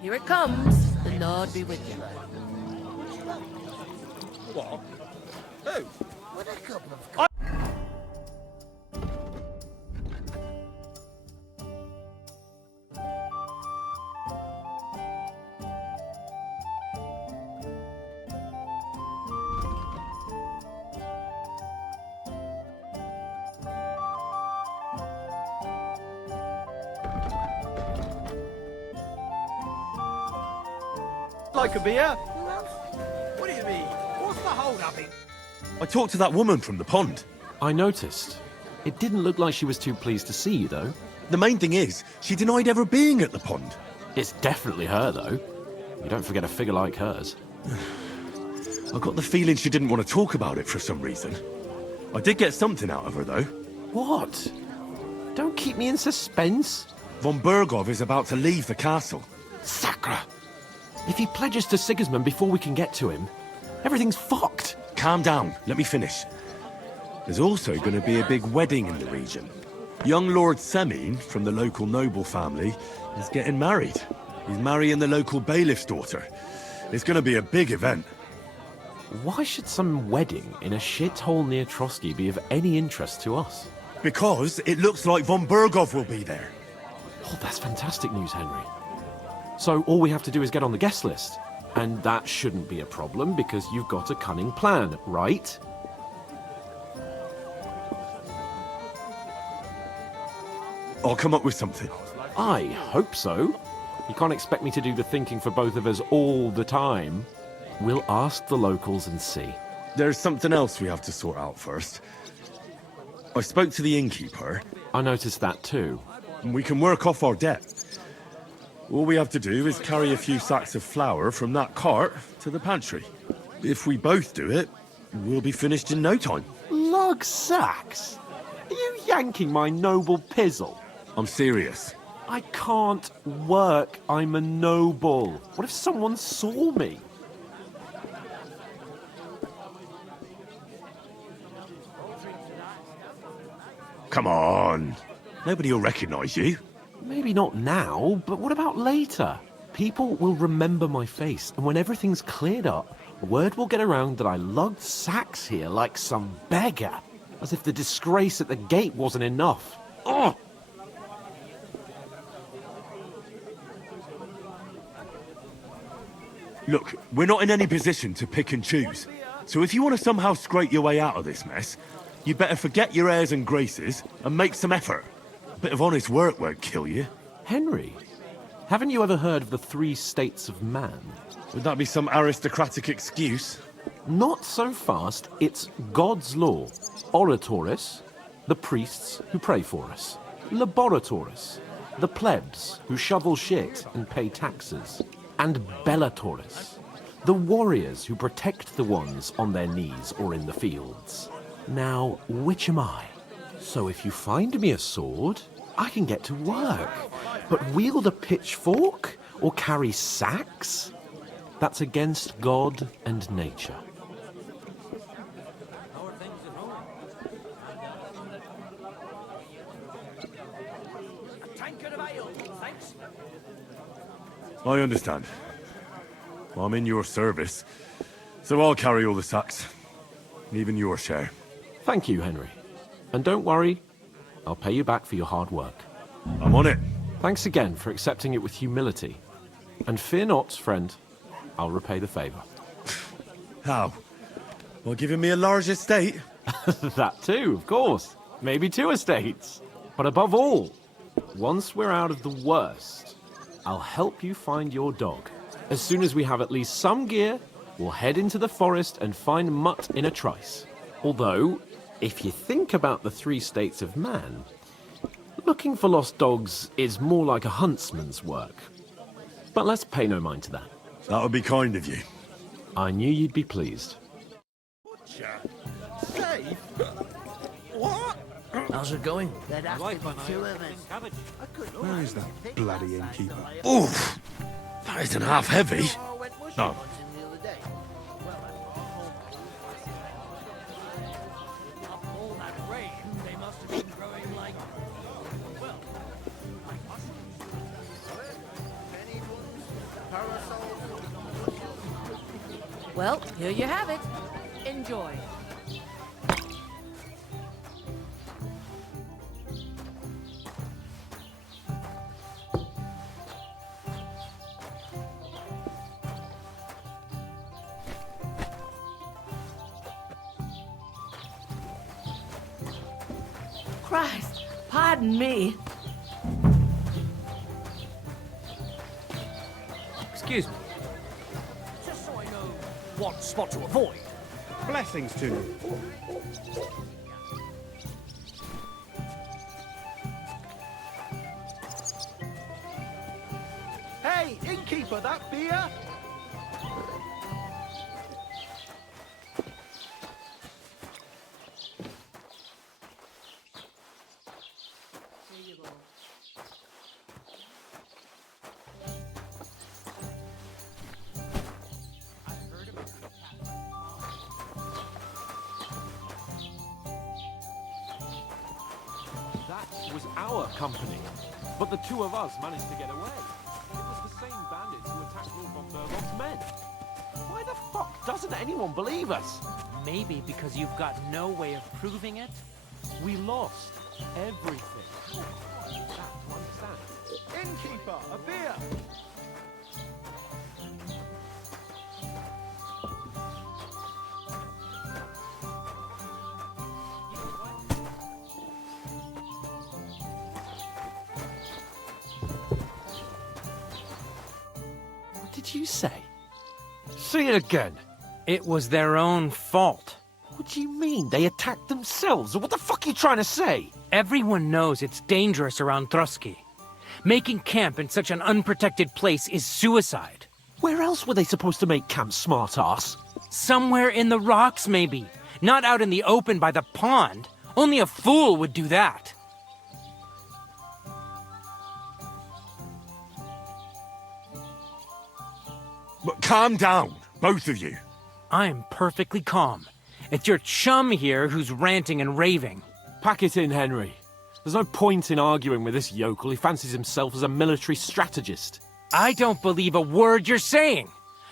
Here it comes. The Lord be with you. What? Who? What a couple of... Like a beer? What do you mean? What's the hold up? I talked to that woman from the pond. I noticed. It didn't look like she was too pleased to see you, though. The main thing is, she denied ever being at the pond. It's definitely her, though. You don't forget a figure like hers. I got the feeling she didn't want to talk about it for some reason. I did get something out of her, though. What? Don't keep me in suspense. Von Bergov is about to leave the castle. Sacre! If he pledges to Sigismund before we can get to him, everything's fucked. Calm down, let me finish. There's also going to be a big wedding in the region. Young Lord Semin, from the local noble family, is getting married. He's marrying the local bailiff's daughter. It's going to be a big event. Why should some wedding in a shithole near Trotsky be of any interest to us? Because it looks like Von Bergov will be there. Oh, that's fantastic news, Henry. So all we have to do is get on the guest list. And that shouldn't be a problem because you've got a cunning plan, right? I'll come up with something. I hope so. You can't expect me to do the thinking for both of us all the time. We'll ask the locals and see. There's something else we have to sort out first. I spoke to the innkeeper. I noticed that too. And we can work off our debt. All we have to do is carry a few sacks of flour from that cart to the pantry. If we both do it, we'll be finished in no time. Lug sacks? Are you yanking my noble pizzle? I'm serious. I can't work. I'm a noble. What if someone saw me? Come on. Nobody will recognize you. Maybe not now, but what about later? People will remember my face, and when everything's cleared up, word will get around that I lugged sacks here like some beggar. As if the disgrace at the gate wasn't enough. Ugh! Look, we're not in any position to pick and choose. So if you want to somehow scrape your way out of this mess, you better forget your airs and graces and make some effort. A bit of honest work won't kill you. Henry, haven't you ever heard of the 3 states of man? Would that be some aristocratic excuse? Not so fast. It's God's law. Oratoris, the priests who pray for us. Laboratoris, the plebs who shovel shit and pay taxes. And Bellatoris, the warriors who protect the ones on their knees or in the fields. Now, which am I? So if you find me a sword, I can get to work. But wield a pitchfork or carry sacks? That's against God and nature. I understand. I'm in your service, so I'll carry all the sacks. Even your share. Thank you, Henry. And don't worry, I'll pay you back for your hard work. I'm on it. Thanks again for accepting it with humility. And fear not, friend, I'll repay the favor. How? By giving me a large estate? That too, of course. Maybe 2 estates. But above all, once we're out of the worst, I'll help you find your dog. As soon as we have at least some gear, we'll head into the forest and find Mutt in a trice. Although, if you think about the 3 states of man, looking for lost dogs is more like a huntsman's work. But let's pay no mind to that. That would be kind of you. I knew you'd be pleased. Safe? What? How's it going? There'd have to be 2 of us. Where is that bloody innkeeper? Oof! That isn't half heavy. No. Well, here you have it. Enjoy. Christ, pardon me. Excuse me. Just so I know what spot to avoid. Blessings to you. Hey, innkeeper, that beer? That was our company, but the two of us managed to get away. It was the same bandits who attacked Lord von Burgoth's men. Why the fuck doesn't anyone believe us? Maybe because you've got no way of proving it? We lost everything. How is that to understand? Innkeeper, a beer! What did you say? Say it again. It was their own fault. What do you mean? They attacked themselves? What the fuck are you trying to say? Everyone knows it's dangerous around Trotsky. Making camp in such an unprotected place is suicide. Where else were they supposed to make camp, smart-ass? Somewhere in the rocks, maybe. Not out in the open by the pond. Only a fool would do that. But calm down, both of you. I'm perfectly calm. It's your chum here who's ranting and raving. Pack it in, Henry. There's no point in arguing with this yokel. He fancies himself as a military strategist. I don't believe a word you're saying.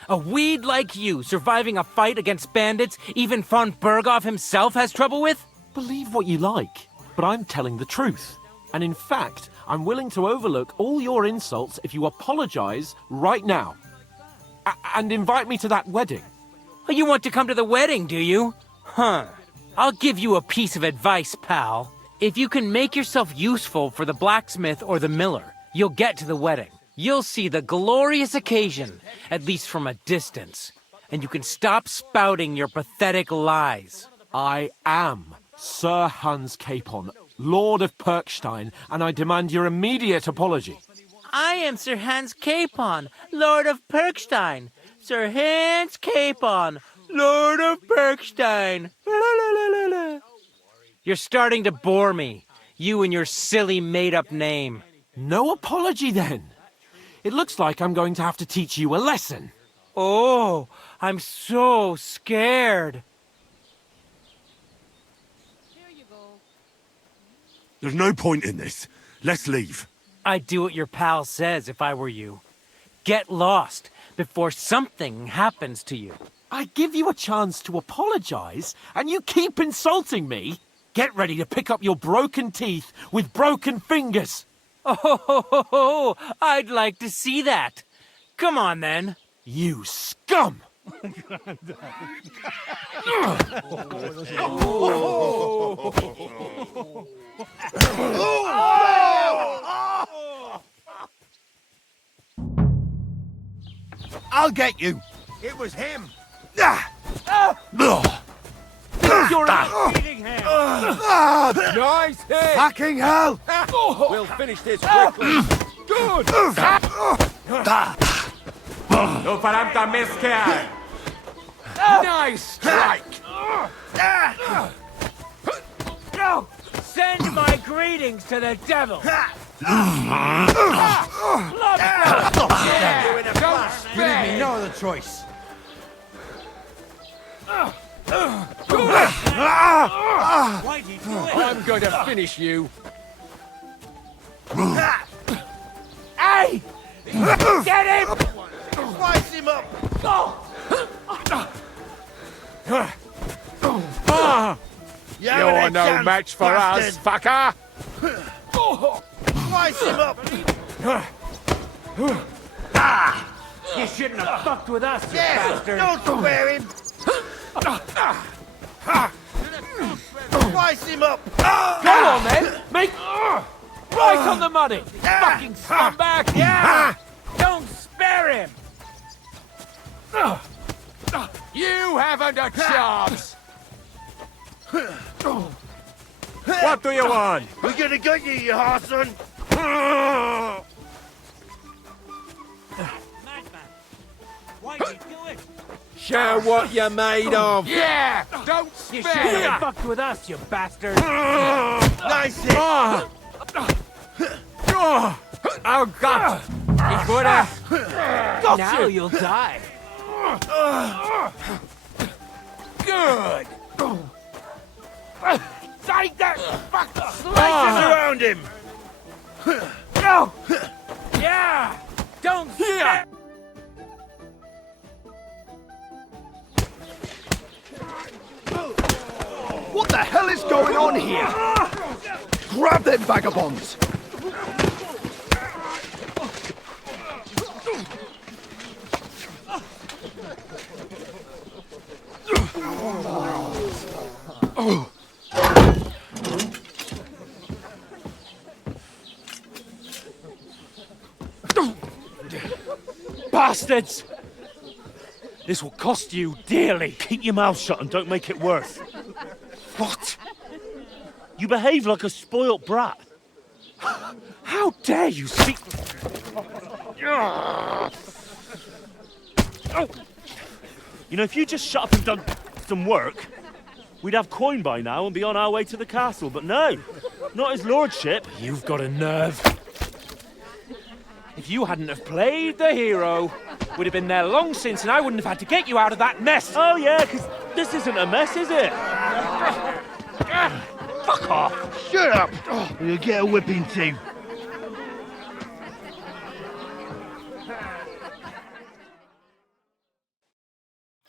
A weed like you surviving a fight against bandits even von Burgoff himself has trouble with? Believe what you like, but I'm telling the truth. And in fact, I'm willing to overlook all your insults if you apologize right now. And invite me to that wedding. Oh, you want to come to the wedding, do you? Huh. I'll give you a piece of advice, pal. If you can make yourself useful for the blacksmith or the miller, you'll get to the wedding. You'll see the glorious occasion, at least from a distance. And you can stop spouting your pathetic lies. I am Sir Hans Capon, Lord of Perkstein, and I demand your immediate apology. I am Sir Hans Capon, Lord of Perkstein. Sir Hans Capon, Lord of Perkstein. You're starting to bore me, you and your silly made-up name. No apology, then. It looks like I'm going to have to teach you a lesson. Oh, I'm so scared. There's no point in this. Let's leave. I'd do what your pal says if I were you. Get lost before something happens to you. I give you a chance to apologize, and you keep insulting me? Get ready to pick up your broken teeth with broken fingers. Oh, I'd like to see that. Come on, then. You scum! I'll get you. It was him. You're Eating him. Nice hit. Fucking hell! We'll finish this quickly. Good. No faranta mezcal. Nice strike. Send my greetings to the devil. You leave me no other choice. Why'd you do it? I'm going to finish you. Hey! Get him! Slice him up. You're no match for us, fucker! Slice him up! You shouldn't have fucked with us, you Yeah, bastard. don't spare him! Slice him up! Go on then! Make... Right on the money! Fucking scumbag! Yeah! Don't spare him! You haven't a chance! What do you want? We're gonna get you, you arson! Madman! Why did you do it? Show what you're made of! Yeah! Don't You spare shouldn't have him! fucked with us, you bastard. Nice hit! Oh, God! Ich wurde... Now you'll die. Good! Take that! Fuck! Slices around him! No! Yeah! Don't spare... What the hell is going on here? Grab them vagabonds! Bastards! This will cost you dearly. Keep your mouth shut and don't make it worse. What? You behave like a spoilt brat. How dare you speak... Oh. You know, if you just shut up and done some work, we'd have coin by now and be on our way to the castle, but no, not his lordship. You've got a nerve. If you hadn't have played the hero, we'd have been there long since and I wouldn't have had to get you out of that mess. Oh yeah, because this isn't a mess, is it? Fuck off. Shut up! You'll get a whipping too.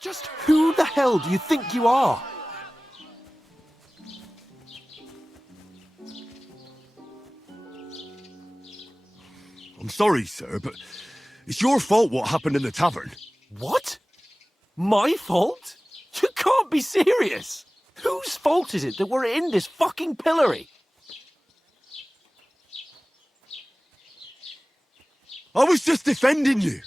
Just who the hell do you think you are? I'm sorry, sir, but it's your fault what happened in the tavern. What? My fault? You can't be serious! Whose fault is it that we're in this fucking pillory? I was just defending you.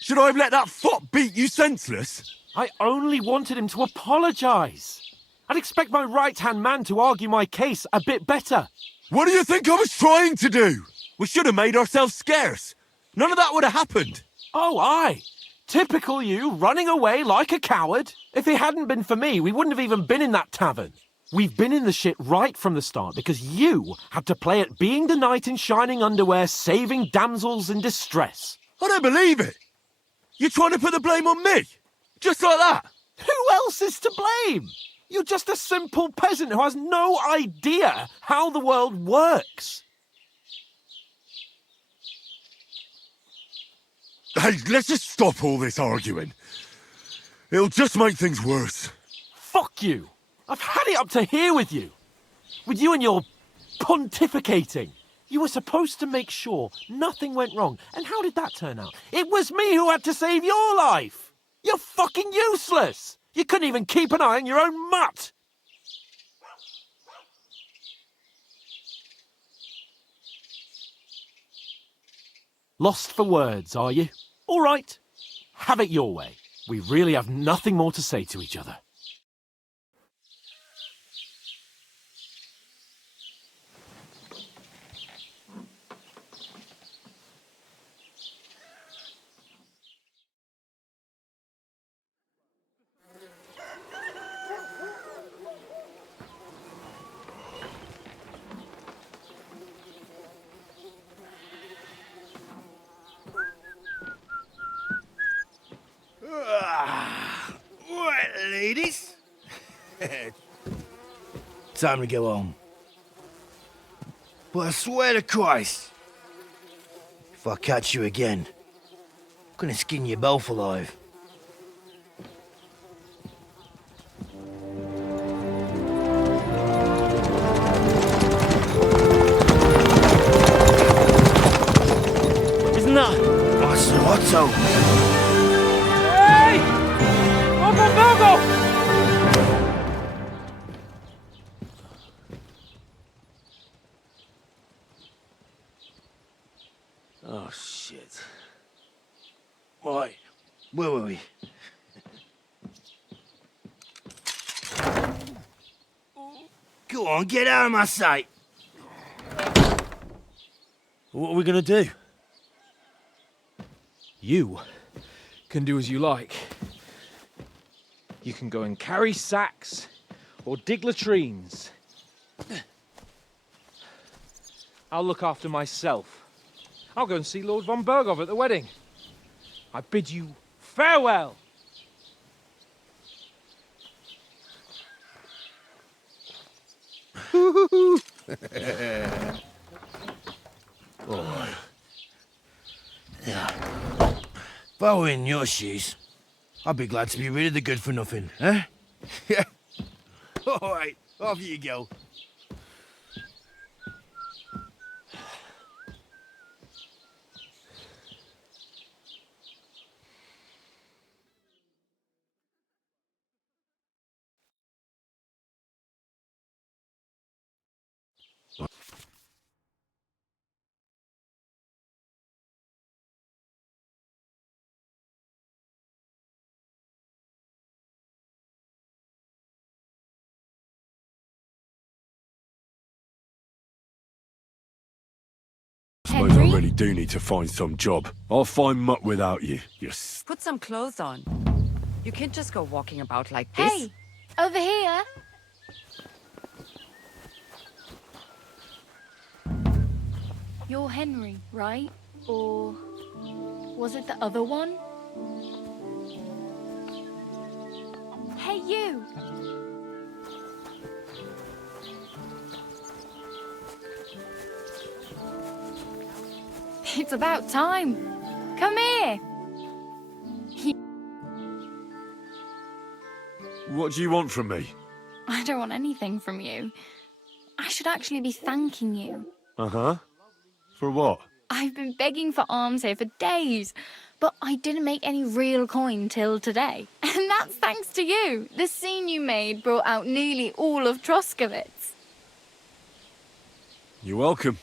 Should I have let that fop beat you senseless? I only wanted him to apologise. I'd expect my right-hand man to argue my case a bit better. What do you think I was trying to do? We should have made ourselves scarce. None of that would have happened. Oh, aye. Typical you, running away like a coward. If it hadn't been for me, we wouldn't have even been in that tavern. We've been in the shit right from the start because you had to play at being the knight in shining underwear, saving damsels in distress. I don't believe it. You're trying to put the blame on me? Just like that? Who else is to blame? You're just a simple peasant who has no idea how the world works. Hey, let's just stop all this arguing. It'll just make things worse. Fuck you. I've had it up to here with you. With you and your pontificating. You were supposed to make sure nothing went wrong. And how did that turn out? It was me who had to save your life. You're fucking useless. You couldn't even keep an eye on your own mutt. Lost for words, are you? All right. Have it your way. We really have nothing more to say to each other. Right, ladies. Time to go home. But I swear to Christ, if I catch you again, I'm gonna skin you both alive. shit. Right. Where were we? Go on, get out of my sight. What are we gonna do? You can do as you like. You can go and carry sacks or dig latrines. I'll look after myself. I'll go and see Lord von Bergov at the wedding. I bid you farewell. If I were in your shoes, I'd be glad to be rid of the good for nothing, eh? Yeah. All right, off you go. I suppose I really do need to find some job. I'll find mutt without you. Yes. Put some clothes on. You can't just go walking about like this. Hey, over here. You're Henry, right? Or was it the other one? Hey, you! It's about time. Come here. What do you want from me? I don't want anything from you. I should actually be thanking you. Uh-huh. For what? I've been begging for alms here for days, but I didn't make any real coin till today. And that's thanks to you. The scene you made brought out nearly all of Troskowitz. You're welcome.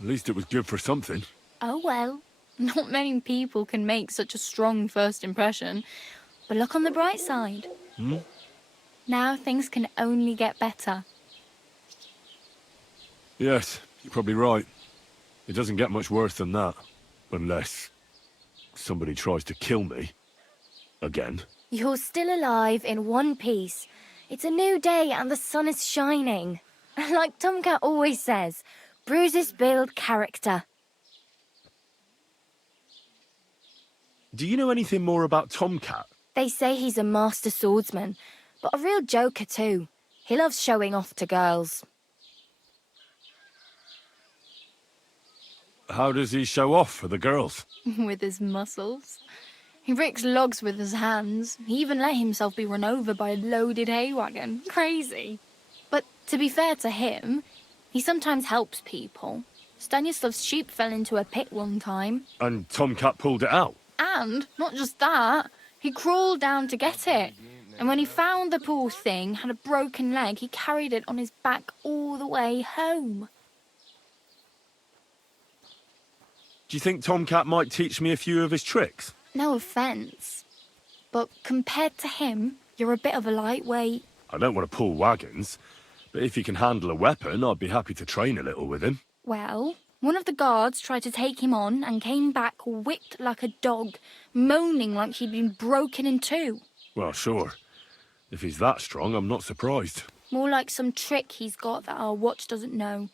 At least it was good for something. Oh well, not many people can make such a strong first impression. But look on the bright side. Now things can only get better. Yes, you're probably right. It doesn't get much worse than that. Unless somebody tries to kill me. Again. You're still alive in one piece. It's a new day and the sun is shining. Like Tomcat always says, bruises build character. Do you know anything more about Tomcat? They say he's a master swordsman, but a real joker too. He loves showing off to girls. How does he show off for the girls? With his muscles. He ricks logs with his hands. He even let himself be run over by a loaded hay wagon. Crazy. But to be fair to him, he sometimes helps people. Stanislav's sheep fell into a pit one time. And Tomcat pulled it out? And not just that, he crawled down to get it. And when he found the poor thing had a broken leg, he carried it on his back all the way home. Do you think Tomcat might teach me a few of his tricks? No offence, but compared to him, you're a bit of a lightweight. I don't want to pull wagons, but if he can handle a weapon, I'd be happy to train a little with him. Well, one of the guards tried to take him on and came back whipped like a dog, moaning like he'd been broken in two. Well, sure. If he's that strong, I'm not surprised. More like some trick he's got that our watch doesn't know.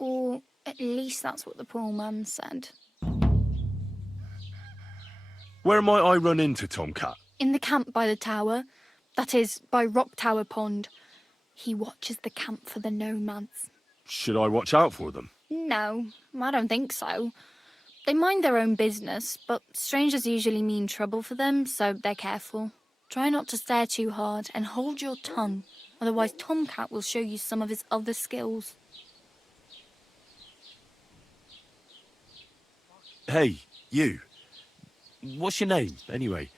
Or at least that's what the poor man said. Where might I run into Tomcat? In the camp by the tower. That is, by Rock Tower Pond. He watches the camp for the nomads. Should I watch out for them? No, I don't think so. They mind their own business, but strangers usually mean trouble for them, so they're careful. Try not to stare too hard and hold your tongue, otherwise Tomcat will show you some of his other skills. Hey, you. What's your name, anyway?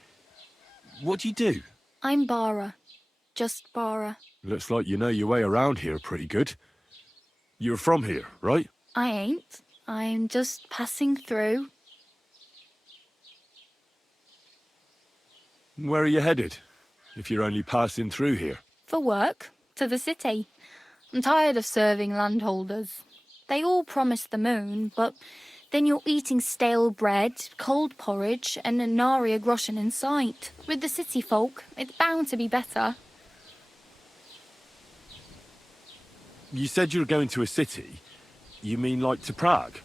What do you do? I'm Bara. Just Bara. Looks like you know your way around here pretty good. You're from here, right? I ain't. I'm just passing through. Where are you headed, if you're only passing through here? For work, to the city. I'm tired of serving landholders. They all promise the moon, but then you're eating stale bread, cold porridge, and a nary a groschen in sight. With the city folk, it's bound to be better. You said you were going to a city. You mean like to Prague?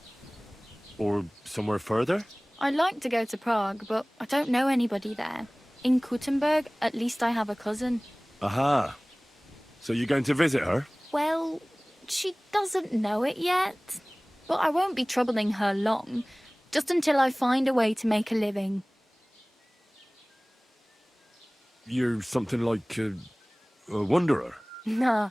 Or somewhere further? I'd like to go to Prague, but I don't know anybody there. In Kuttenberg, at least I have a cousin. Aha. So you're going to visit her? Well, she doesn't know it yet. But I won't be troubling her long, just until I find a way to make a living. You're something like a wanderer? Nah,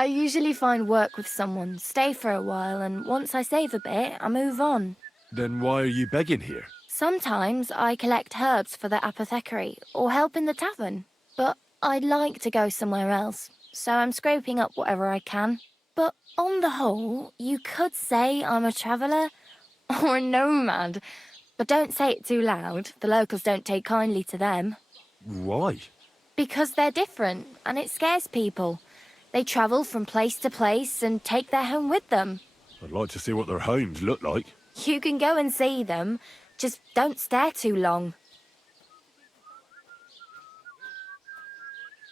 I usually find work with someone, stay for a while, and once I save a bit, I move on. Then why are you begging here? Sometimes I collect herbs for the apothecary, or help in the tavern. But I'd like to go somewhere else, so I'm scraping up whatever I can. But on the whole, you could say I'm a traveller, or a nomad. But don't say it too loud, the locals don't take kindly to them. Why? Because they're different, and it scares people. They travel from place to place and take their home with them. I'd like to see what their homes look like. You can go and see them, just don't stare too long.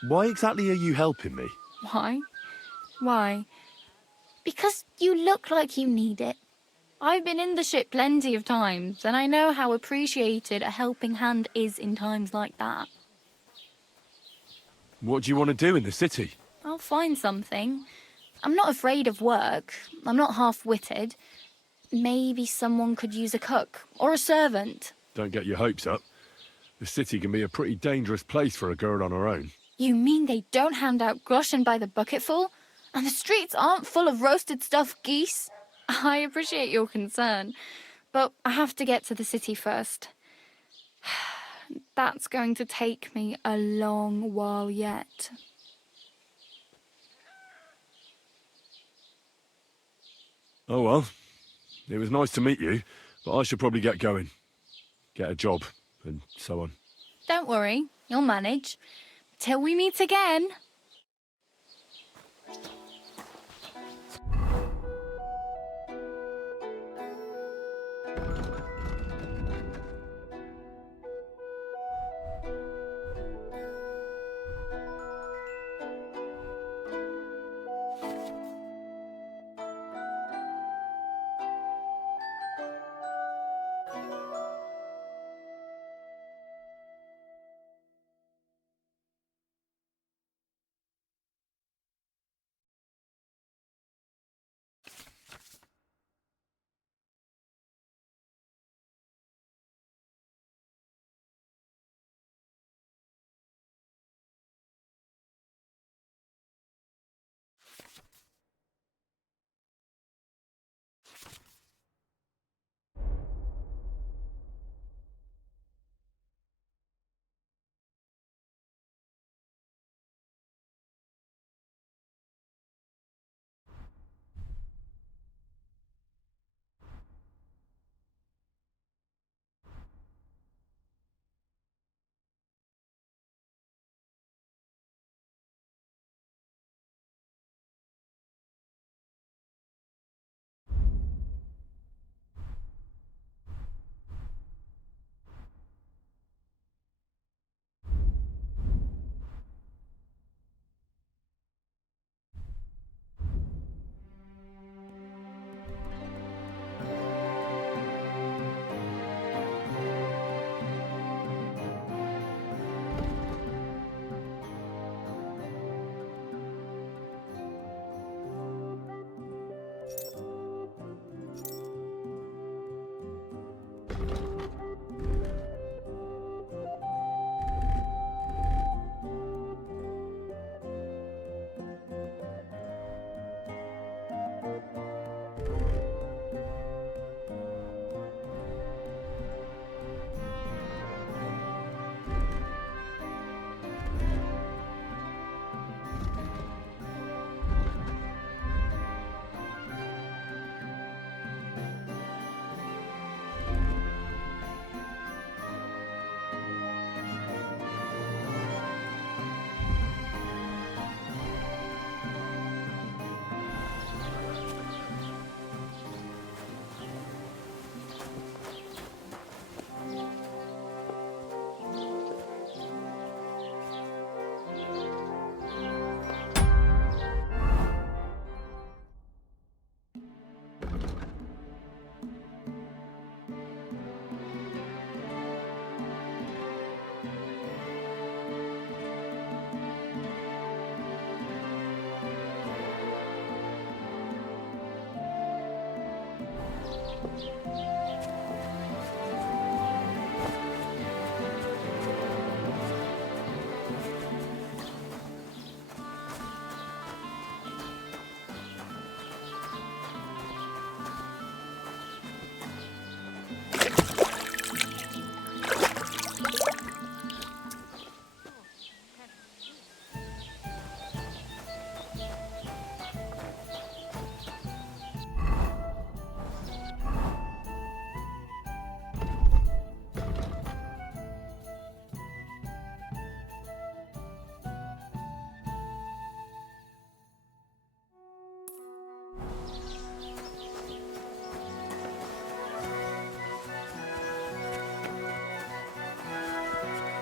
Why exactly are you helping me? Why? Why? Because you look like you need it. I've been in the ship plenty of times, and I know how appreciated a helping hand is in times like that. What do you want to do in the city? I'll find something. I'm not afraid of work. I'm not half-witted. Maybe someone could use a cook or a servant. Don't get your hopes up. The city can be a pretty dangerous place for a girl on her own. You mean they don't hand out groschen by the bucketful? And the streets aren't full of roasted stuffed geese? I appreciate your concern, but I have to get to the city first. That's going to take me a long while yet. Oh well. It was nice to meet you, but I should probably get going. Get a job, and so on. Don't worry, you'll manage. Till we meet again.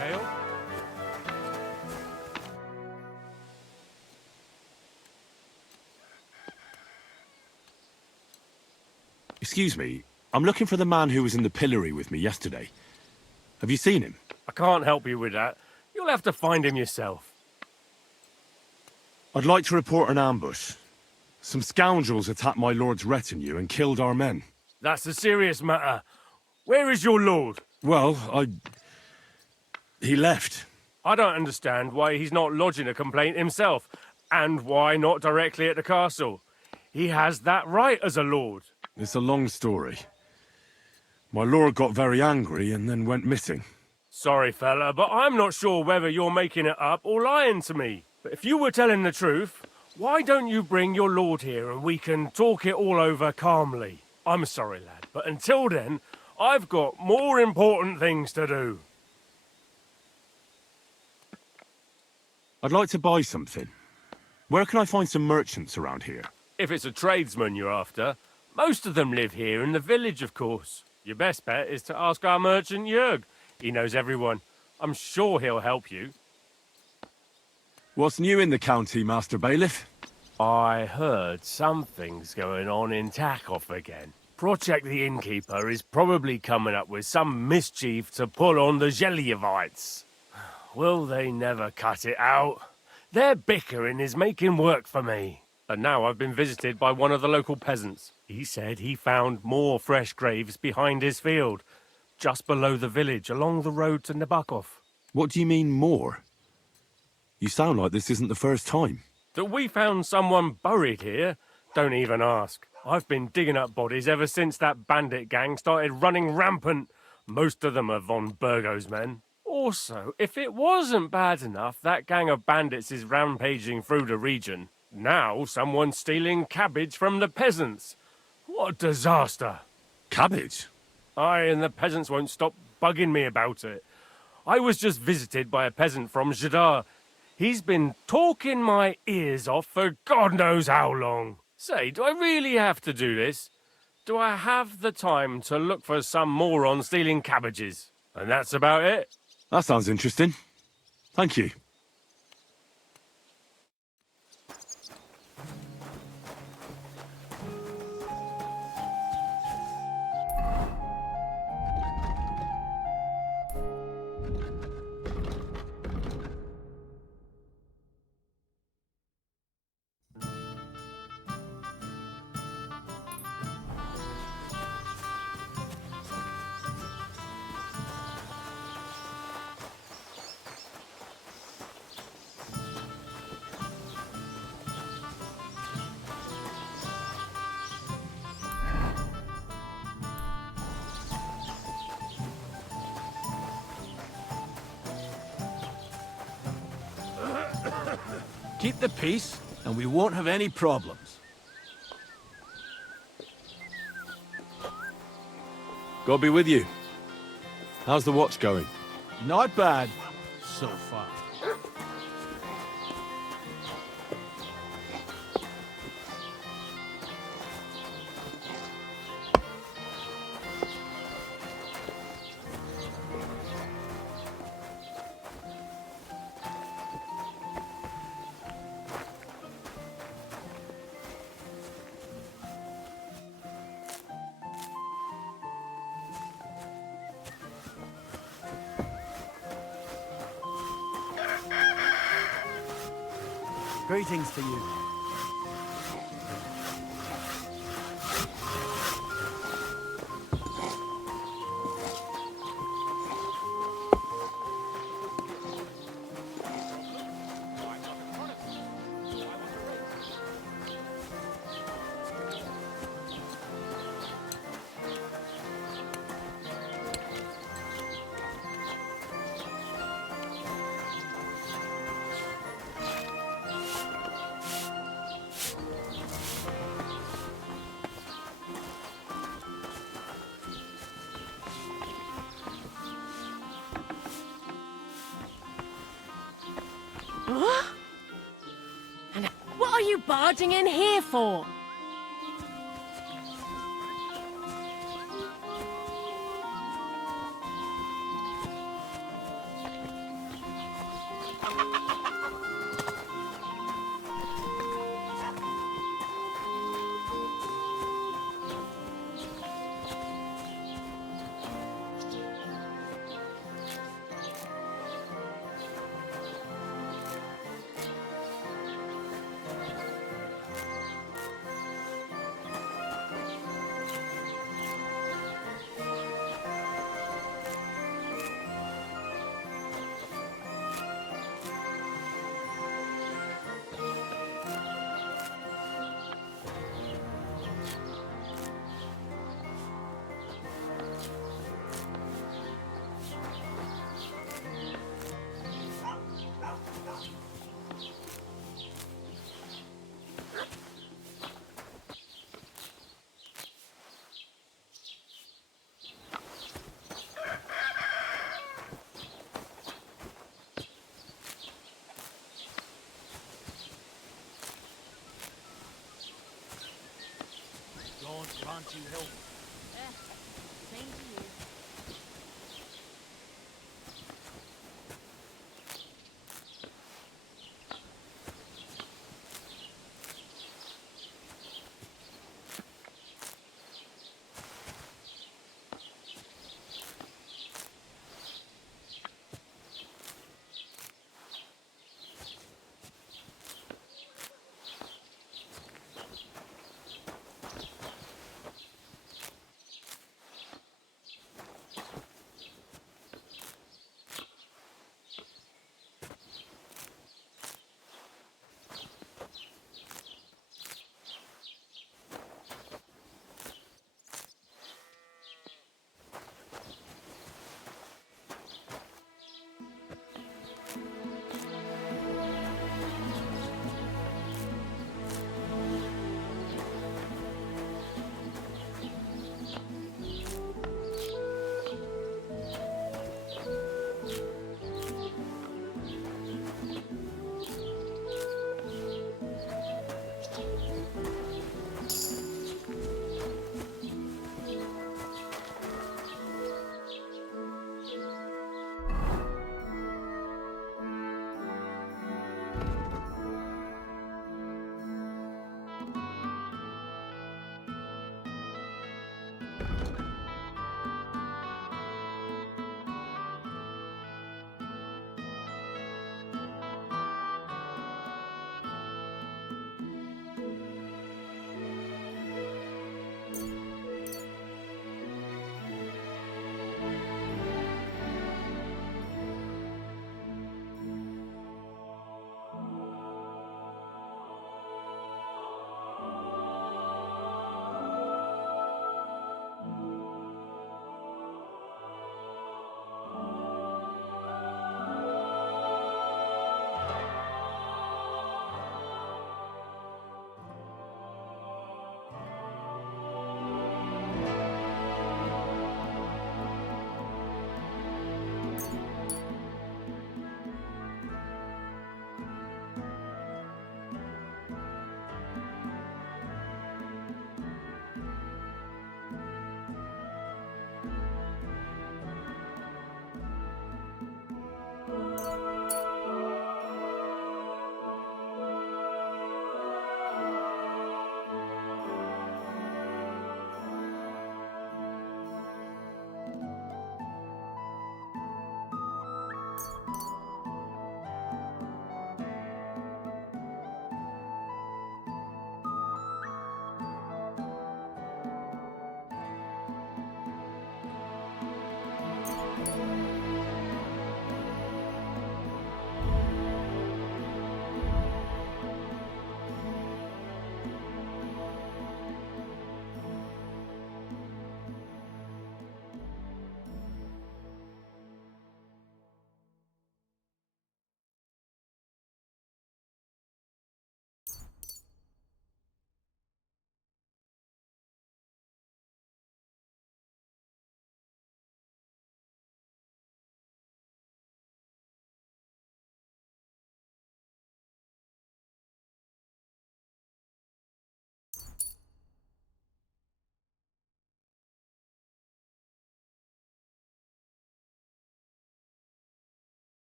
Ale? Excuse me, I'm looking for the man who was in the pillory with me yesterday. Have you seen him? I can't help you with that. You'll have to find him yourself. I'd like to report an ambush. Some scoundrels attacked my lord's retinue and killed our men. That's a serious matter. Where is your lord? Well, he left. I don't understand why he's not lodging a complaint himself, and why not directly at the castle. He has that right as a lord. It's a long story. My lord got very angry and then went missing. Sorry, fella, but I'm not sure whether you're making it up or lying to me. But if you were telling the truth, why don't you bring your lord here and we can talk it all over calmly? I'm sorry, lad, but until then, I've got more important things to do. I'd like to buy something. Where can I find some merchants around here? If it's a tradesman you're after, most of them live here in the village, of course. Your best bet is to ask our merchant Jörg. He knows everyone. I'm sure he'll help you. What's new in the county, Master Bailiff? I heard something's going on in Takov again. Project the Innkeeper is probably coming up with some mischief to pull on the Zhelyevites. Will they never cut it out? Their bickering is making work for me. And now I've been visited by one of the local peasants. He said he found more fresh graves behind his field, just below the village, along the road to Nabokov. What do you mean, more? You sound like this isn't the first time. That we found someone buried here? Don't even ask. I've been digging up bodies ever since that bandit gang started running rampant. Most of them are von Burgo's men. Also, if it wasn't bad enough that gang of bandits is rampaging through the region, now someone's stealing cabbage from the peasants. What a disaster. Cabbage? Aye, and the peasants won't stop bugging me about it. I was just visited by a peasant from Jadar. He's been talking my ears off for God knows how long. Say, do I really have to do this? Do I have the time to look for some moron stealing cabbages? And that's about it. That sounds interesting. Thank you. Keep the peace, and we won't have any problems. God be with you. How's the watch going? Not bad, so far. Greetings to you. And what are you barging in here for? God grant you health. Same to you.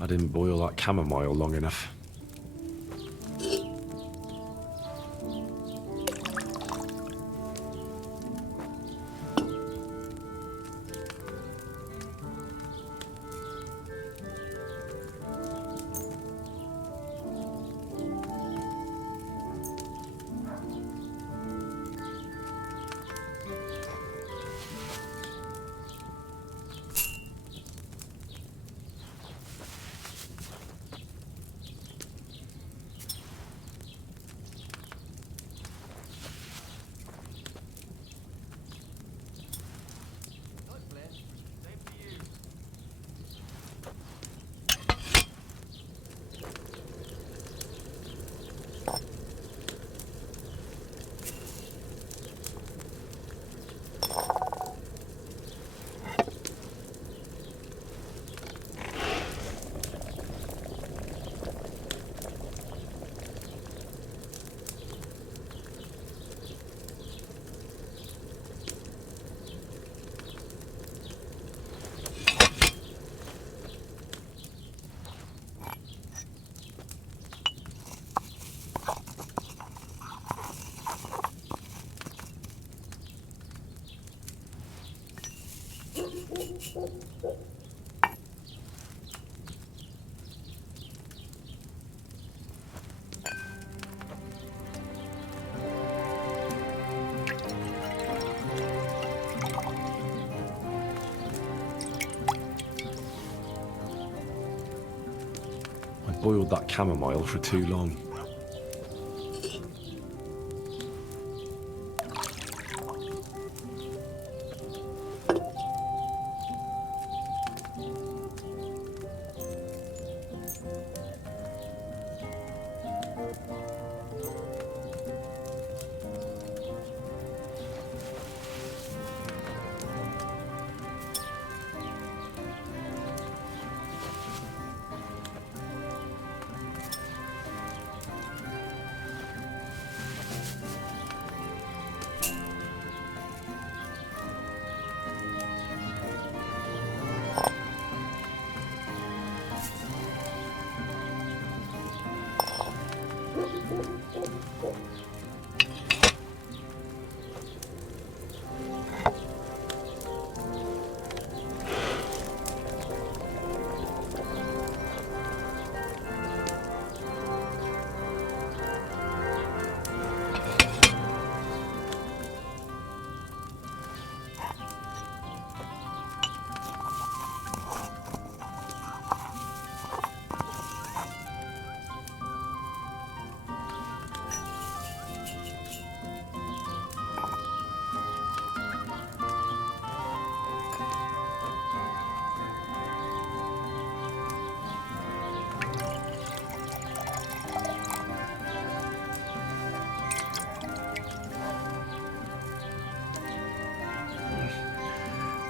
I didn't boil that chamomile long enough. I boiled that chamomile for too long.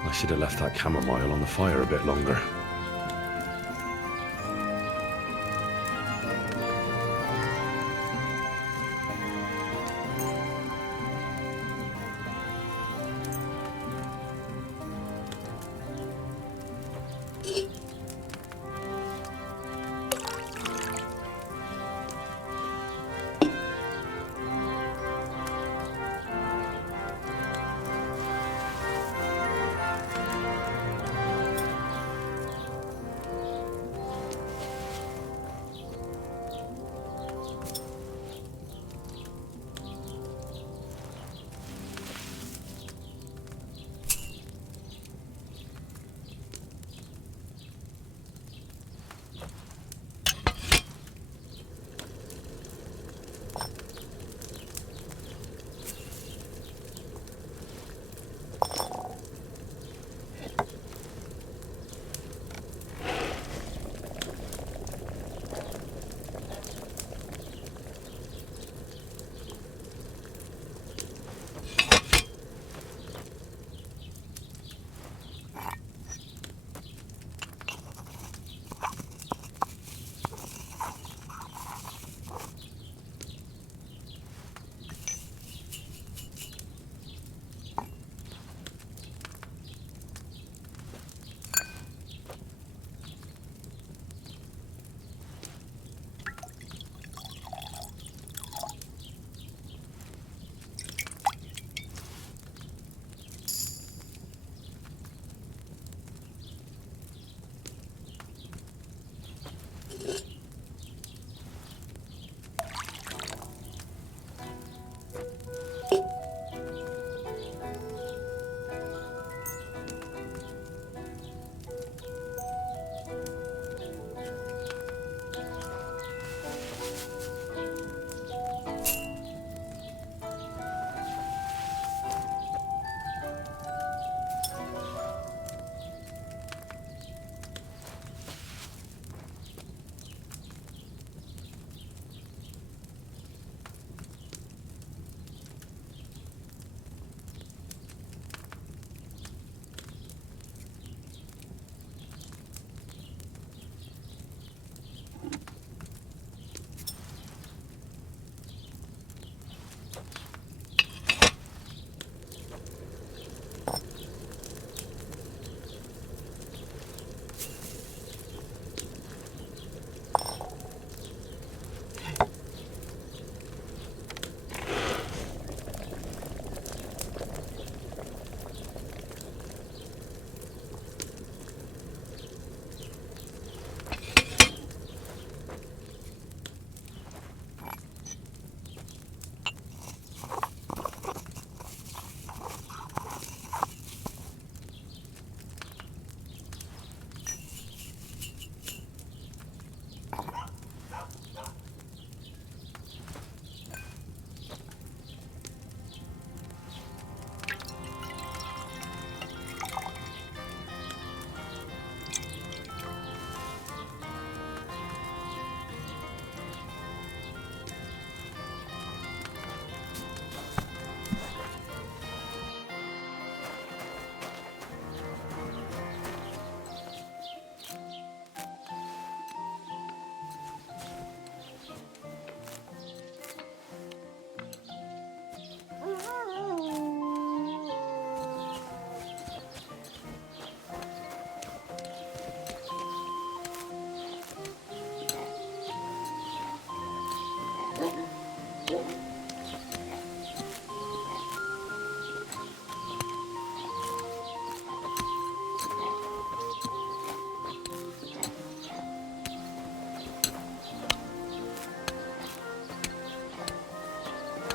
I should have left that chamomile on the fire a bit longer.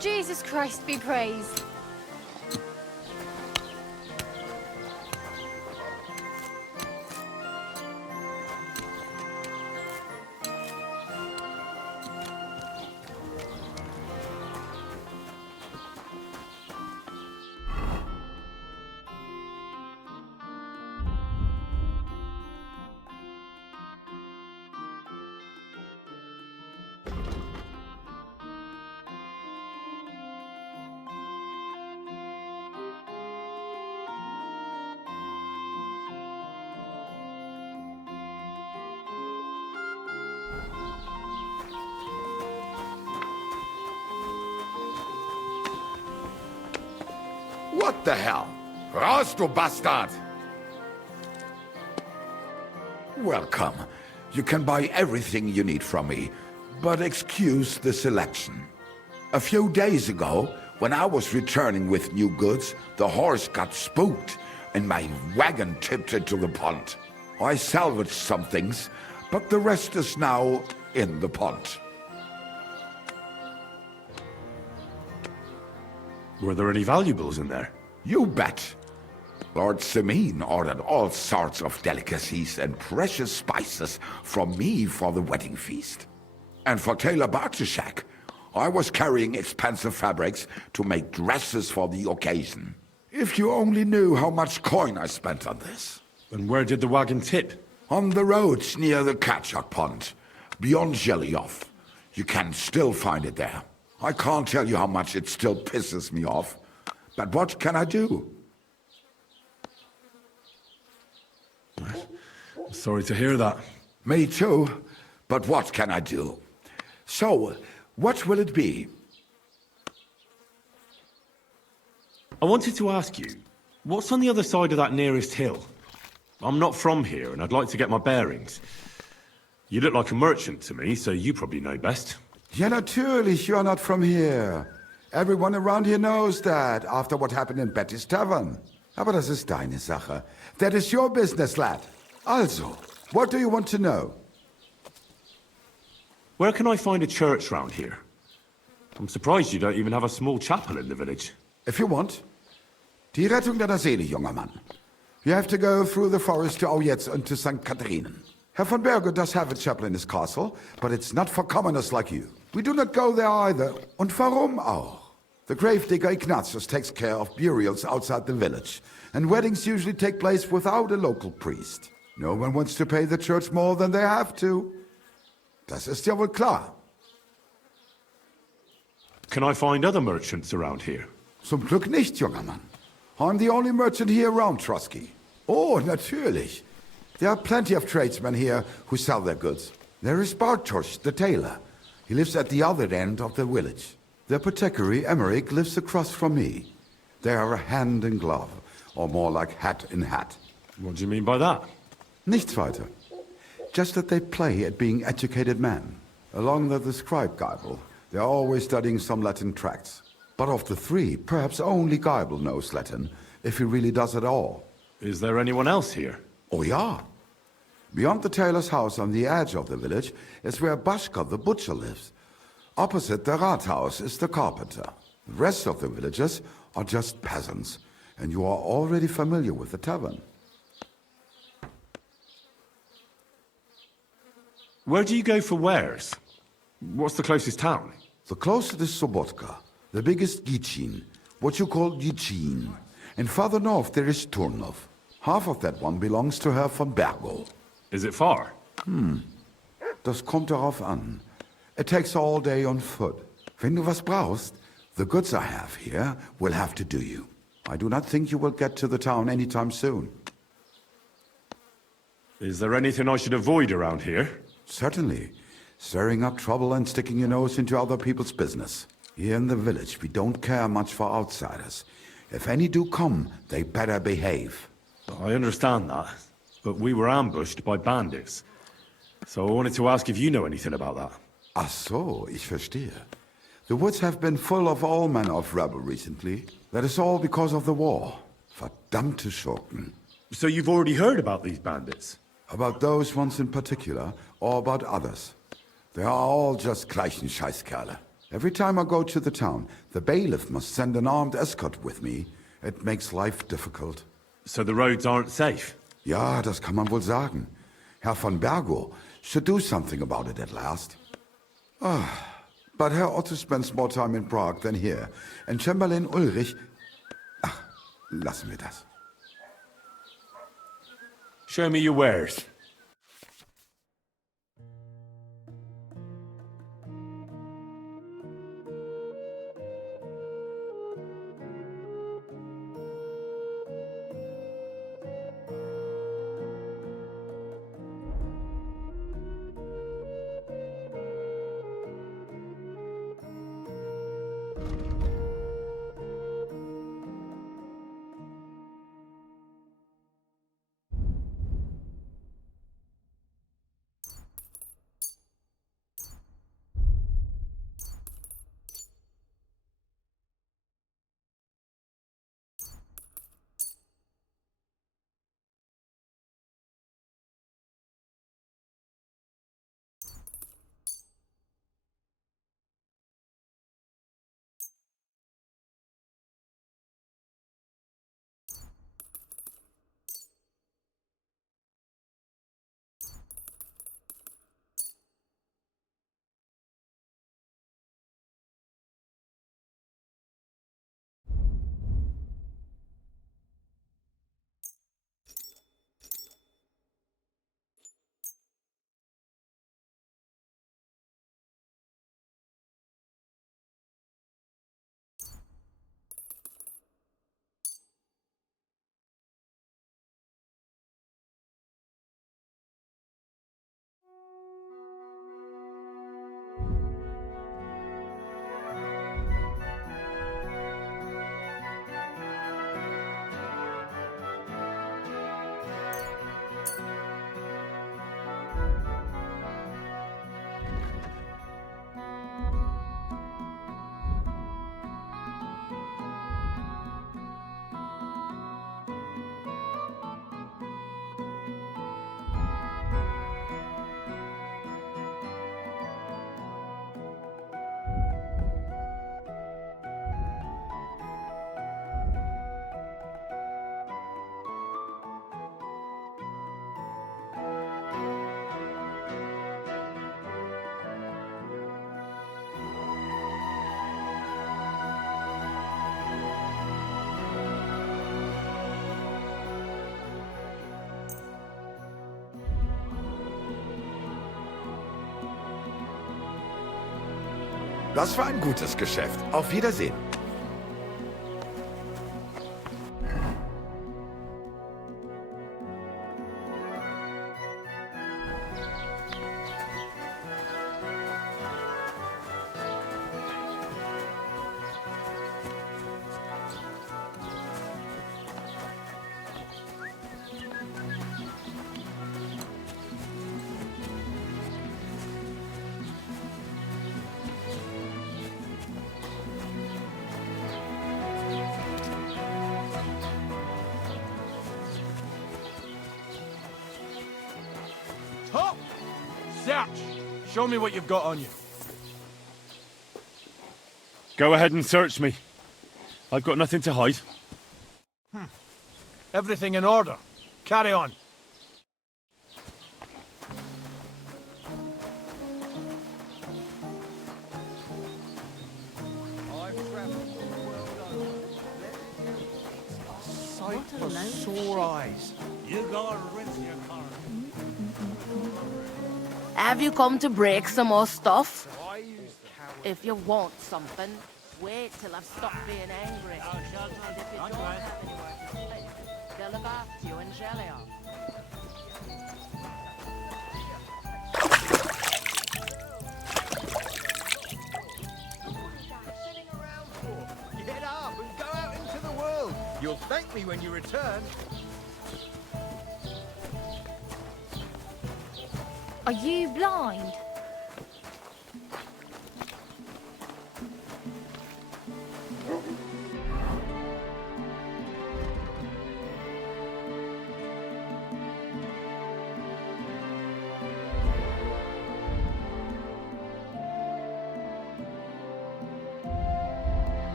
Jesus Christ be praised. What the hell? Raus, du Bastard! Welcome. You can buy everything you need from me, but excuse the selection. A few days ago, when I was returning with new goods, the horse got spooked and my wagon tipped into the pond. I salvaged some things, but the rest is now in the pond. Were there any valuables in there? You bet. Lord Semin ordered all sorts of delicacies and precious spices from me for the wedding feast. And for Taylor Bartishak, I was carrying expensive fabrics to make dresses for the occasion. If you only knew how much coin I spent on this. And where did the wagon tip? On the roads near the Katchak Pond, beyond Zhelyov. You can still find it there. I can't tell you how much it still pisses me off. But what can I do? Sorry to hear that. Me too. But what can I do? So, what will it be? I wanted to ask you, what's on the other side of that nearest hill? I'm not from here, and I'd like to get my bearings. You look like a merchant to me, so you probably know best. Ja, natürlich, you're not from here. Everyone around here knows that, after what happened in Betty's Tavern. Aber das ist deine Sache. That is your business, lad. Also, what do you want to know? Where can I find a church round here? I'm surprised you don't even have a small chapel in the village. If you want. Die Rettung deiner Seele, junger Mann. You have to go through the forest to Aujetz and to St. Katharinen. Herr von Berge does have a chapel in his castle, but it's not for commoners like you. We do not go there either. Und warum auch? The gravedigger Ignatius takes care of burials outside the village, and weddings usually take place without a local priest. No one wants to pay the church more than they have to. Das ist ja wohl klar. Can I find other merchants around here? Zum Glück nicht, junger Mann. I'm the only merchant here around Trotsky. Oh, natürlich. There are plenty of tradesmen here who sell their goods. There is Bartosz, the tailor. He lives at the other end of the village. The apothecary, Emmerich, lives across from me. They are hand in glove, or more like hat in hat. What do you mean by that? Nichts weiter. Just that they play at being educated men. Along with the scribe Geibel, they are always studying some Latin tracts. But of the three, perhaps only Geibel knows Latin, if he really does at all. Is there anyone else here? Oh ja. Beyond the tailor's house on the edge of the village is where Bashka the butcher lives. Opposite the Rathaus is the carpenter. The rest of the villagers are just peasants, and you are already familiar with the tavern. Where do you go for wares? What's the closest town? The closest is Sobotka, the biggest Gichin, what you call Gichin. And farther north there is Turnov. Half of that one belongs to Herr von Bergo. Is it far? Das kommt darauf an. It takes all day on foot. Wenn du was brauchst, the goods I have here will have to do you. I do not think you will get to the town anytime soon. Is there anything I should avoid around here? Certainly. Stirring up trouble and sticking your nose into other people's business. Here in the village, we don't care much for outsiders. If any do come, they better behave. I understand that, but we were ambushed by bandits. So I wanted to ask if you know anything about that. Ach so, ich verstehe. The woods have been full of all manner of rebel recently. That is all because of the war. Verdammte Schurken. So you've already heard about these bandits? About those ones in particular, or about others. They are all just gleichen Scheißkerle. Every time I go to the town, the bailiff must send an armed escort with me. It makes life difficult. So the roads aren't safe? Ja, das kann man wohl sagen. Herr von Bergo should do something about it at last. But Herr Otto spends more time in Prague than here. And Chamberlain Ulrich... Ach, lassen wir das. Show me your wares. Das war ein gutes Geschäft. Auf Wiedersehen. Top! Search! Show me what you've got on you. Go ahead and search me. I've got nothing to hide. Everything in order. Carry on. Sight for sore eyes. You gotta rinse your car. Have you come to break some more stuff? If you want something, wait till I've stopped being angry. And if you don't have anywhere to sleep, they'll look after you in Shelia. Get up and go out into the world. You'll thank me when you return. Are you blind?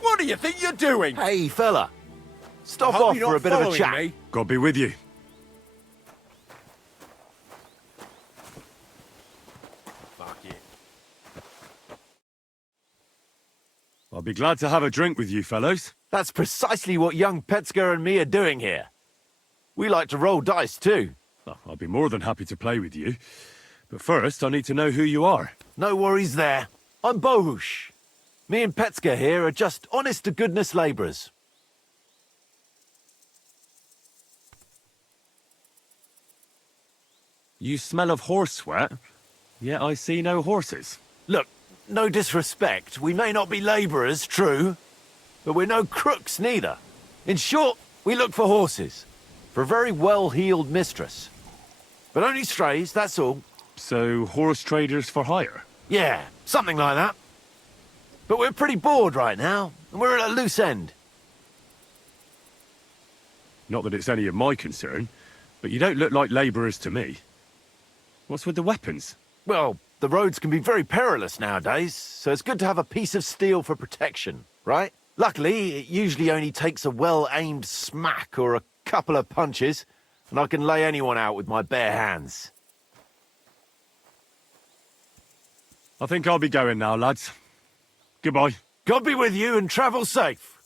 What do you think you're doing? Hey, fella. Stop Hope off you're for a not bit of a following chat. me. God be with you. Fuck it. I'll be glad to have a drink with you fellows. That's precisely what young Petska and me are doing here. We like to roll dice too. Oh, I'll be more than happy to play with you. But first, I need to know who you are. No worries there. I'm Bohush. Me and Petska here are just honest-to-goodness labourers. You smell of horse sweat, yet I see no horses. Look, no disrespect. We may not be labourers, true, but we're no crooks neither. In short, we look for horses. For a very well-heeled mistress. But only strays, that's all. So, horse traders for hire? Yeah, something like that. But we're pretty bored right now, and we're at a loose end. Not that it's any of my concern, but you don't look like labourers to me. What's with the weapons? Well, the roads can be very perilous nowadays, so it's good to have a piece of steel for protection, right? Luckily, it usually only takes a well-aimed smack or a couple of punches, and I can lay anyone out with my bare hands. I think I'll be going now, lads. Goodbye. God be with you and travel safe.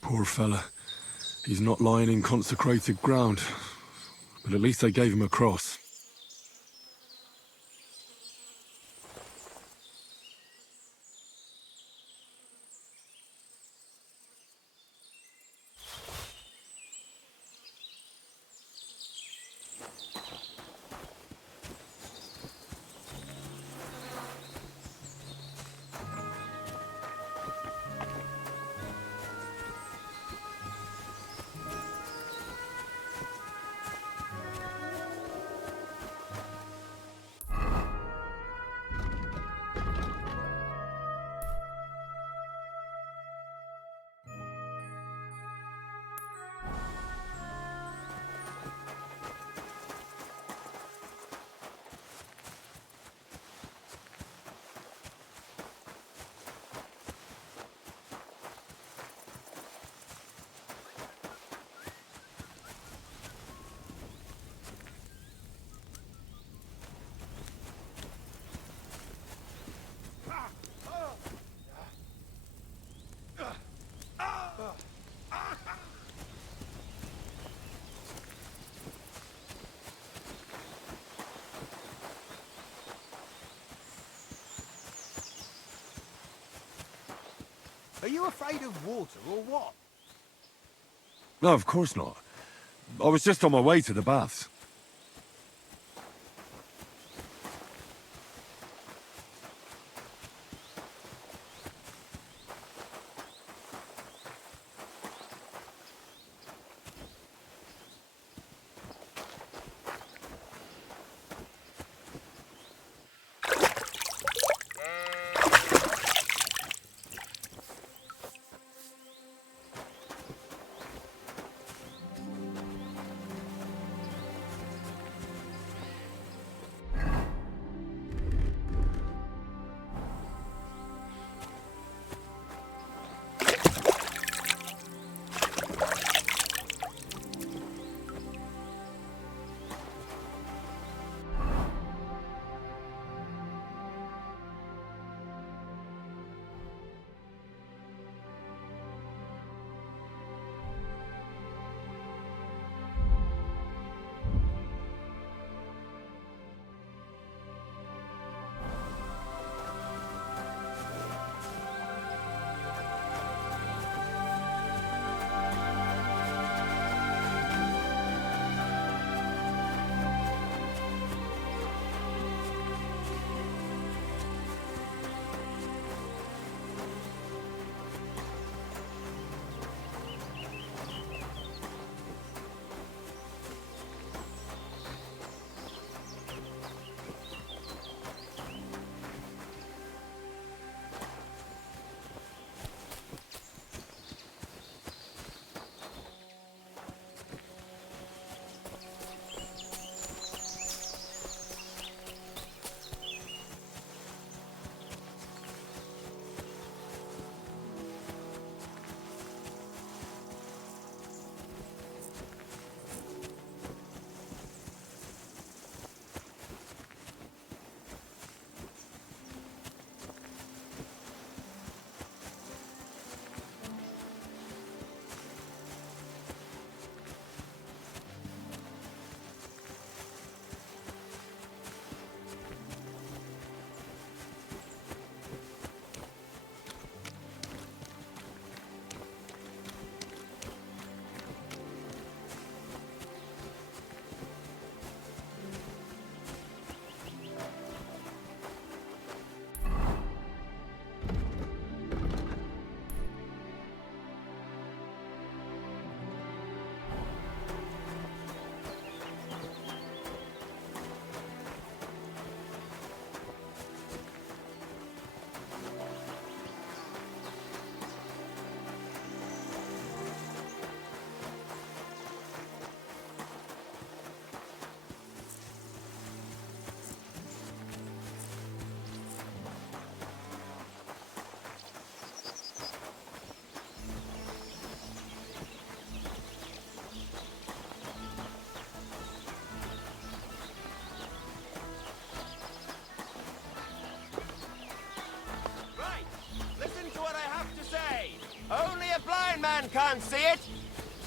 Poor fella. He's not lying in consecrated ground. But at least they gave him a cross. Are you afraid of water or what? No, of course not. I was just on my way to the baths. anyone can't see it.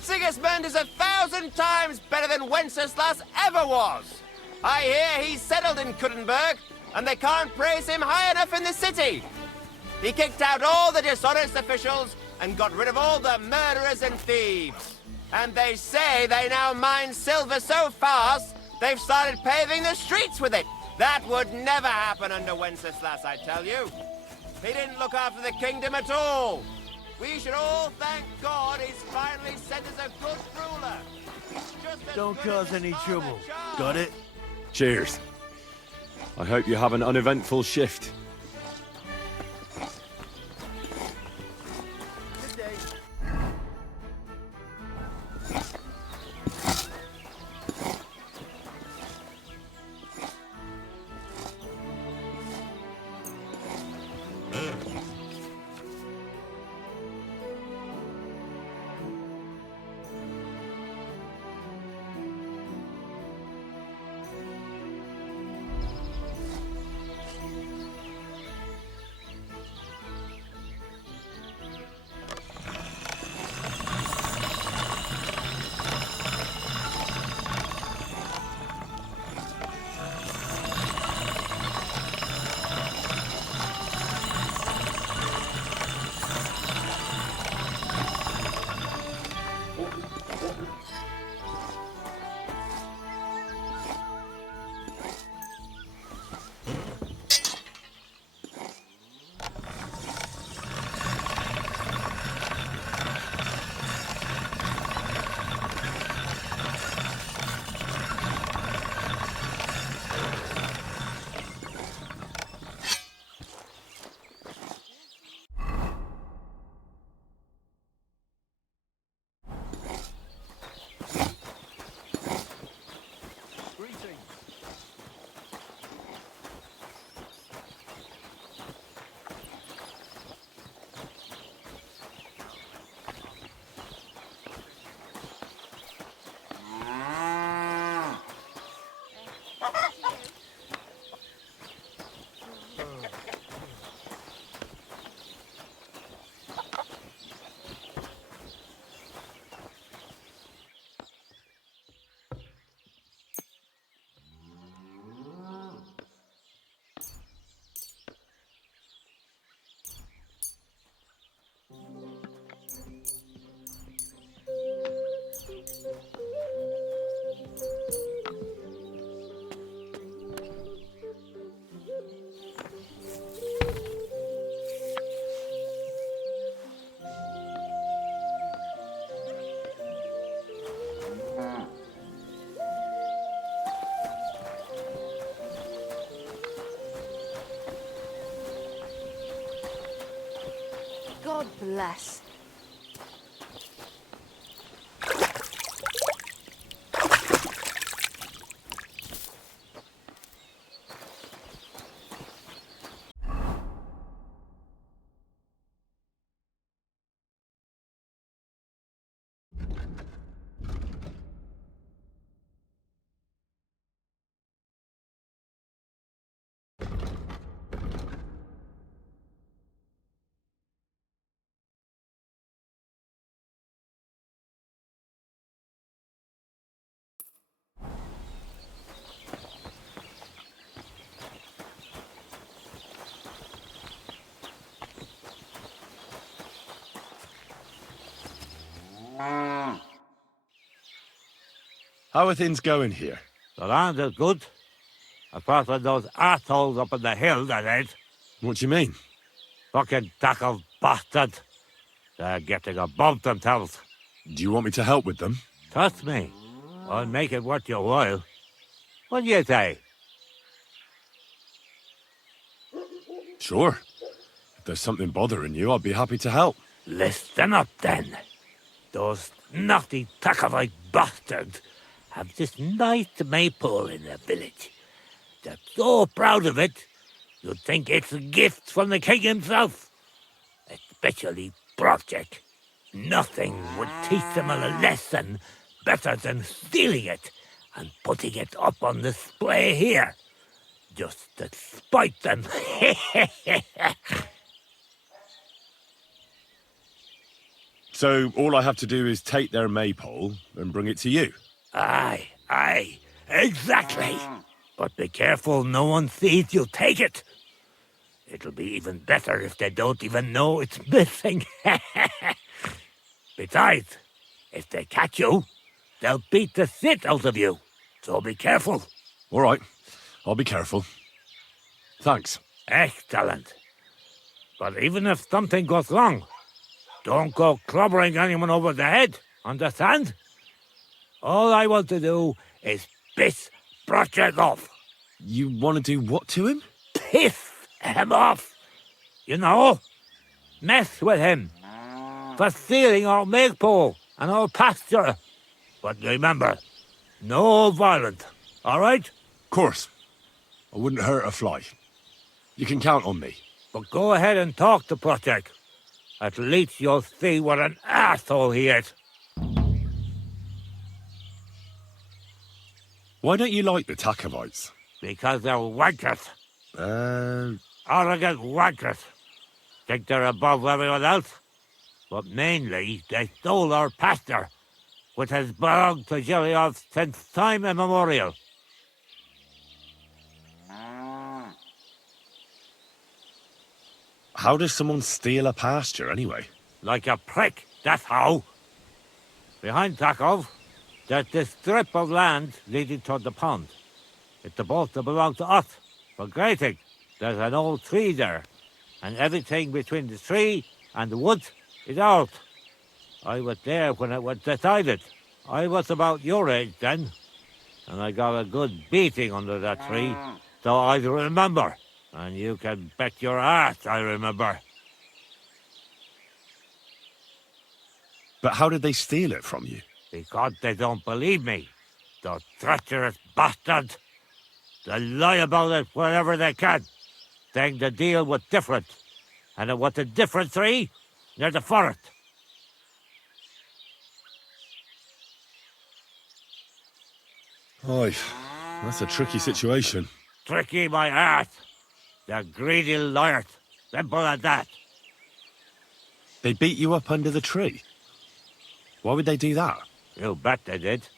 Sigismund is 1,000 times better than Wenceslas ever was. I hear he's settled in Kuttenberg, and they can't praise him high enough in the city. He kicked out all the dishonest officials and got rid of all the murderers and thieves. And they say they now mine silver so fast, they've started paving the streets with it. That would never happen under Wenceslas, I tell you. He didn't look after the kingdom at all. We should all thank God he's finally sent us a good ruler. He's just as Don't good as cause his any father, trouble. Charles. Got it? Cheers. I hope you have an uneventful shift. Good day. God bless. How are things going here? The land is good. Apart from those assholes up in the hill, that is. What do you mean? Fucking tackle bastards. They're getting above themselves. Do you want me to help with them? Trust me. I'll make it worth your while. What do you say? Sure. If there's something bothering you, I'd be happy to help. Listen up, then. Those naughty Tackerite bastards have this nice maypole in their village. They're so proud of it, you'd think it's a gift from the king himself. Especially Project. Nothing would teach them a lesson better than stealing it and putting it up on display here. Just to spite them. So all I have to do is take their maypole and bring it to you. Aye, exactly. But be careful no one sees you take it. It'll be even better if they don't even know it's missing. Besides, if they catch you, they'll beat the shit out of you. So be careful. All right, I'll be careful. Thanks. Excellent. But even if something goes wrong, don't go clobbering anyone over the head, understand? All I want to do is piss Project off. You want to do what to him? Piss him off. You know, mess with him for stealing our maypole and our pasture. But remember, no violence, all right? Of course. I wouldn't hurt a fly. You can count on me. But go ahead and talk to Project. At least you'll see what an asshole he is. Why don't you like the Takovites? Because they're wankers. Arrogant wankers. Think they're above everyone else. But mainly, they stole our pasture, which has belonged to Giliov since time immemorial. How does someone steal a pasture, anyway? Like a prick, that's how. Behind Takov, there's this strip of land leading toward the pond. It's supposed to belong to us, for grazing. There's an old tree there, and everything between the tree and the woods is ours. I was there when it was decided. I was about your age then, and I got a good beating under that tree, so I remember. And you can bet your ass I remember. But how did they steal it from you? Because they don't believe me. The treacherous bastards. They lie about it wherever they can, saying the deal was different. And it was a different tree near the forest. Oy, that's a tricky situation. Tricky my ass. They're greedy liars. Simple as that. They beat you up under the tree? Why would they do that? You bet they did.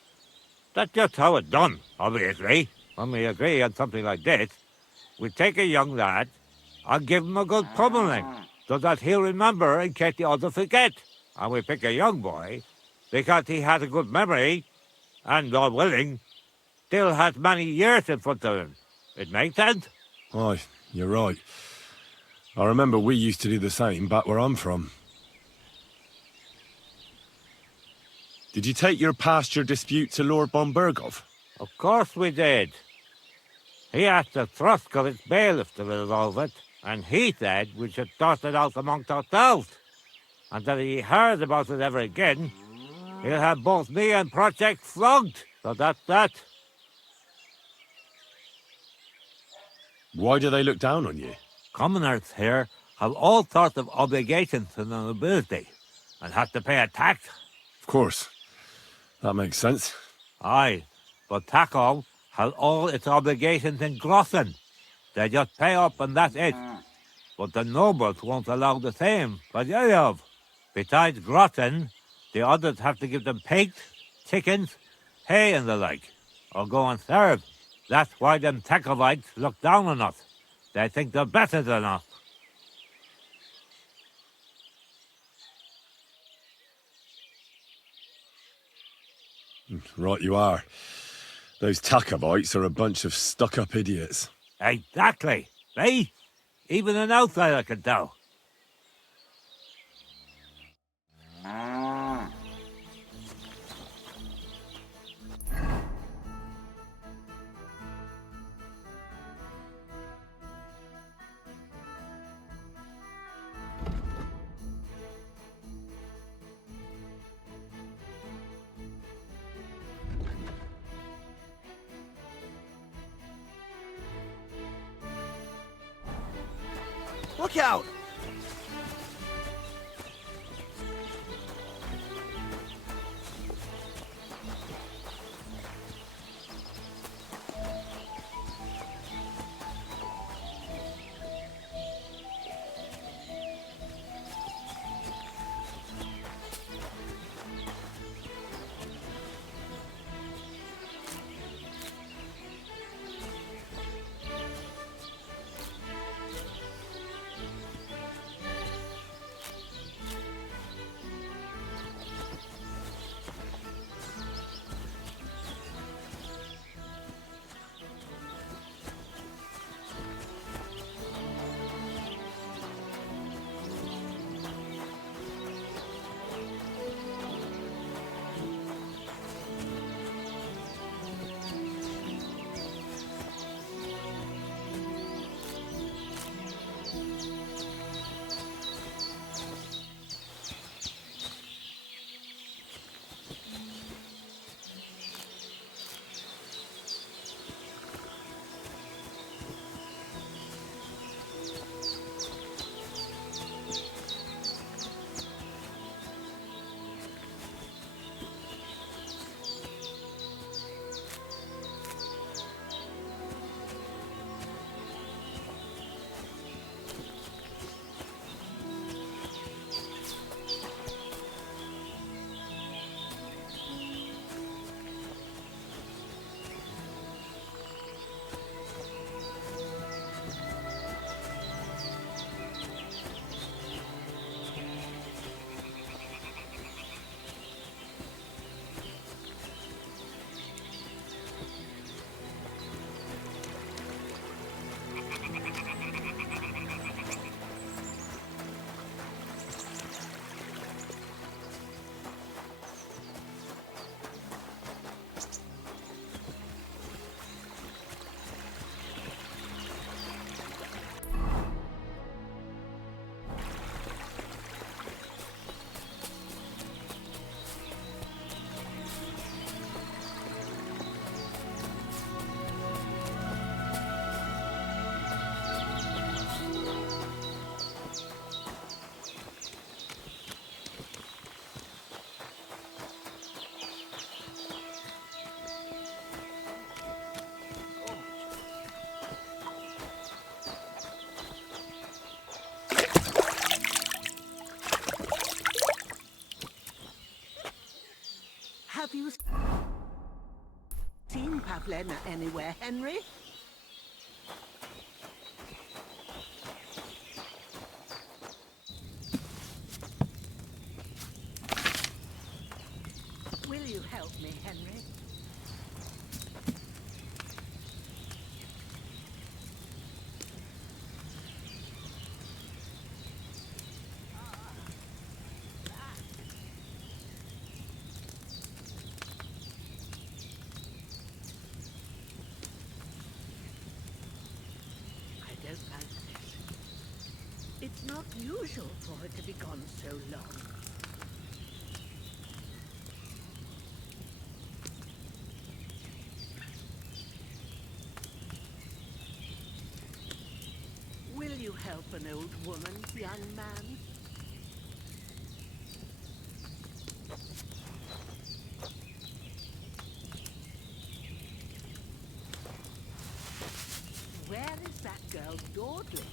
That's just how it's done, obviously. When we agree on something like this, we take a young lad and give him a good pummeling, so that he'll remember in case the others forget. And we pick a young boy because he has a good memory and, God willing, still has many years in front of him. It makes sense? Aye, you're right. I remember we used to do the same back where I'm from. Did you take your pasture dispute to Lord Bombergov? Of course we did. He asked the Thrusk of its bailiff to resolve it, and he said we should sort it out amongst ourselves. And that if he heard about it ever again, he'll have both me and Project flogged. So that's that. Why do they look down on you? Commoners here have all sorts of obligations to the nobility, and have to pay a tax. Of course. That makes sense. Aye, but Takov has all its obligations in Grossen. They just pay up and that's it. But the nobles won't allow the same for Yelov. Besides Grossen, the others have to give them pigs, chickens, hay and the like, or go and serve. That's why them Takovites look down on us. They think they're better than us. Right you are. Those Takovites are a bunch of stuck-up idiots. Exactly. See? Even an outsider can tell. Look out! Lena anywhere, Henry? Will you help me, Henry? I don't like this. It's not usual for her to be gone so long. Will you help an old woman, young man? Where is that girl dawdling?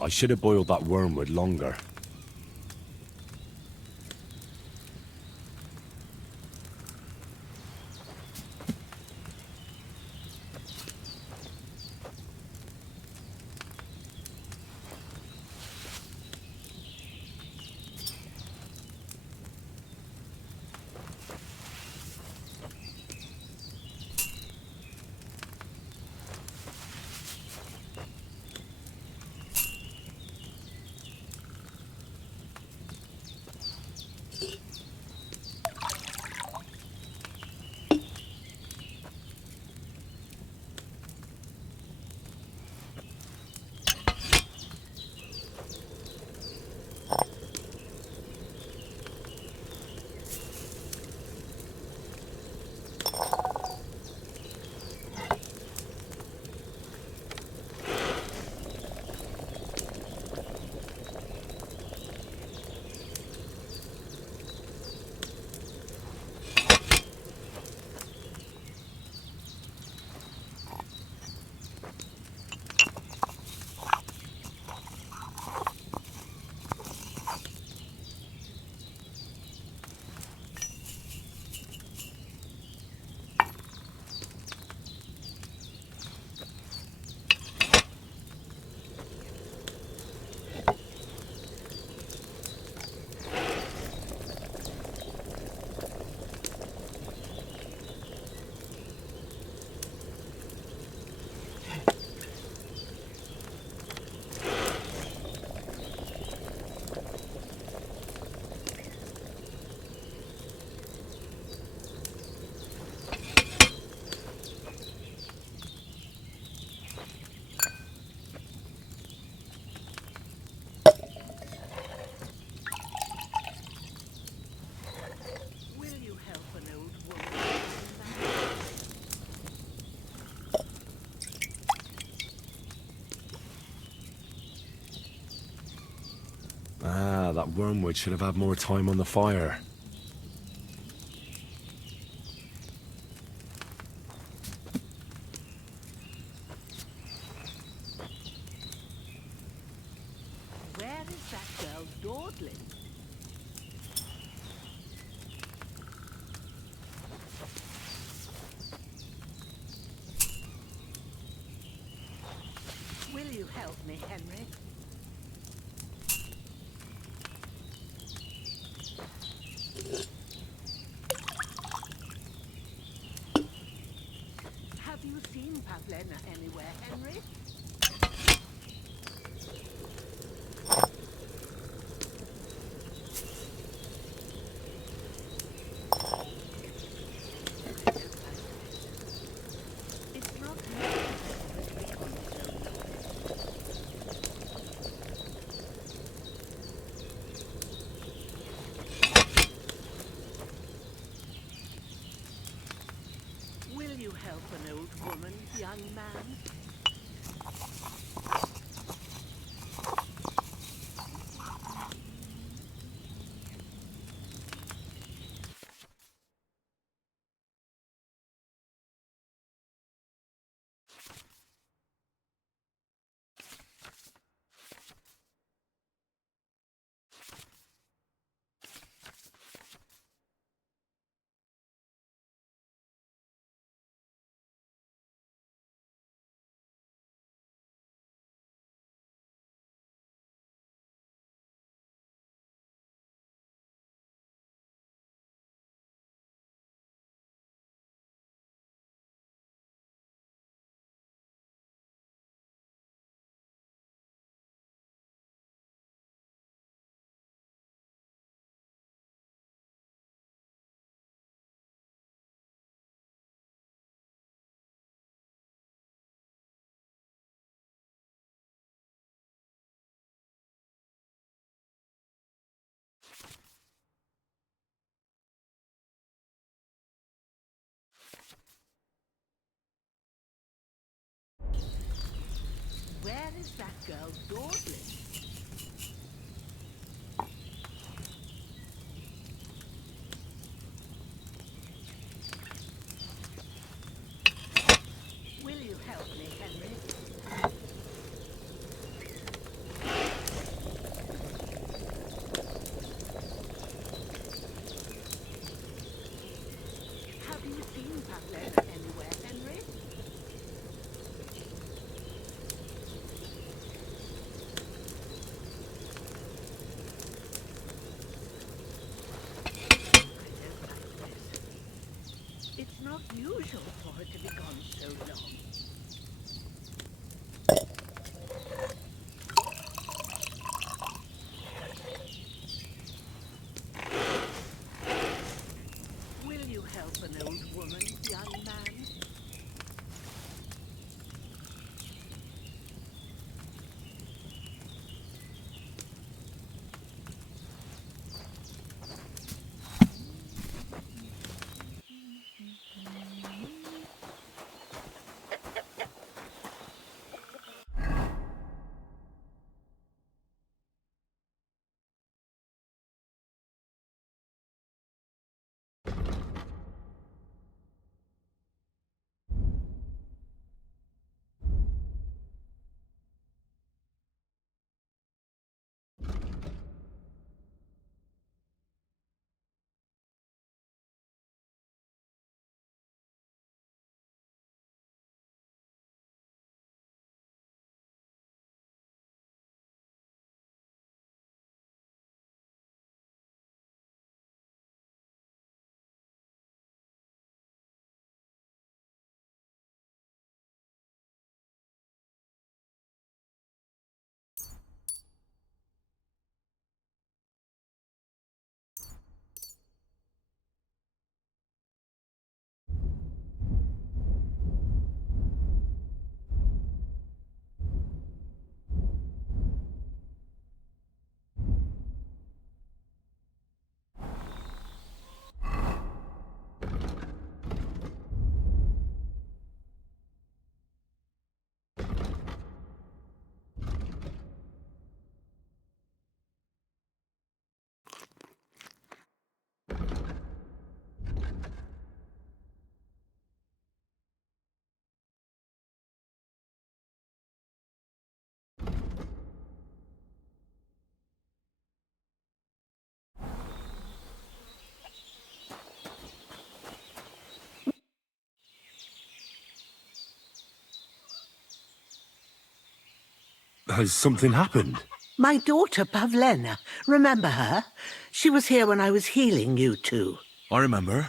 I should have boiled that wormwood longer. that wormwood should have had more time on the fire. Where is that girl dawdling? Will you help me, Henry? Have you seen Pavlena anywhere, Henry? It's not Will you help an old woman, young man? Where is that girl dawdling? Will you help me, Henry? Have you seen Pavlena anywhere, Henry? It's not usual for her to be gone so long. Will you help an old woman, young man? Has something happened? My daughter, Pavlena. Remember her? She was here when I was healing you two. I remember.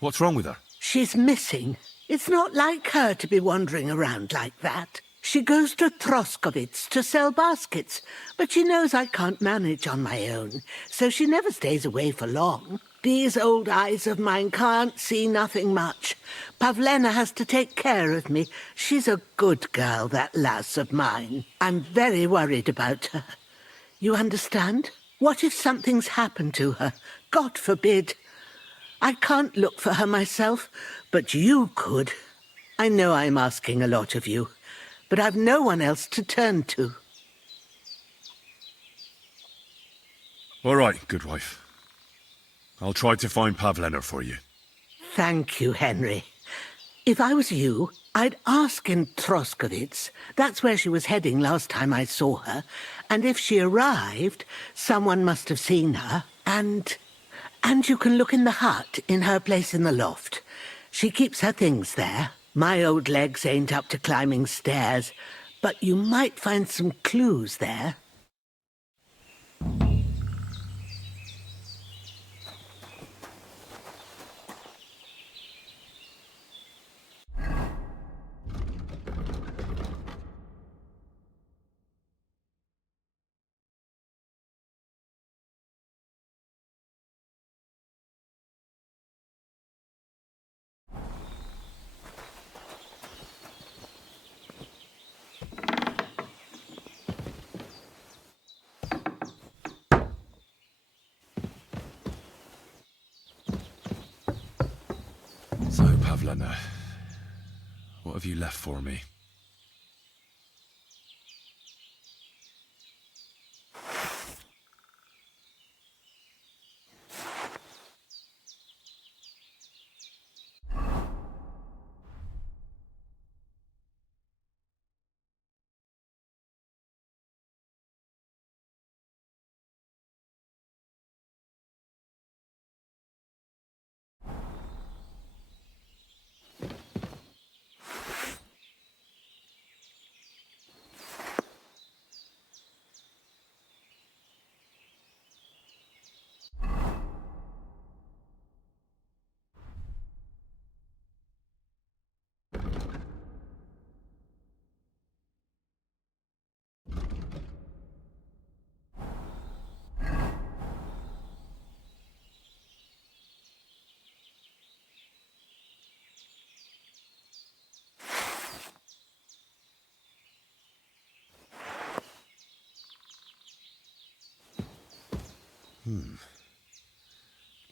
What's wrong with her? She's missing. It's not like her to be wandering around like that. She goes to Troskovitz to sell baskets, but she knows I can't manage on my own, so she never stays away for long. These old eyes of mine can't see nothing much. Pavlena has to take care of me. She's a good girl, that lass of mine. I'm very worried about her. You understand? What if something's happened to her? God forbid. I can't look for her myself, but you could. I know I'm asking a lot of you, but I've no one else to turn to. All right, good wife. I'll try to find Pavlena for you. Thank you, Henry. If I was you, I'd ask in Troskovitz. That's where she was heading last time I saw her. And if she arrived, someone must have seen her. And you can look in the hut in her place in the loft. She keeps her things there. My old legs ain't up to climbing stairs, but you might find some clues there. So, Pavlena, what have you left for me?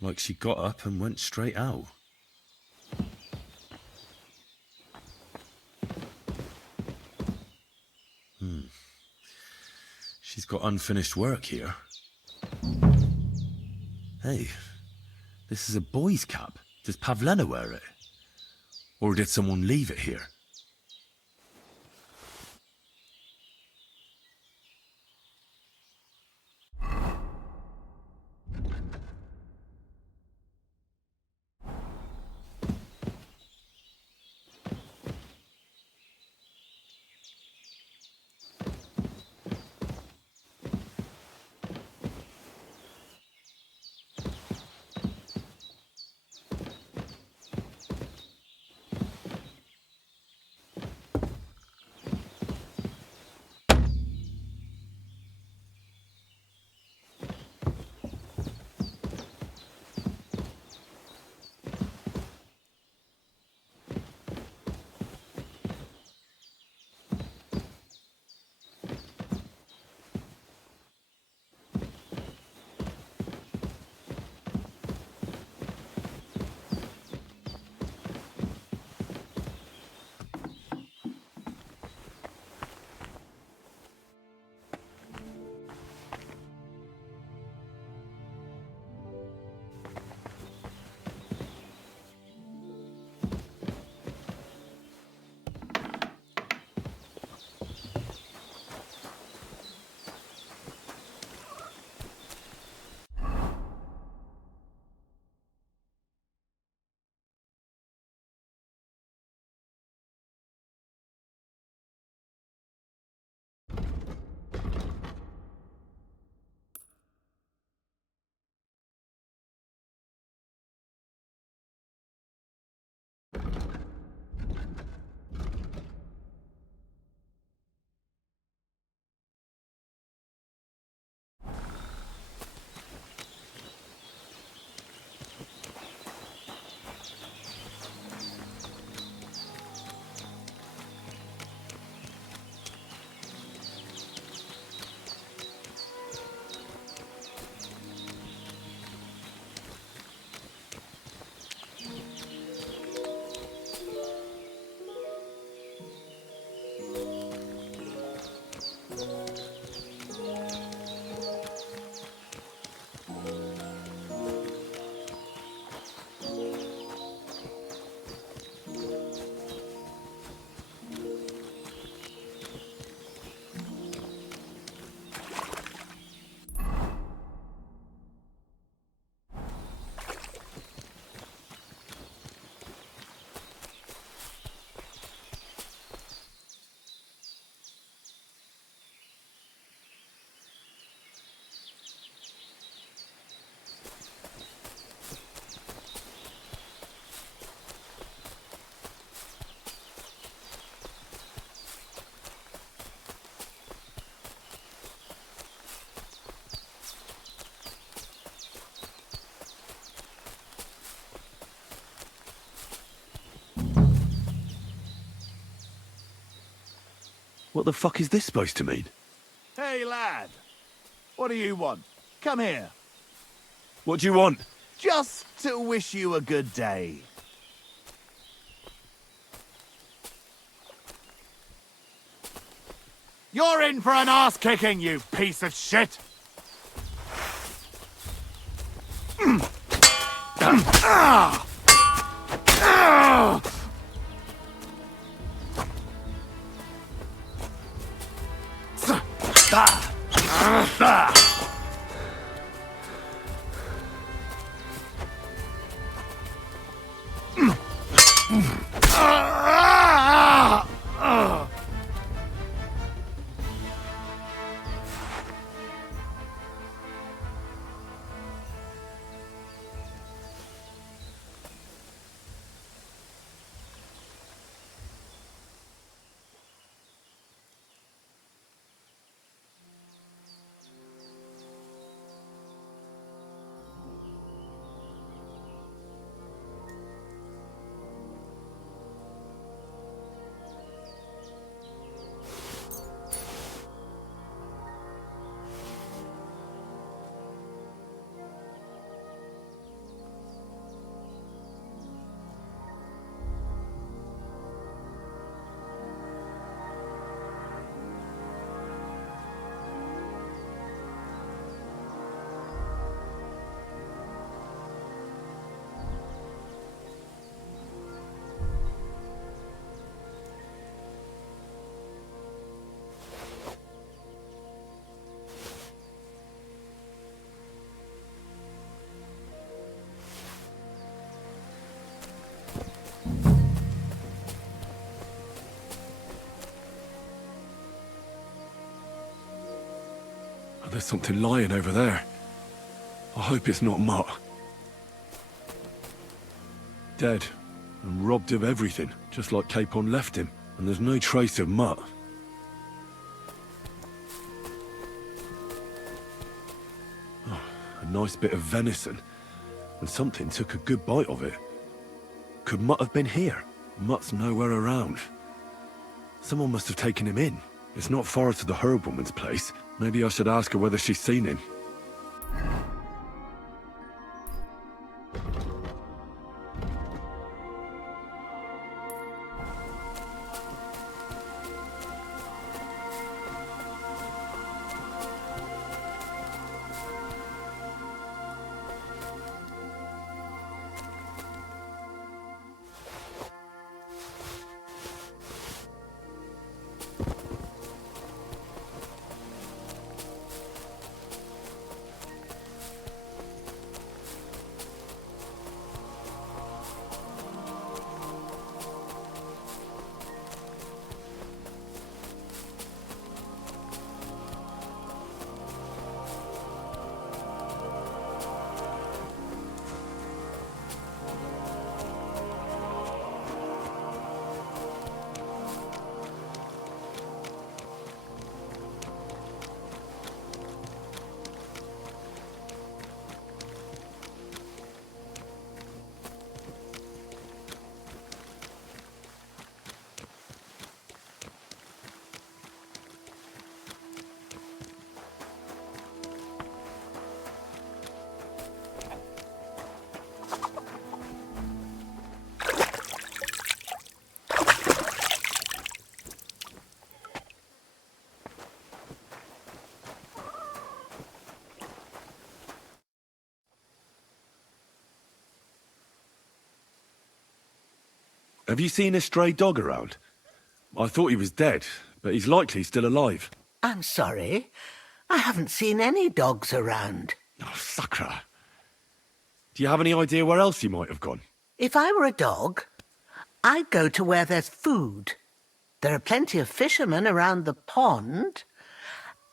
Like she got up and went straight out. She's got unfinished work here. Hey, this is a boy's cap. Does Pavlena wear it? Or did someone leave it here? What the fuck is this supposed to mean? Hey, lad. What do you want? Come here. What do you want? Just to wish you a good day. You're in for an ass-kicking, you piece of shit! There's something lying over there. I hope it's not Mutt. Dead and robbed of everything, just like Capon left him. And there's no trace of Mutt. Oh, a nice bit of venison. And something took a good bite of it. Could Mutt have been here? Mutt's nowhere around. Someone must have taken him in. It's not far to the herb woman's place. Maybe I should ask her whether she's seen him. Have you seen a stray dog around? I thought he was dead, but he's likely still alive. I'm sorry. I haven't seen any dogs around. Oh, Sakra. Do you have any idea where else he might have gone? If I were a dog, I'd go to where there's food. There are plenty of fishermen around the pond,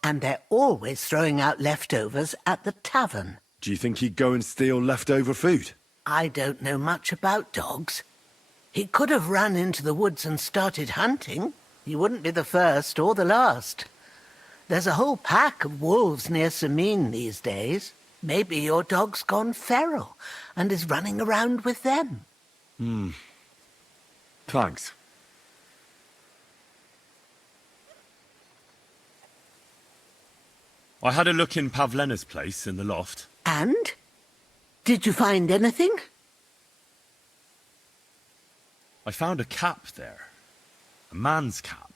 and they're always throwing out leftovers at the tavern. Do you think he'd go and steal leftover food? I don't know much about dogs. He could have run into the woods and started hunting. He wouldn't be the first or the last. There's a whole pack of wolves near Samin these days. Maybe your dog's gone feral and is running around with them. Thanks. I had a look in Pavlena's place in the loft. And? Did you find anything? I found a cap there. A man's cap.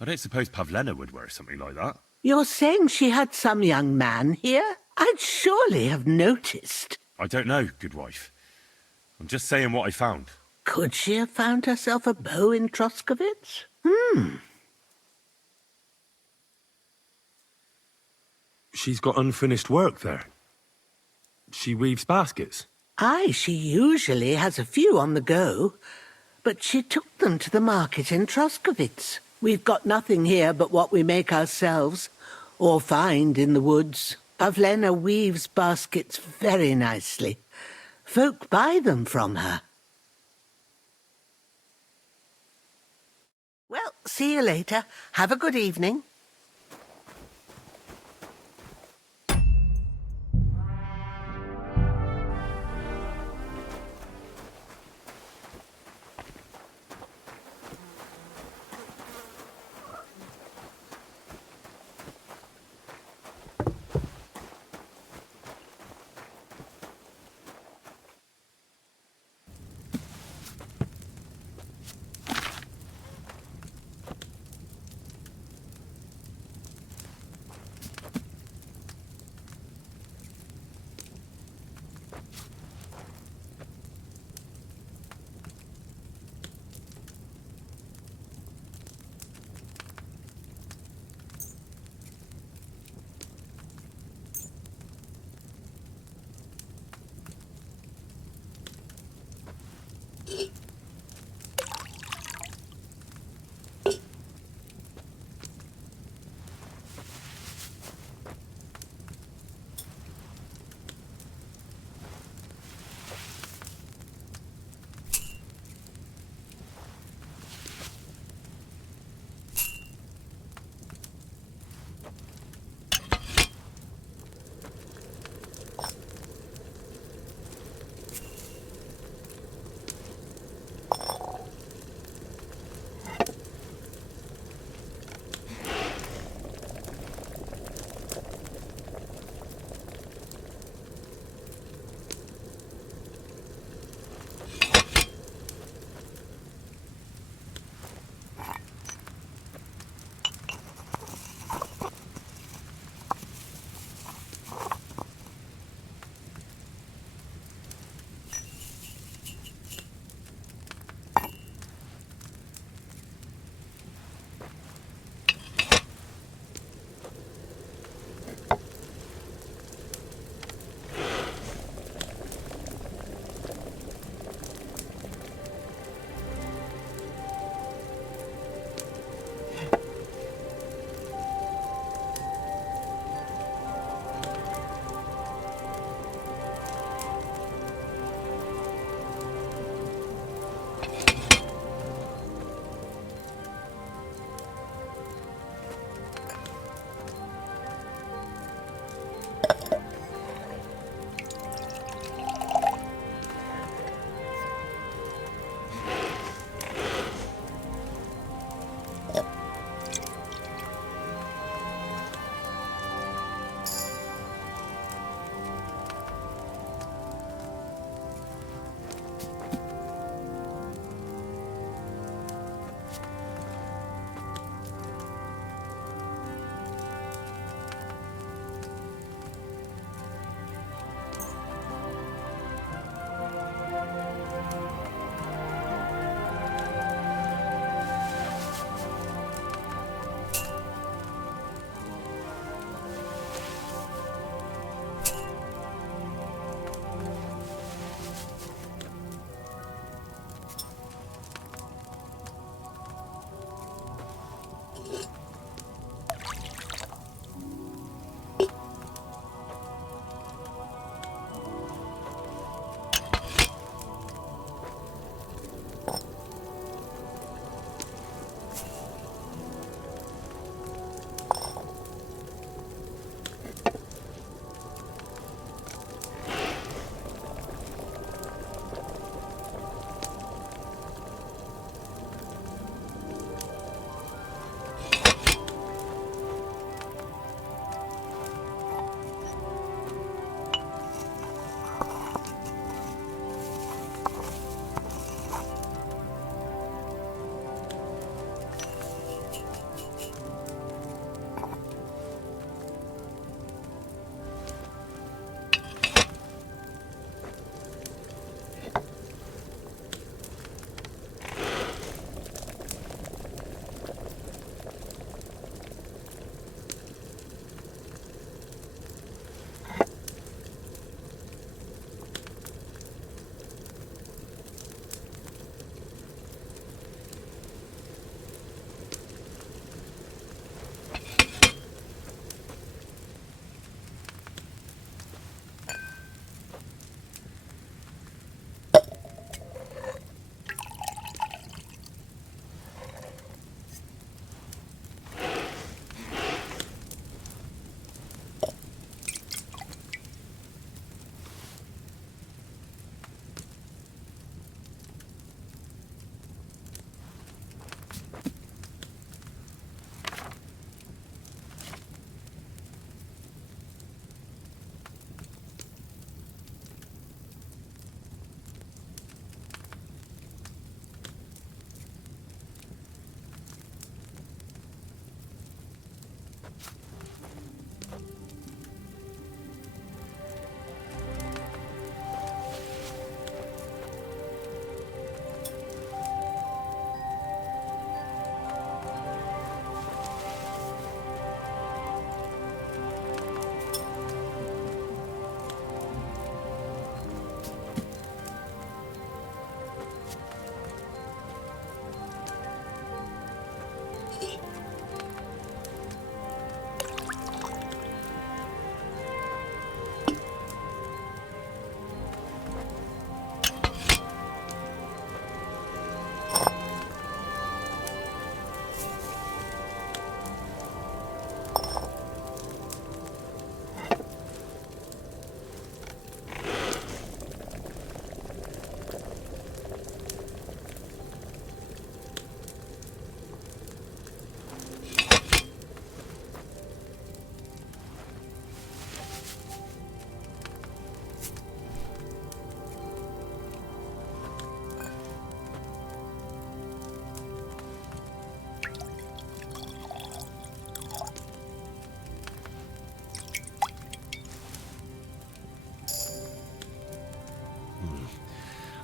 I don't suppose Pavlena would wear something like that. You're saying she had some young man here? I'd surely have noticed. I don't know, good wife. I'm just saying what I found. Could she have found herself a beau in Troskovitz? She's got unfinished work there. She weaves baskets. Aye, she usually has a few on the go. But she took them to the market in Troskovitz. We've got nothing here but what we make ourselves, or find in the woods. Pavlena weaves baskets very nicely. Folk buy them from her. Well, see you later. Have a good evening.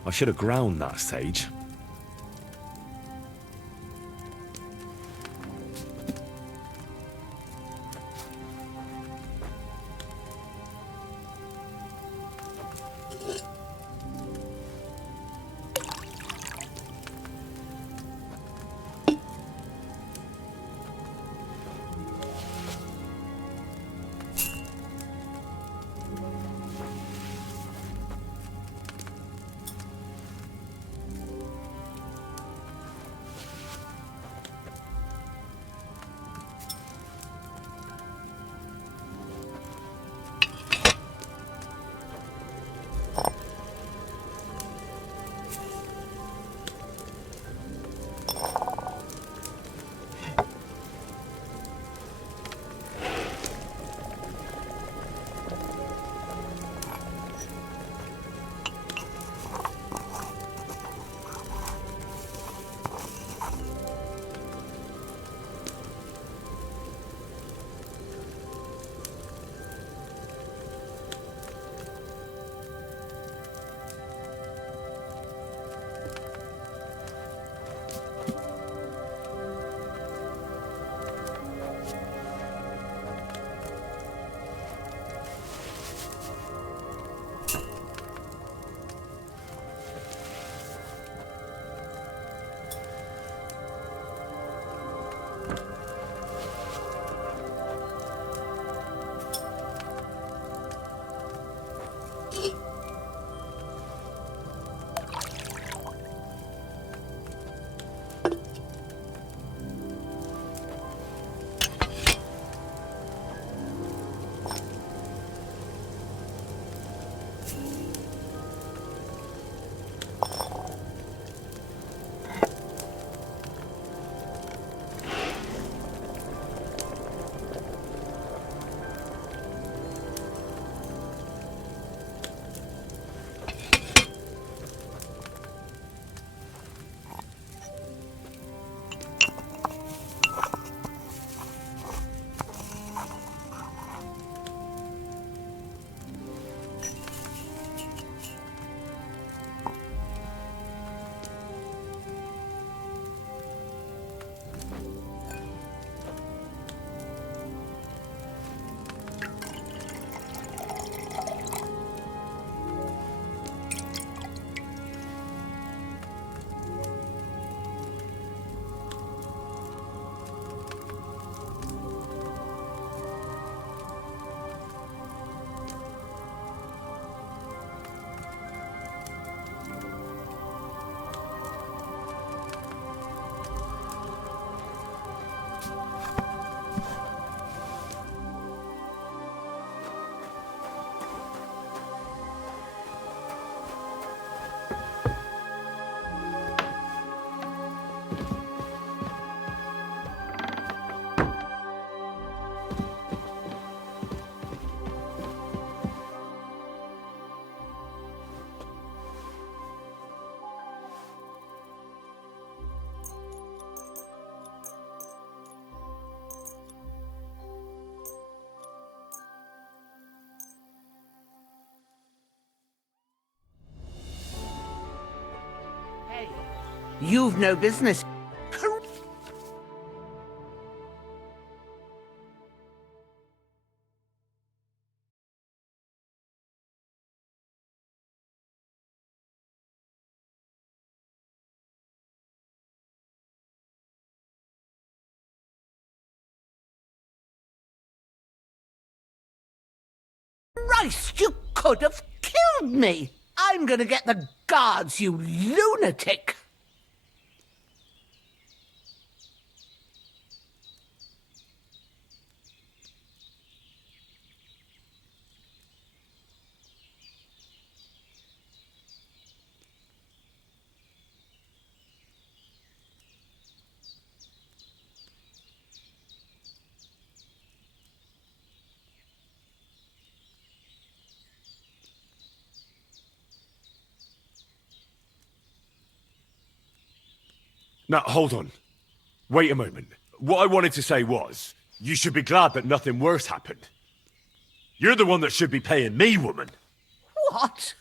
I should have ground that sage. You've no business. Christ, you could have killed me. I'm gonna get the guards, you lunatic. Now, hold on. Wait a moment. What I wanted to say was, you should be glad that nothing worse happened. You're the one that should be paying me, woman. What?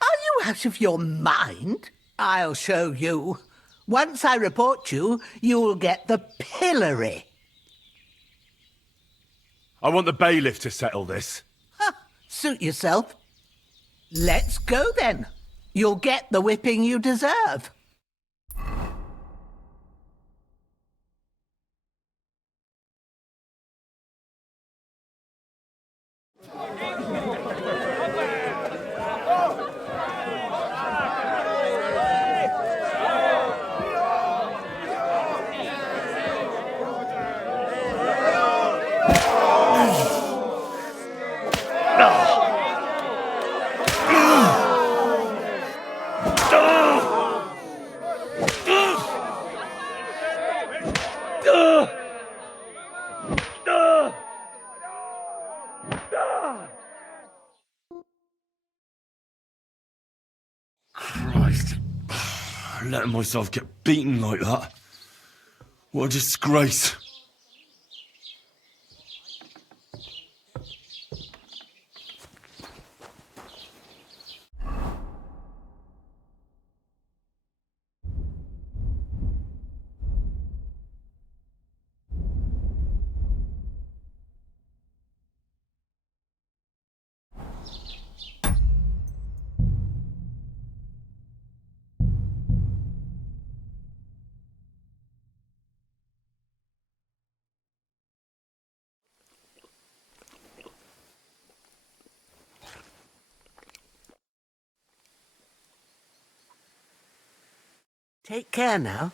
Are you out of your mind? I'll show you. Once I report you, you'll get the pillory. I want the bailiff to settle this. Suit yourself. Let's go then. You'll get the whipping you deserve. Christ. Letting myself get beaten like that. What a disgrace. Take care now.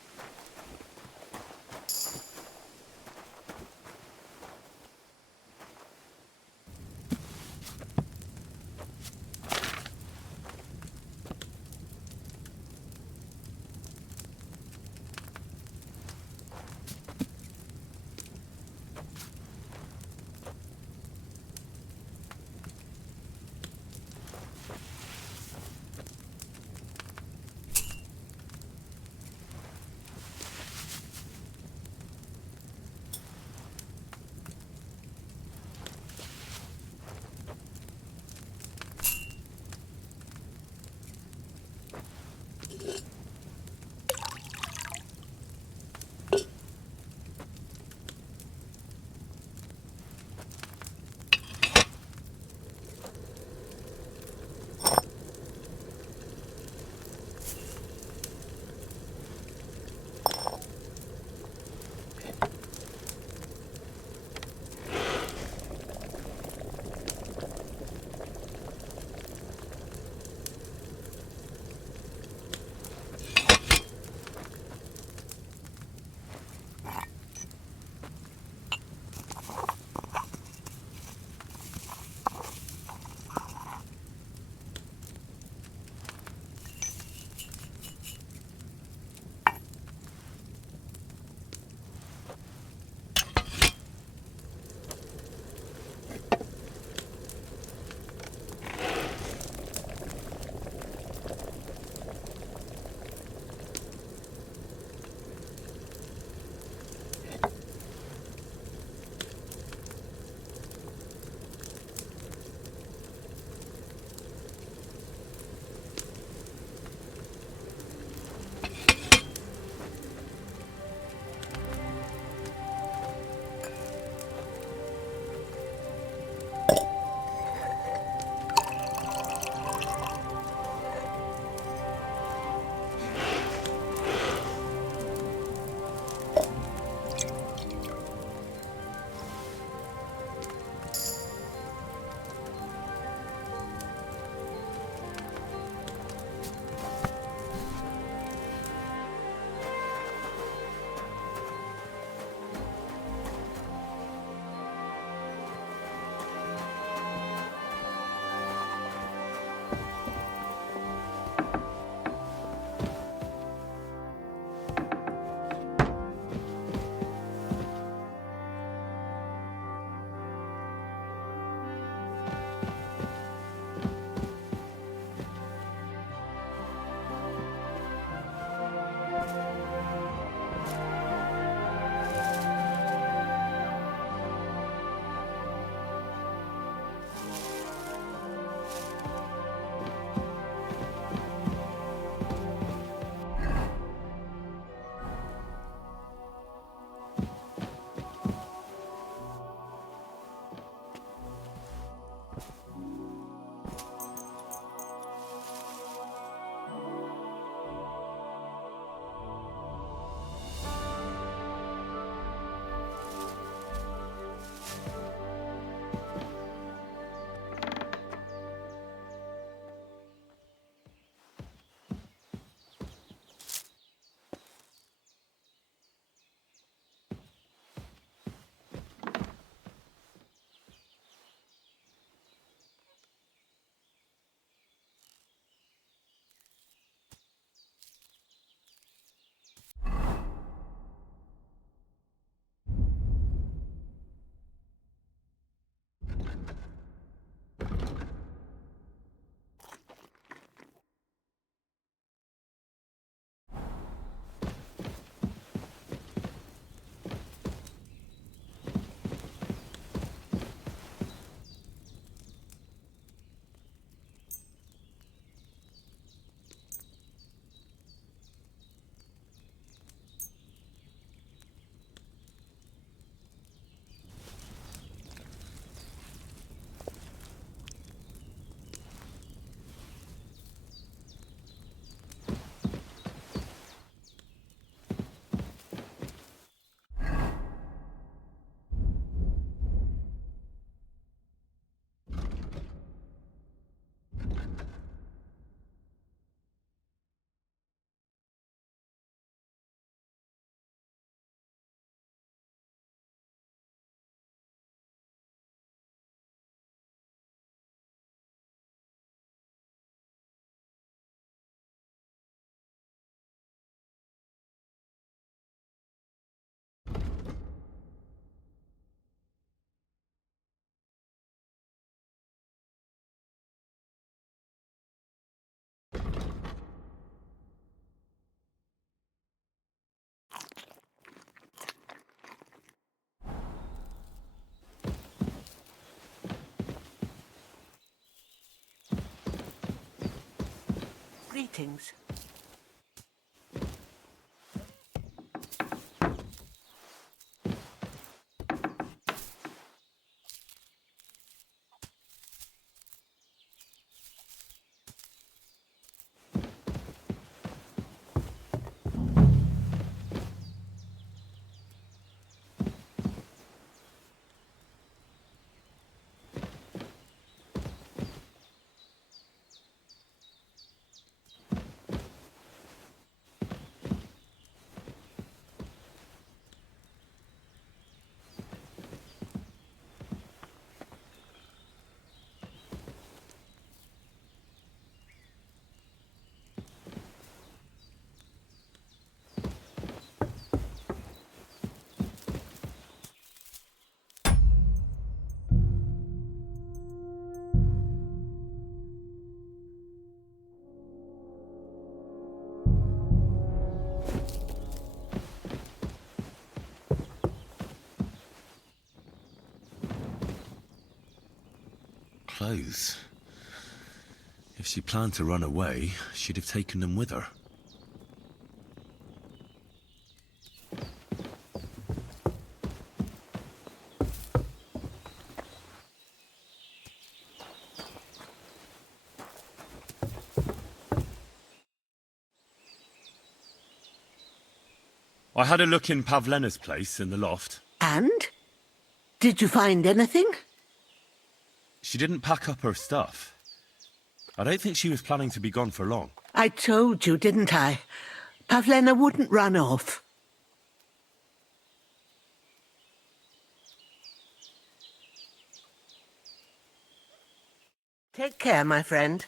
Greetings. Clothes. If she planned to run away, she'd have taken them with her. I had a look in Pavlena's place in the loft. And? Did you find anything? She didn't pack up her stuff. I don't think she was planning to be gone for long. I told you, didn't I? Pavlena wouldn't run off. Take care, my friend.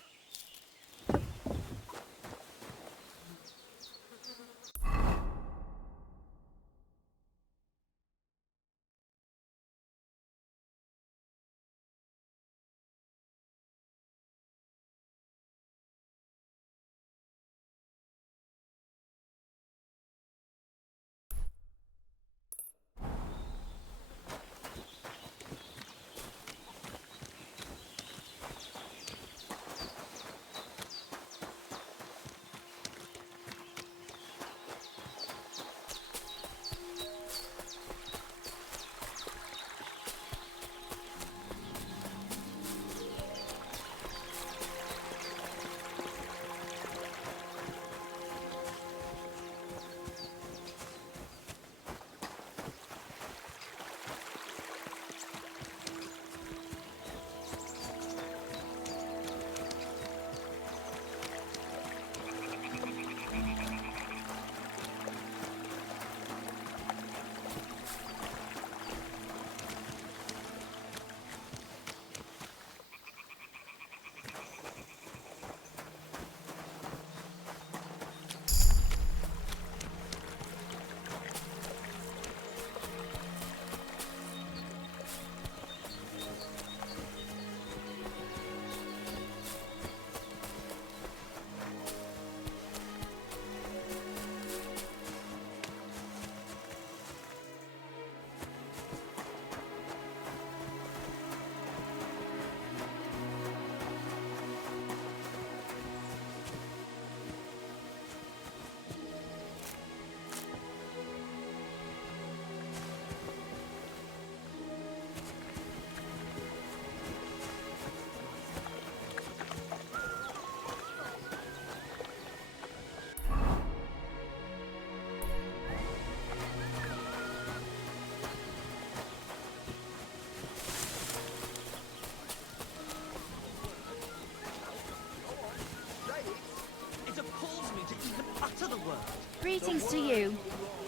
Greetings to you.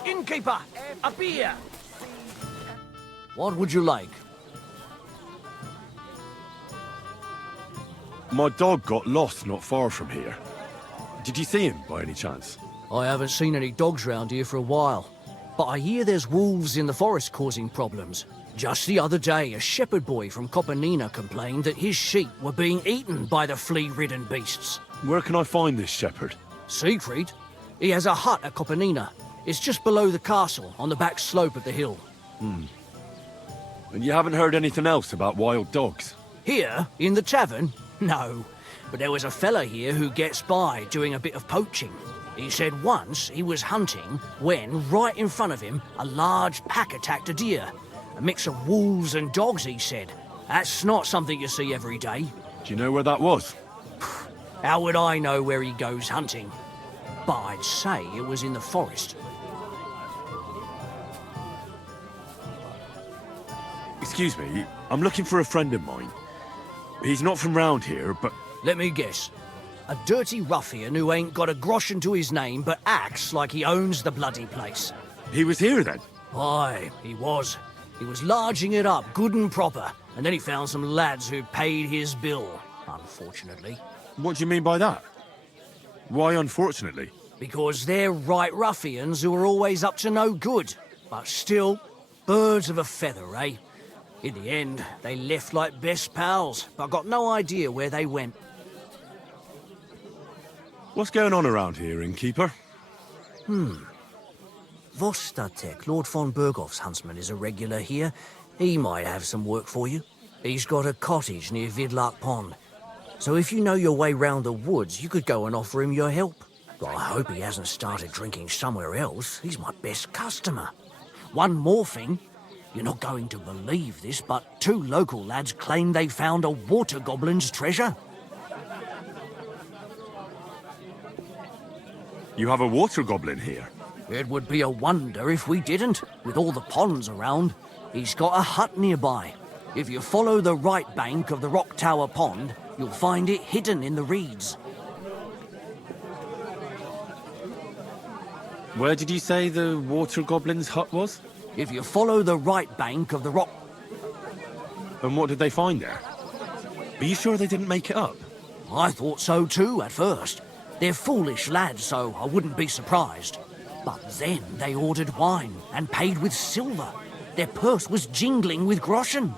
Innkeeper, a beer! What would you like? My dog got lost not far from here. Did you see him by any chance? I haven't seen any dogs round here for a while, but I hear there's wolves in the forest causing problems. Just the other day, a shepherd boy from Kopanina complained that his sheep were being eaten by the flea-ridden beasts. Where can I find this shepherd? Siegfried? He has a hut at Kopanina. It's just below the castle, on the back slope of the hill. And you haven't heard anything else about wild dogs? Here, in the tavern? No. but there was a fella here who gets by doing a bit of poaching. He said once he was hunting when, right in front of him, a large pack attacked a deer. A mix of wolves and dogs, he said. That's not something you see every day. Do you know where that was? How would I know where he goes hunting? But I'd say it was in the forest. Excuse me, I'm looking for a friend of mine. He's not from round here, but... Let me guess. A dirty ruffian who ain't got a groschen to his name but acts like he owns the bloody place. He was here then? Aye, he was. He was larging it up good and proper, and then he found some lads who paid his bill, unfortunately. What do you mean by that? Why unfortunately? Because they're right ruffians who are always up to no good. But still, birds of a feather, eh? In the end, they left like best pals, but got no idea where they went. What's going on around here, innkeeper? Vostatek, Lord von Berghoff's huntsman, is a regular here. He might have some work for you. He's got a cottage near Vidlark Pond. So if you know your way round the woods, you could go and offer him your help. But I hope he hasn't started drinking somewhere else. He's my best customer. One more thing. You're not going to believe this, but 2 local lads claim they found a water goblin's treasure. You have a water goblin here? It would be a wonder if we didn't, with all the ponds around. He's got a hut nearby. If you follow the right bank of the Rock Tower Pond, you'll find it hidden in the reeds. Where did you say the water goblin's hut was? If you follow the right bank of the rock... And what did they find there? Are you sure they didn't make it up? I thought so too, at first. They're foolish lads, so I wouldn't be surprised. But then they ordered wine and paid with silver. Their purse was jingling with groschen.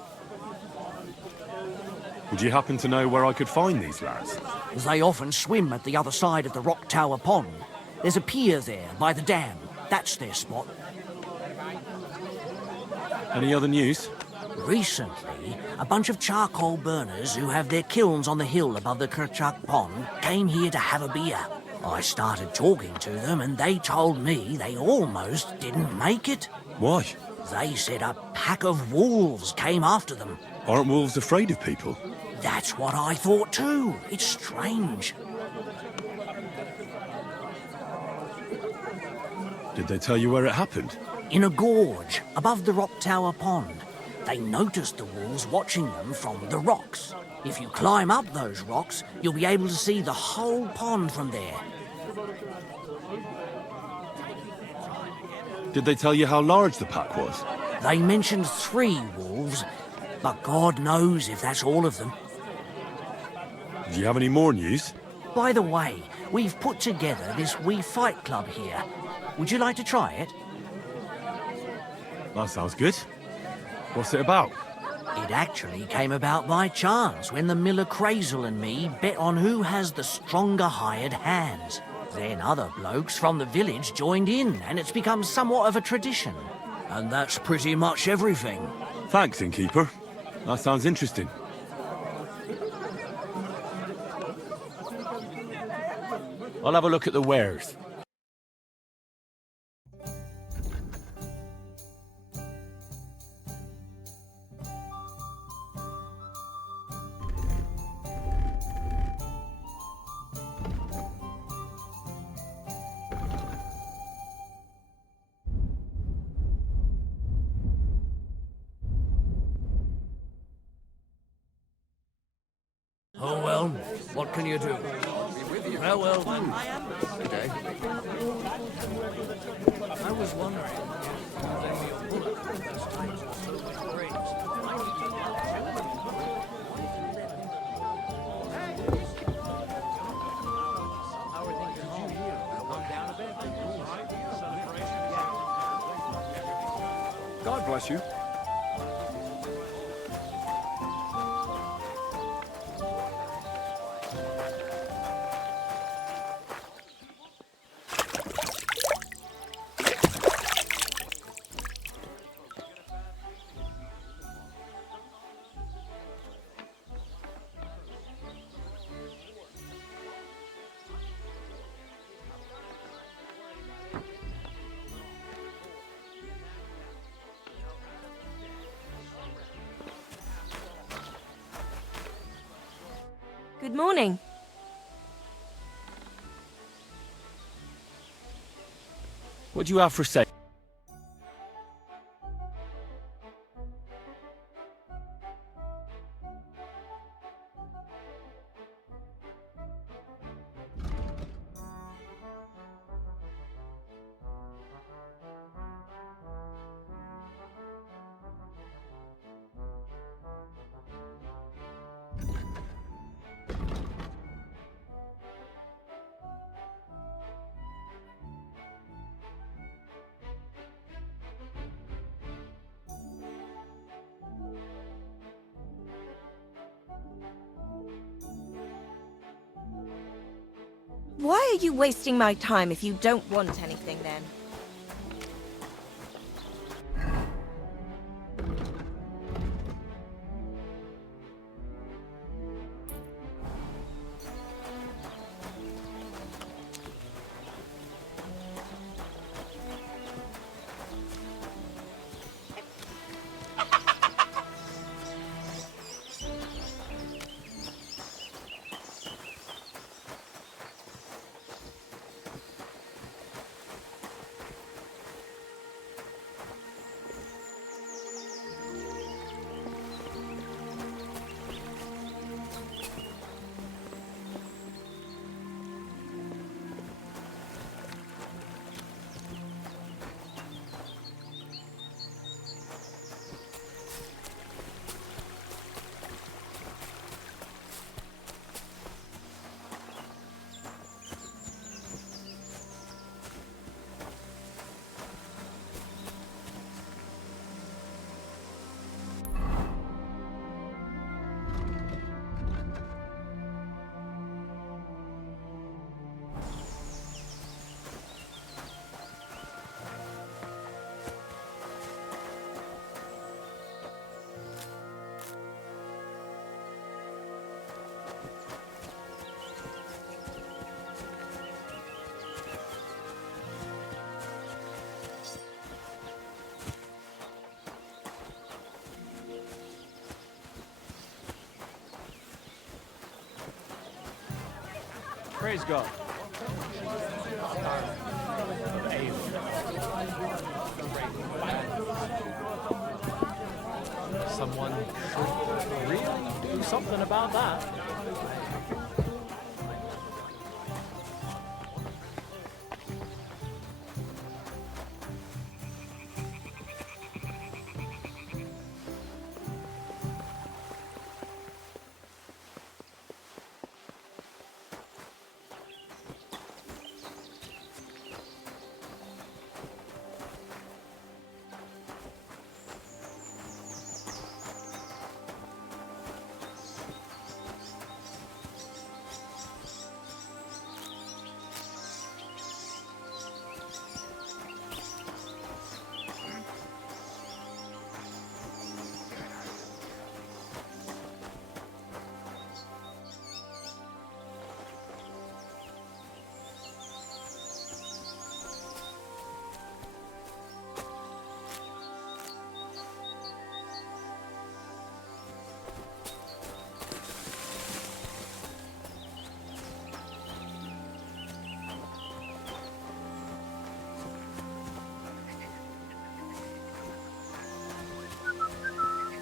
Would you happen to know where I could find these lads? They often swim at the other side of the Rock Tower Pond. There's a pier there by the dam. That's their spot. Any other news? Recently, a bunch of charcoal burners who have their kilns on the hill above the Kerchak Pond came here to have a beer. I started talking to them and they told me they almost didn't make it. Why? They said a pack of wolves came after them. Aren't wolves afraid of people? That's what I thought too. It's strange. Did they tell you where it happened? In a gorge above the Rock Tower Pond. They noticed the wolves watching them from the rocks. If you climb up those rocks, you'll be able to see the whole pond from there. Did they tell you how large the pack was? They mentioned 3 wolves, but God knows if that's all of them. Do you have any more news? By the way, we've put together this wee fight club here. Would you like to try it? That sounds good. What's it about? It actually came about by chance when the miller Crazel and me bet on who has the stronger hired hands. Then other blokes from the village joined in, and it's become somewhat of a tradition. And that's pretty much everything. Thanks, innkeeper. That sounds interesting. I'll have a look at the wares. Oh well, what can you do? Farewell. Good day. I was wondering. God bless you. morning. What do you have for sale? Why are you wasting my time if you don't want anything then? Praise God. Someone should really do something about that.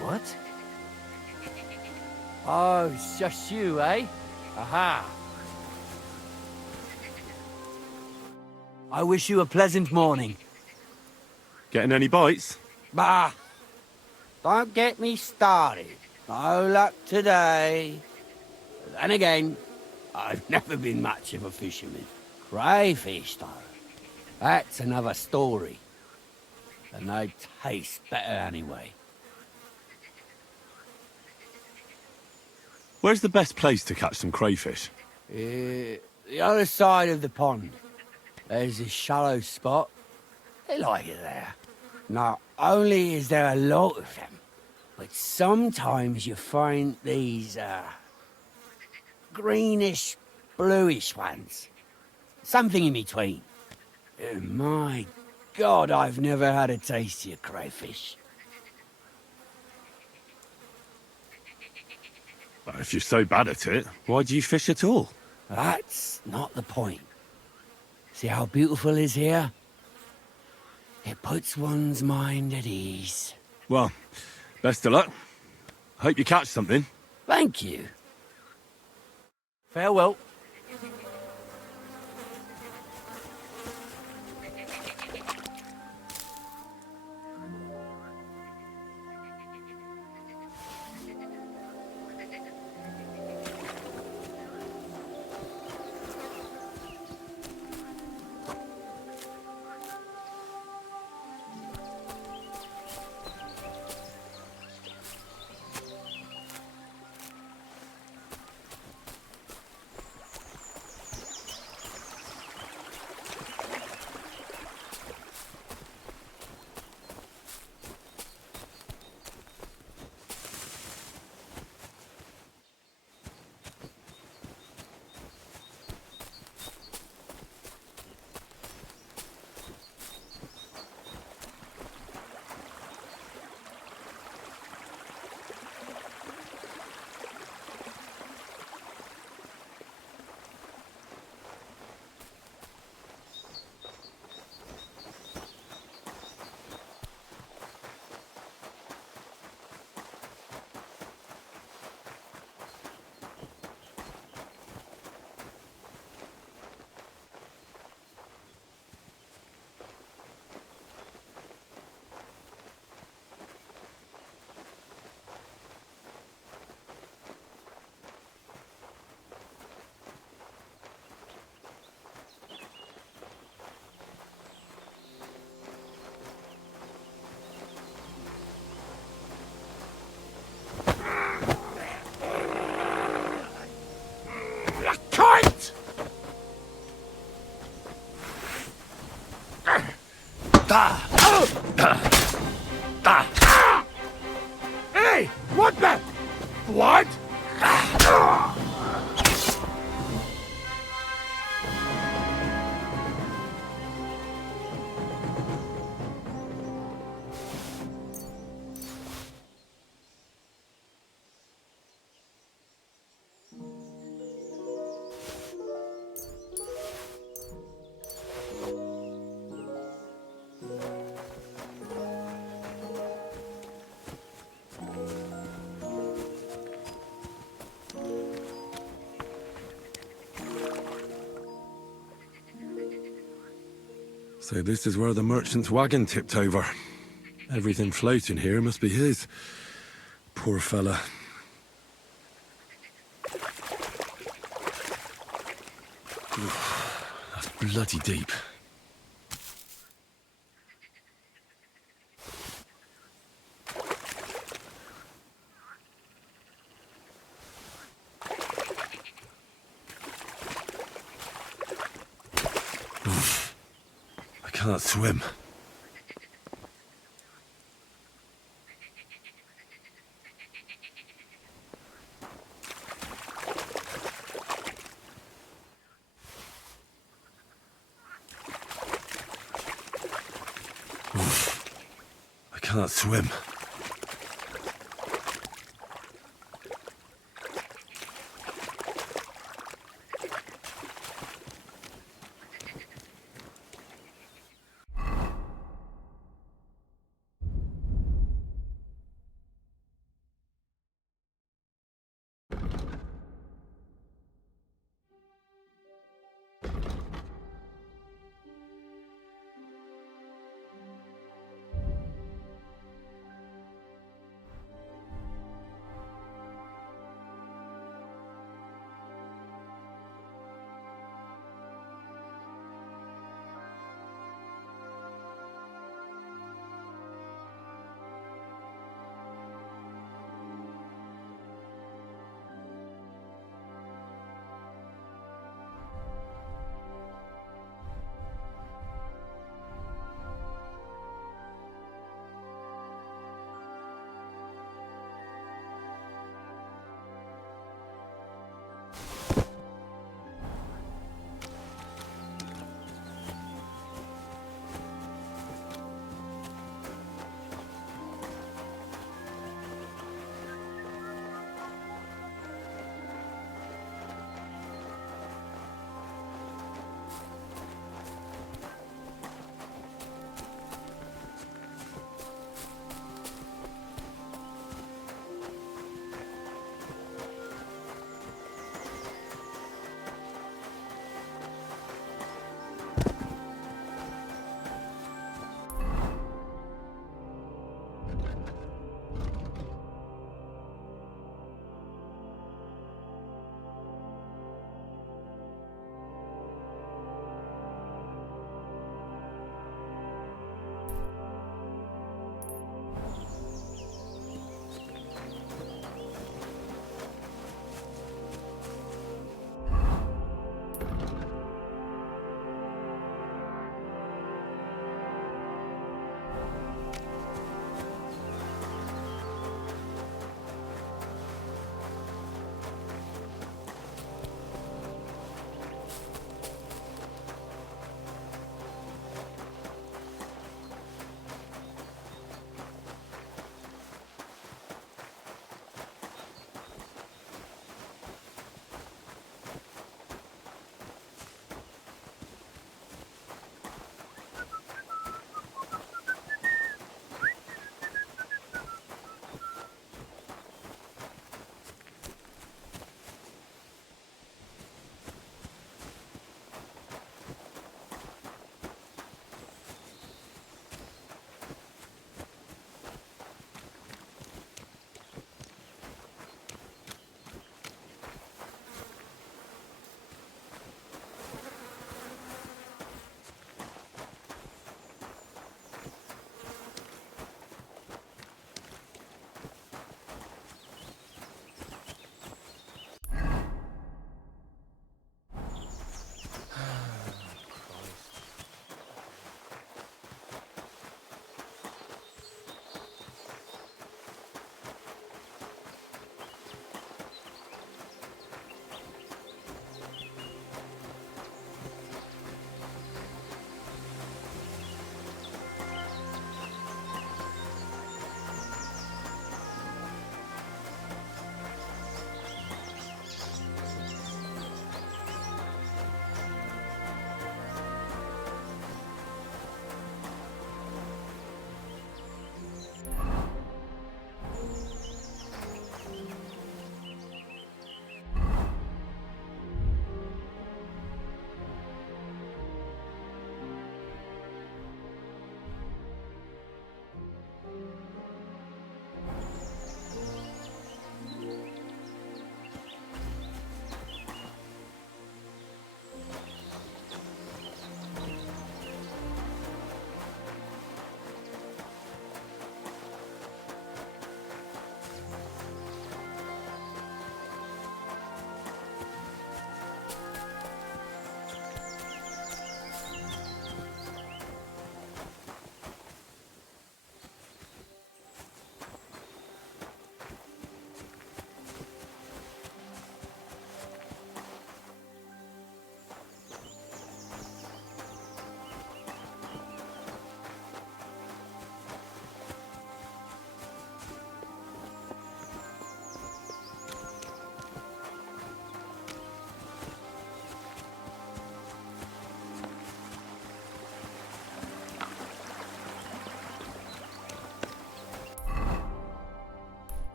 What? Oh, it's just you, eh? Aha. I wish you a pleasant morning. Getting any bites? Bah! Don't get me started. No luck today. Then again, I've never been much of a fisherman. Crayfish, though. That's another story. And they taste better anyway. Where's the best place to catch some crayfish? The other side of the pond. There's a shallow spot. They like it there. Not only is there a lot of them, but sometimes you find these, greenish, bluish ones. Something in between. My God, I've never had a tastier crayfish. If you're so bad at it, why do you fish at all? That's not the point. See how beautiful is here? It puts one's mind at ease. Well, best of luck. Hope you catch something. Thank you. Farewell. Hey! What the? What? So this is where the merchant's wagon tipped over. Everything floating here must be his. Poor fella. Oof, that's bloody deep. I can't swim. I can't swim.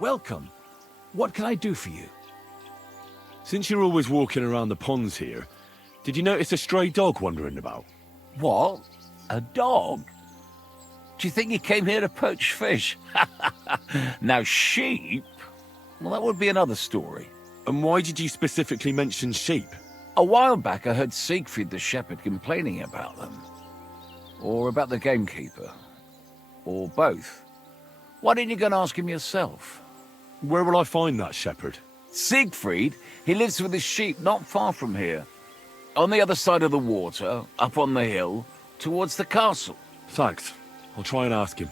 Welcome. What can I do for you? Since you're always walking around the ponds here, did you notice a stray dog wandering about? What? A dog? Do you think he came here to poach fish? Now, sheep? Well, that would be another story. And why did you specifically mention sheep? A while back, I heard Siegfried the shepherd complaining about them. Or about the gamekeeper. Or both. Why didn't you go and ask him yourself? Where will I find that shepherd? Siegfried? He lives with his sheep not far from here. On the other side of the water, up on the hill, towards the castle. Thanks. I'll try and ask him.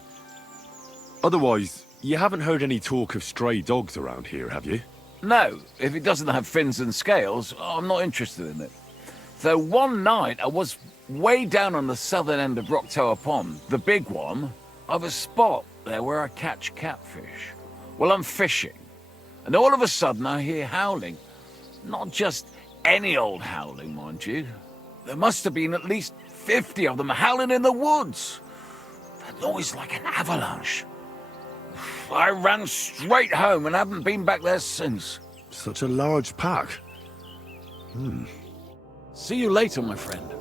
Otherwise, you haven't heard any talk of stray dogs around here, have you? No, if it doesn't have fins and scales, I'm not interested in it. Though one night I was way down on the southern end of Rock Tower Pond, the big one, I've a spot there where I catch catfish. Well, I'm fishing, and all of a sudden I hear howling. Not just any old howling, mind you. There must have been at least 50 of them howling in the woods. A noise like an avalanche. I ran straight home and haven't been back there since. Such a large pack. See you later, my friend.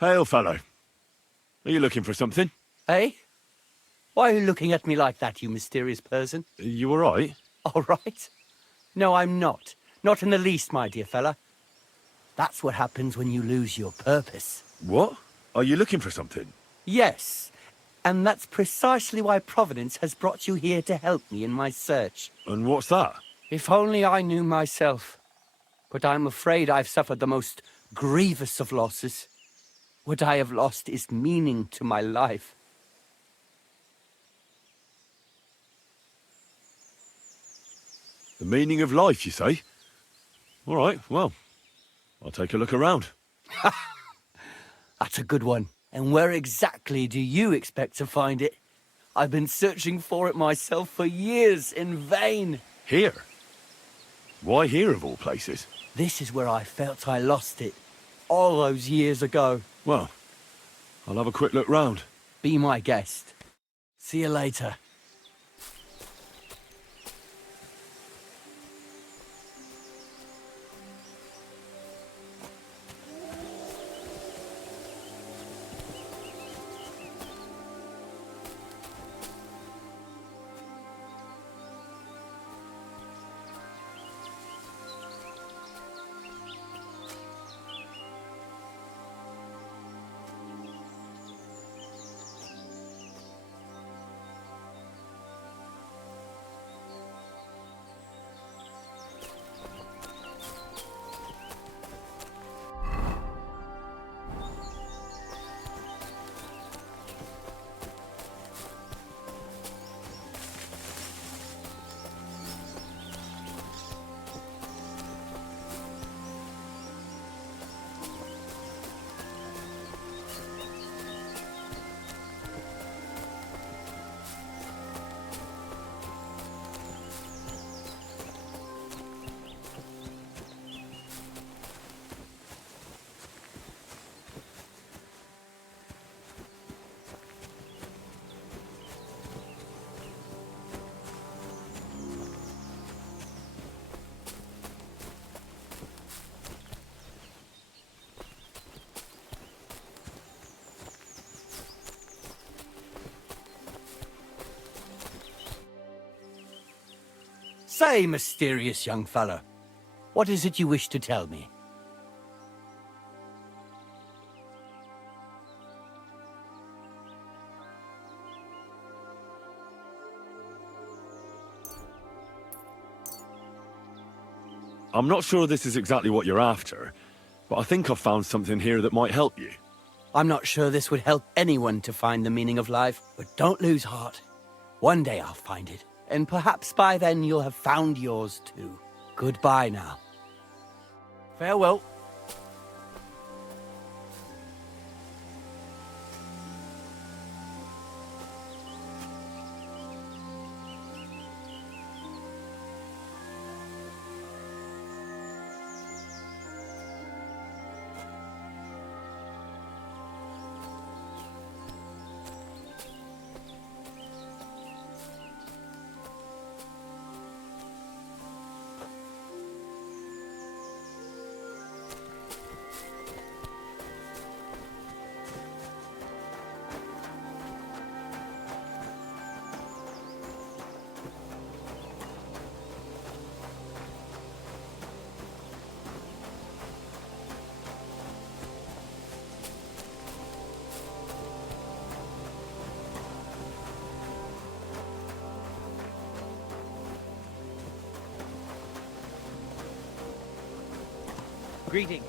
Hail, fellow. Are you looking for something? Eh? Why are you looking at me like that, you mysterious person? You all right? All right. No, I'm not. Not in the least, my dear fella. That's what happens when you lose your purpose. What? Are you looking for something? Yes. And that's precisely why Providence has brought you here to help me in my search. And what's that? If only I knew myself. But I'm afraid I've suffered the most grievous of losses. What I have lost is meaning to my life. The meaning of life, you say? All right, well, I'll take a look around. That's a good one. And where exactly do you expect to find it? I've been searching for it myself for years in vain. Here? Why here, of all places? This is where I felt I lost it, all those years ago. Well, I'll have a quick look round. Be my guest. See you later. Say, mysterious young fellow, what is it you wish to tell me? I'm not sure this is exactly what you're after, but I think I've found something here that might help you. I'm not sure this would help anyone to find the meaning of life, but don't lose heart. One day I'll find it, and perhaps by then you'll have found yours too. Goodbye now. Farewell. Greetings.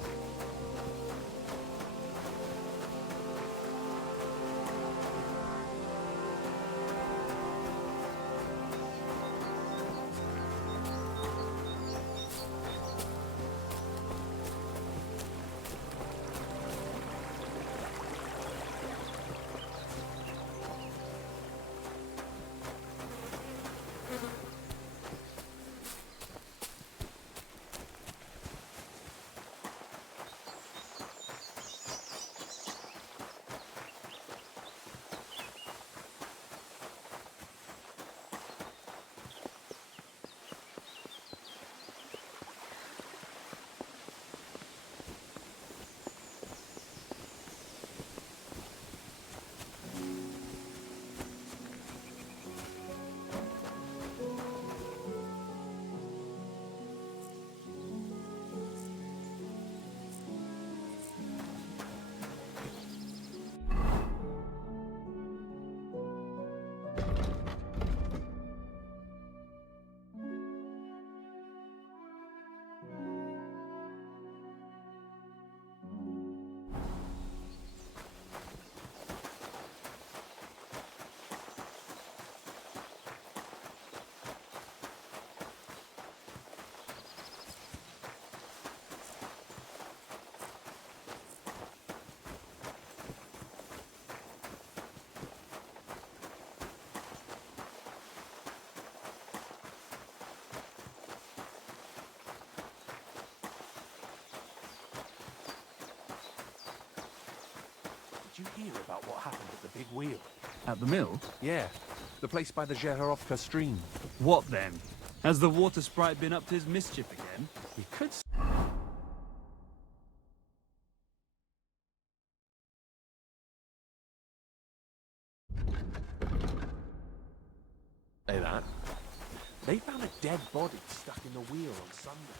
you hear about what happened at the big wheel? At the mill? Yeah, the place by the Zheherovka stream. What then? Has the water sprite been up to his mischief again? You could say that. They found a dead body stuck in the wheel on Sunday.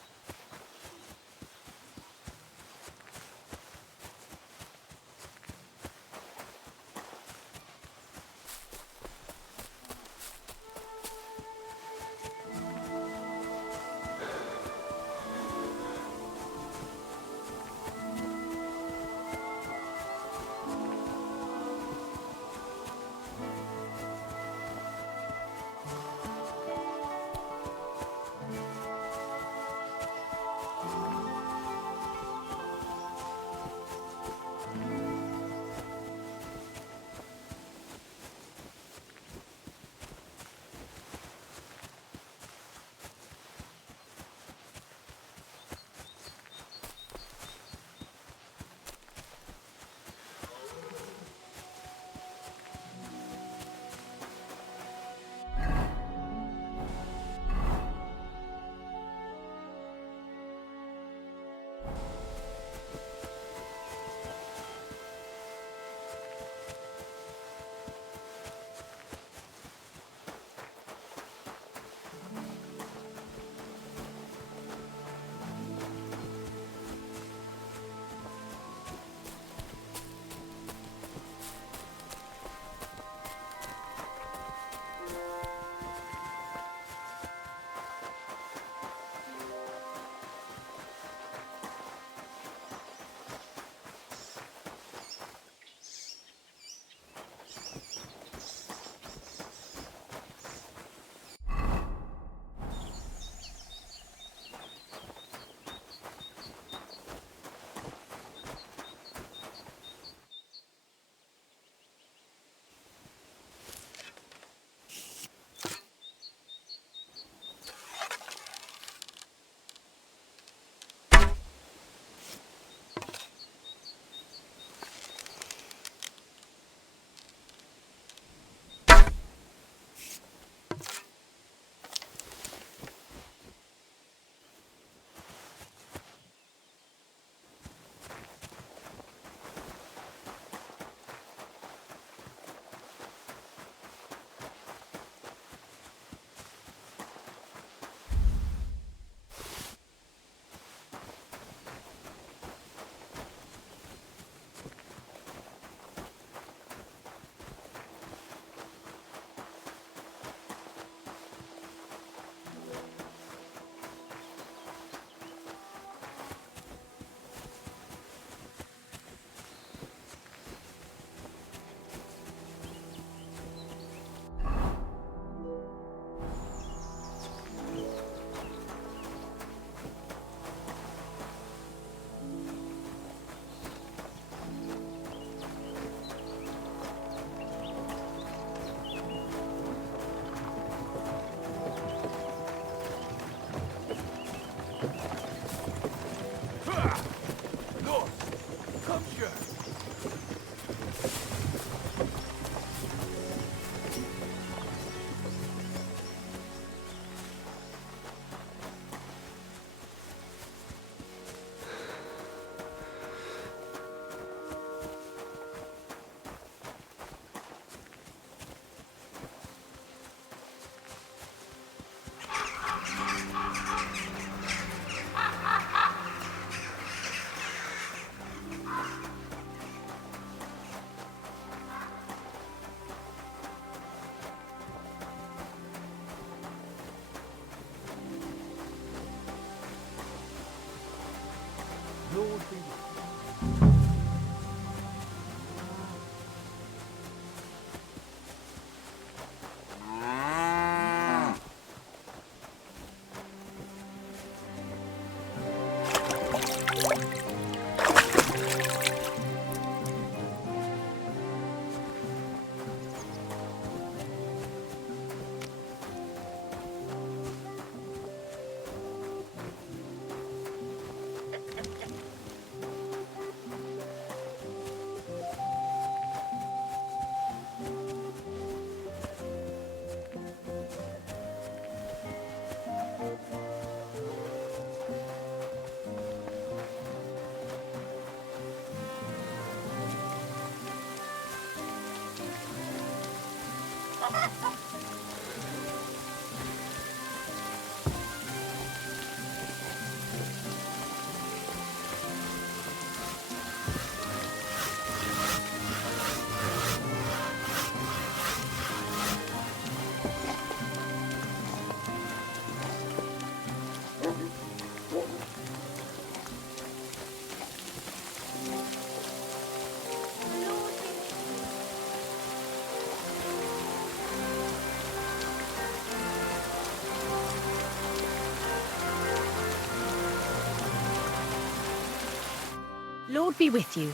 Lord be with you.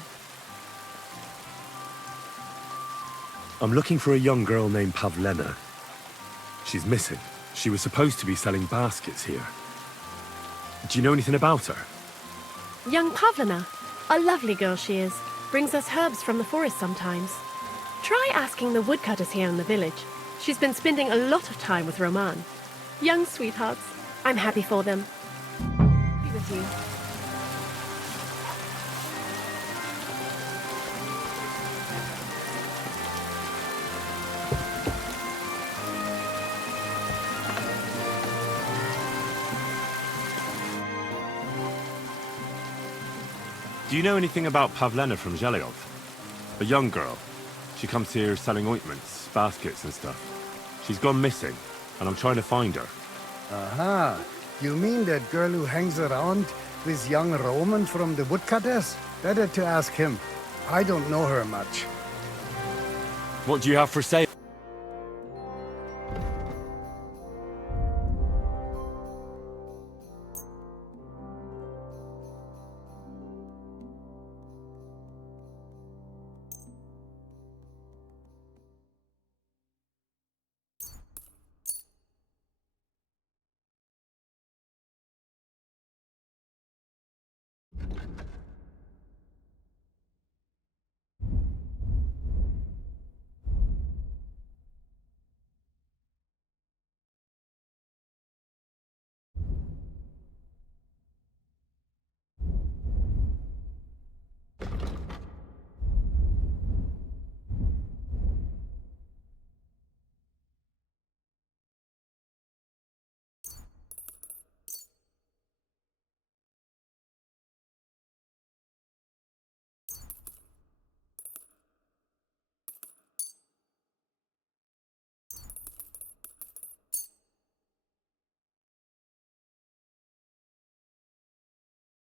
I'm looking for a young girl named Pavlena. She's missing. She was supposed to be selling baskets here. Do you know anything about her? Young Pavlina, a lovely girl she is. Brings us herbs from the forest sometimes. Try asking the woodcutters here in the village. She's been spending a lot of time with Roman. Young sweethearts. I'm happy for them. Be with you. Do you know anything about Pavlena from Zheleov? A young girl. She comes here selling ointments, baskets and stuff. She's gone missing, and I'm trying to find her. Aha. You mean that girl who hangs around with young Roman from the woodcutters? Better to ask him. I don't know her much. What do you have for sale?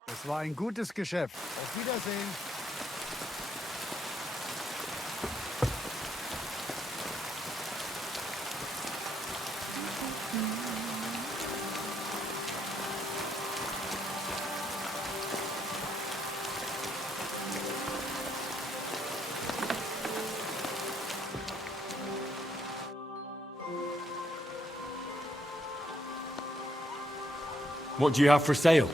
Es war ein gutes Geschäft. Auf Wiedersehen. What do you have for sale?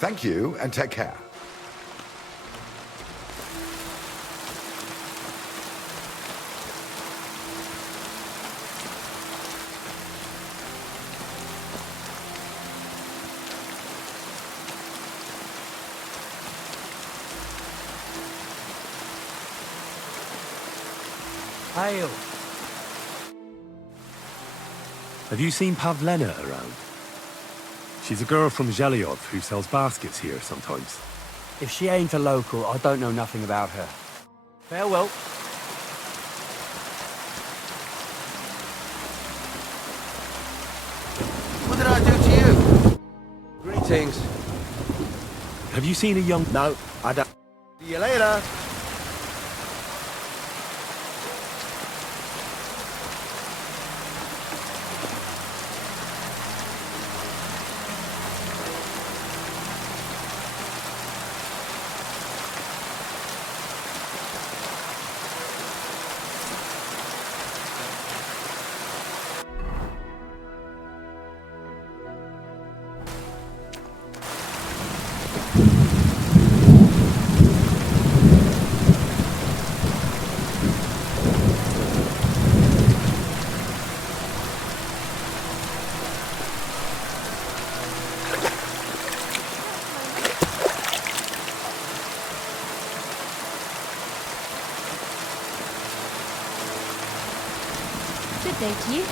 Thank you, and take care. Hail. Have you seen Pavlena around? She's a girl from Zhelyov who sells baskets here sometimes. If she ain't a local, I don't know nothing about her. Farewell. What did I do to you? Greetings. Have you seen a young... No, I don't. See you later. Good day to you.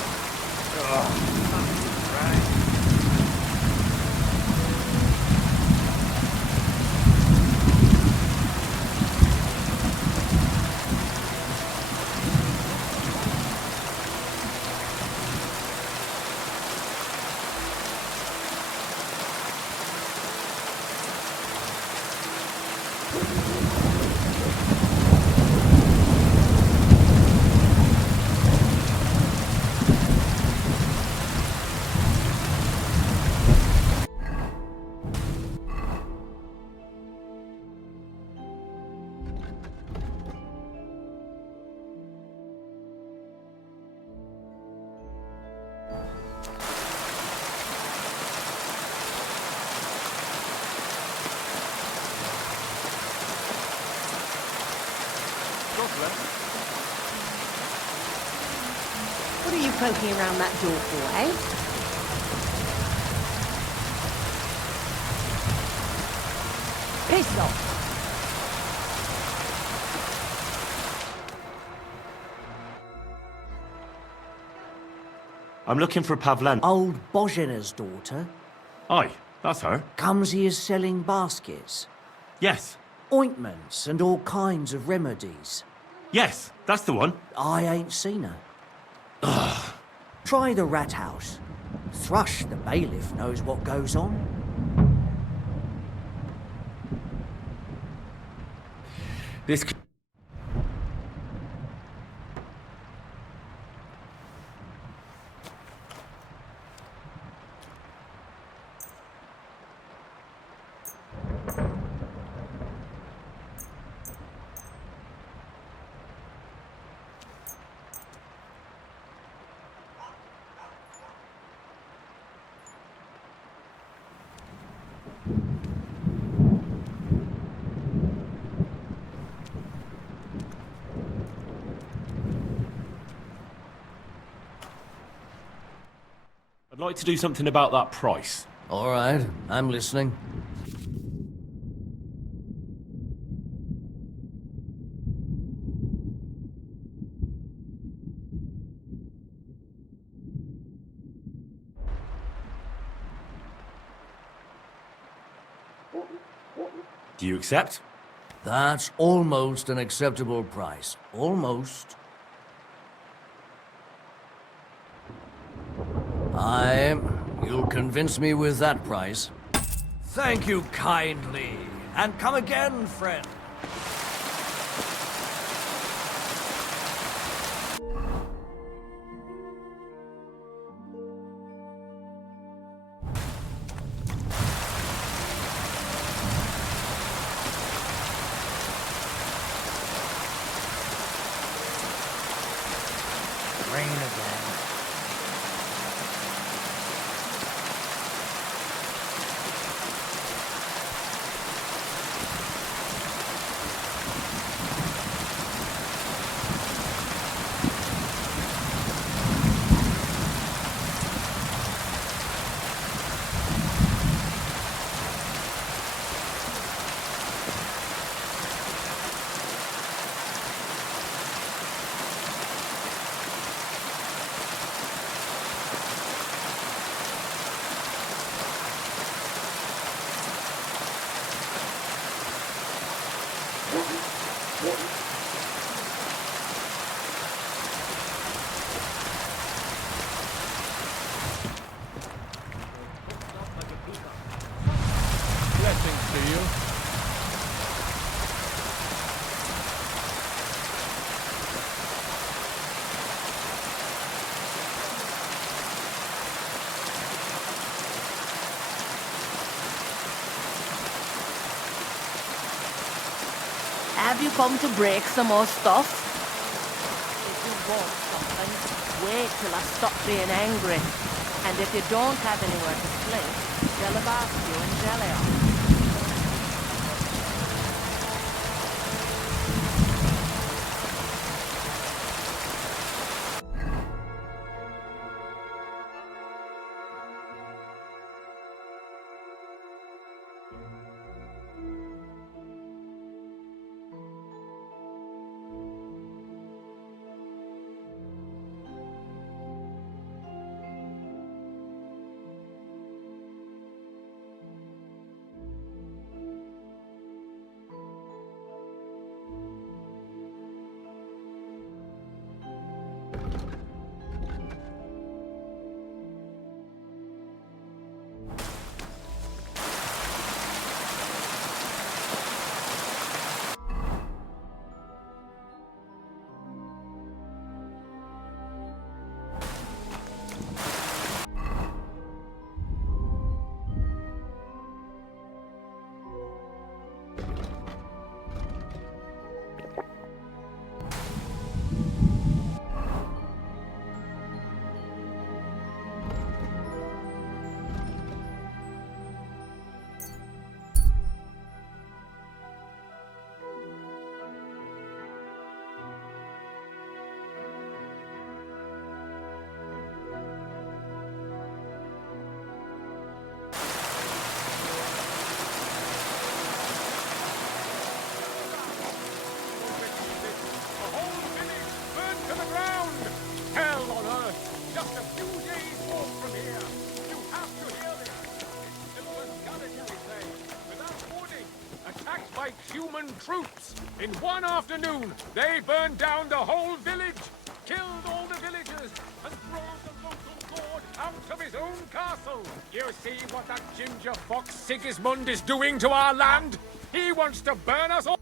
What are you poking around that door for, eh? Piss off! I'm looking for Pavlena. Old Bozhena's daughter. Aye, that's her. Comes here selling baskets. Yes. Ointments and all kinds of remedies. Yes, that's the one. I ain't seen her. Try the rat house. Thrush, the bailiff, knows what goes on. This... I'd like to do something about that price. All right, I'm listening. Do you accept? That's almost an acceptable price. Almost. You'll convince me with that price. Thank you kindly, and come again, friend. Rain again. blessings to you. Have you come to break some more stuff? If you want something, wait till I stop being angry. And if you don't have anywhere to sleep, they'll ask you in jelly on. Human troops. In one afternoon, they burned down the whole village, killed all the villagers, and drove the local lord out of his own castle. You see what that ginger fox Sigismund is doing to our land? He wants to burn us all.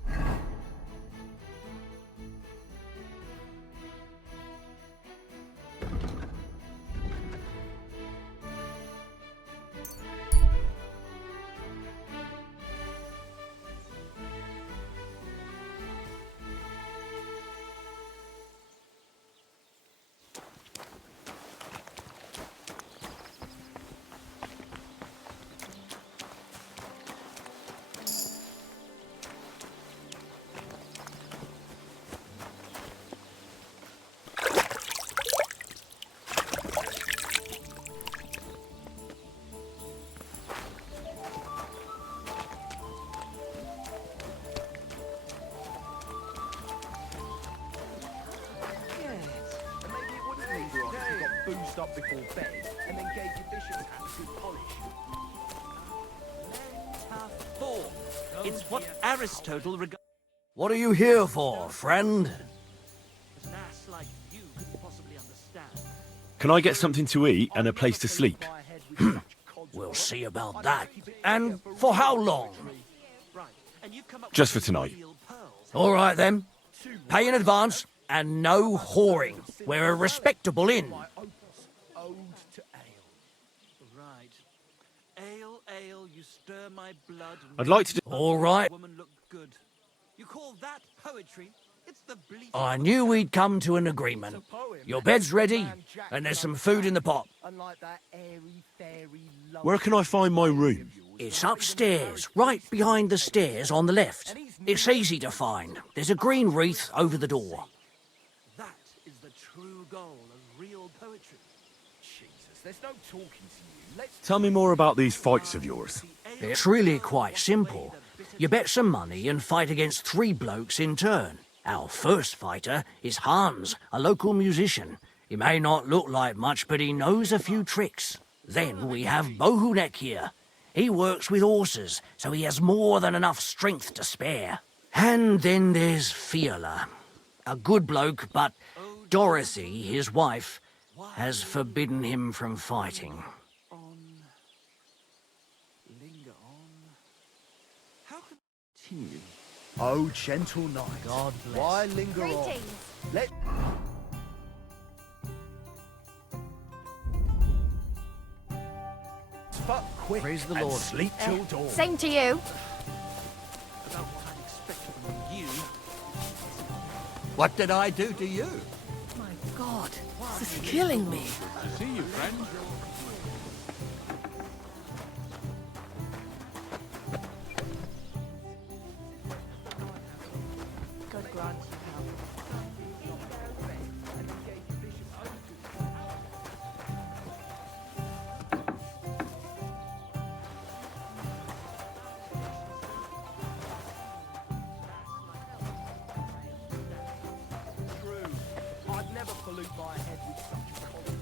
Boozed up before bed and then gave your bishop's hat a good polish. It's what Aristotle regards. What are you here for, friend? Can I get something to eat and a place to sleep? We'll see about that. And for how long? Just for tonight. All right then. Pay in advance and no whoring. We're a respectable inn. I'd like to do... All right. I knew we'd come to an agreement. Your bed's ready, and there's some food in the pot. Where can I find my room? It's upstairs, right behind the stairs on the left. It's easy to find. There's a green wreath over the door. That is the true goal of real poetry. Jesus, there's no talking to you. Tell me more about these fights of yours. It's really quite simple. You bet some money and fight against 3 blokes in turn. Our first fighter is Hans, a local musician. He may not look like much, but he knows a few tricks. Then we have Bohunek here. He works with horses, so he has more than enough strength to spare. And then there's Fiala. A good bloke, but Dorothy, his wife, has forbidden him from fighting. continue. Oh, gentle knight. God bless. Why linger on? Greetings. Let... Fuck quick. Praise the and Lord. Sleep till dawn. Same to you. About what I'd expected from you. What did I do to you? My God, this is killing me. Good to see you, friend. God grant you help. True. I'd never pollute my head with such cold.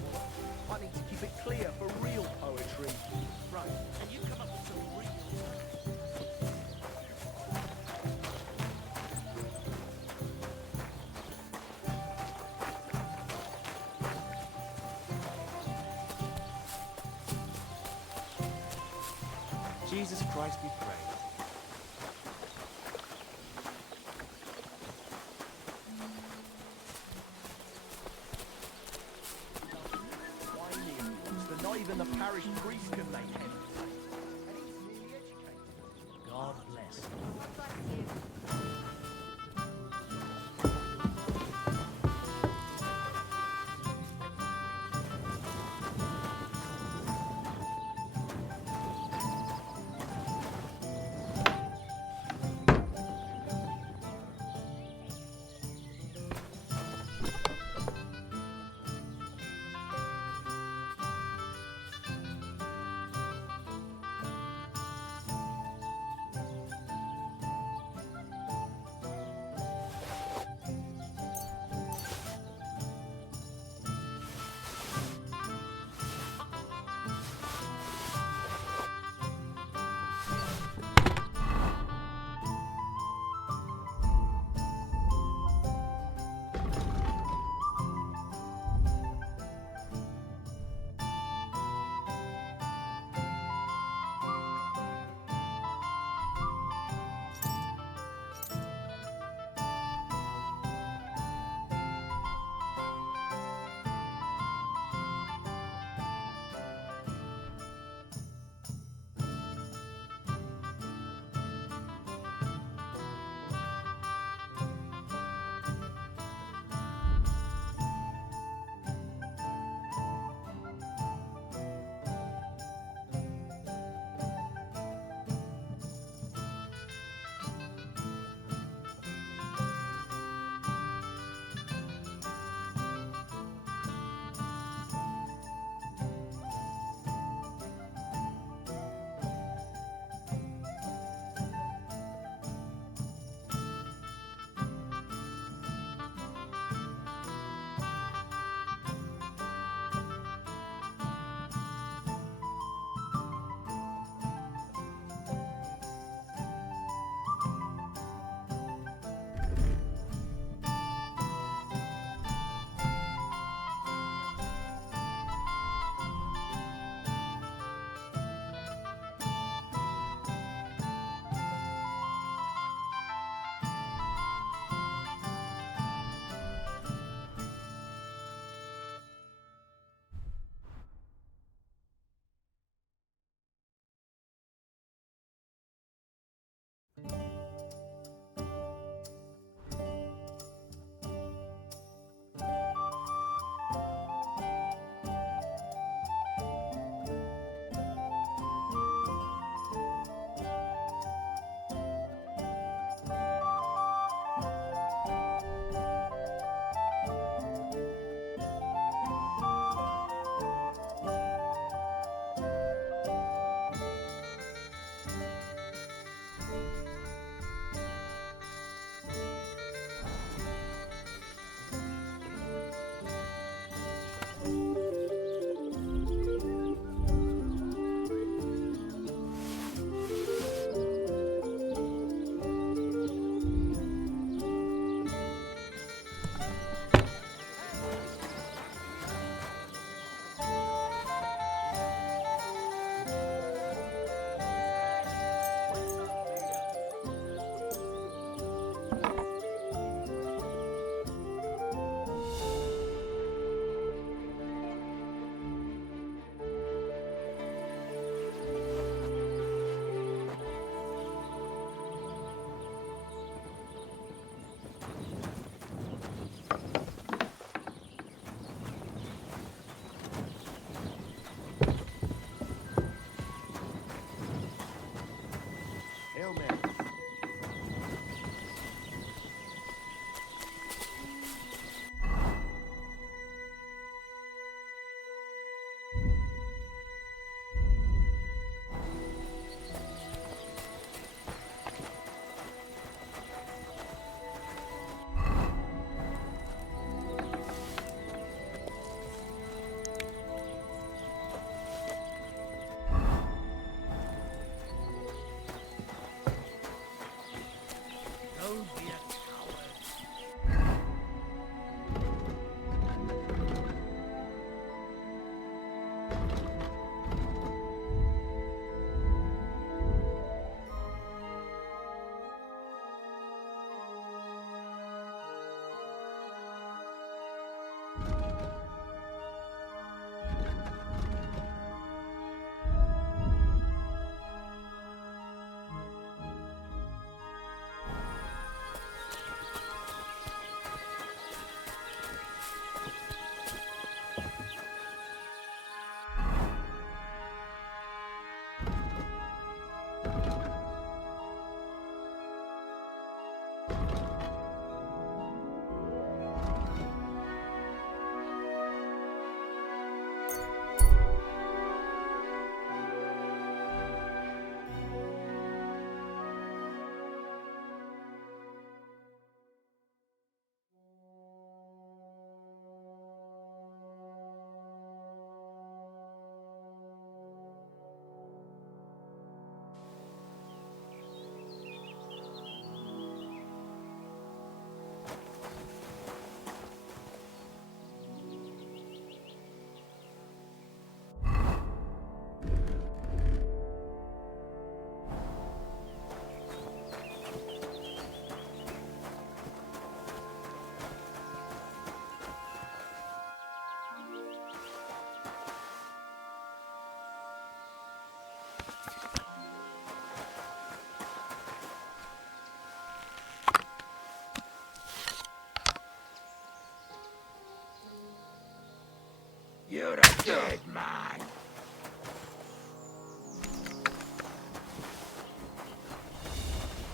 I need to keep it clear for real poetry. Right, and you come up with some real... Jesus Christ be praised. That not even the parish priest can make head. And he's really educated. God bless.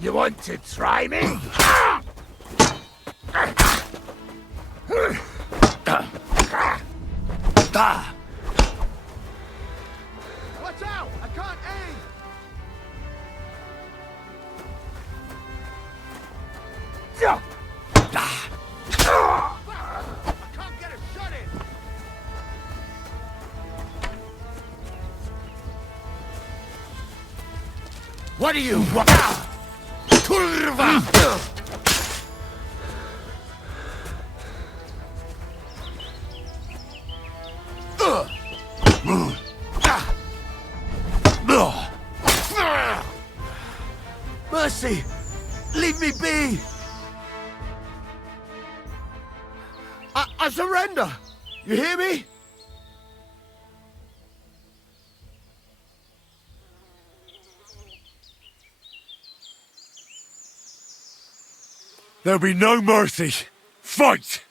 You want to try me? Watch out! I can't aim! I can't get a shot in! What do you want? Kurva! Mercy! Leave me be! I surrender! You hear me? There'll be no mercy. Fight!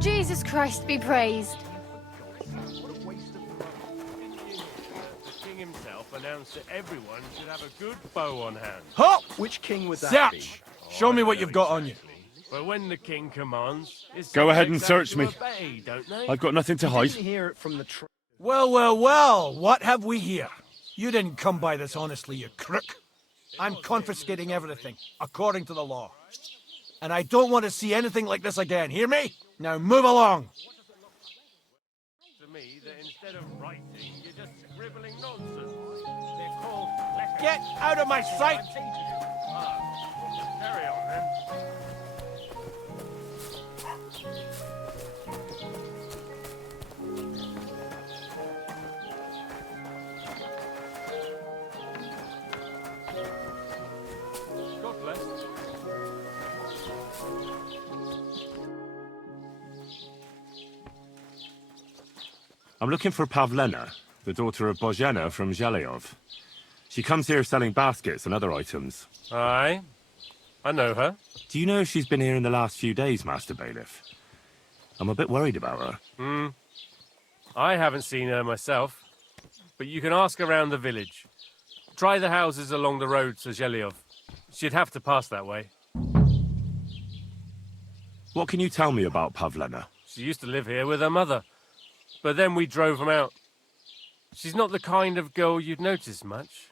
Jesus Christ be praised. The king himself announced that everyone should have a good bow on hand. Huh? Which king would that be? Show me what you've got on you. But when the king commands, it's Go ahead and subjects search me. have to obey, don't they? I've got nothing to hide. Didn't hear it from the Well, well, well, what have we here? You didn't come by this honestly, you crook. I'm confiscating everything, according to the law. And I don't want to see anything like this again, hear me? Now move along. To me, that instead of writing, you're just scribbling nonsense. They're called letters. Get out of my sight! Carry on, then. God bless. I'm looking for Pavlena, the daughter of Bozhena from Zhelyov. She comes here selling baskets and other items. Aye, I know her. Do you know if she's been here in the last few days, Master Bailiff? I'm a bit worried about her. I haven't seen her myself, but you can ask around the village. Try the houses along the road to Zhelyov. She'd have to pass that way. What can you tell me about Pavlena? She used to live here with her mother, but then we drove them out. She's not the kind of girl you'd notice much,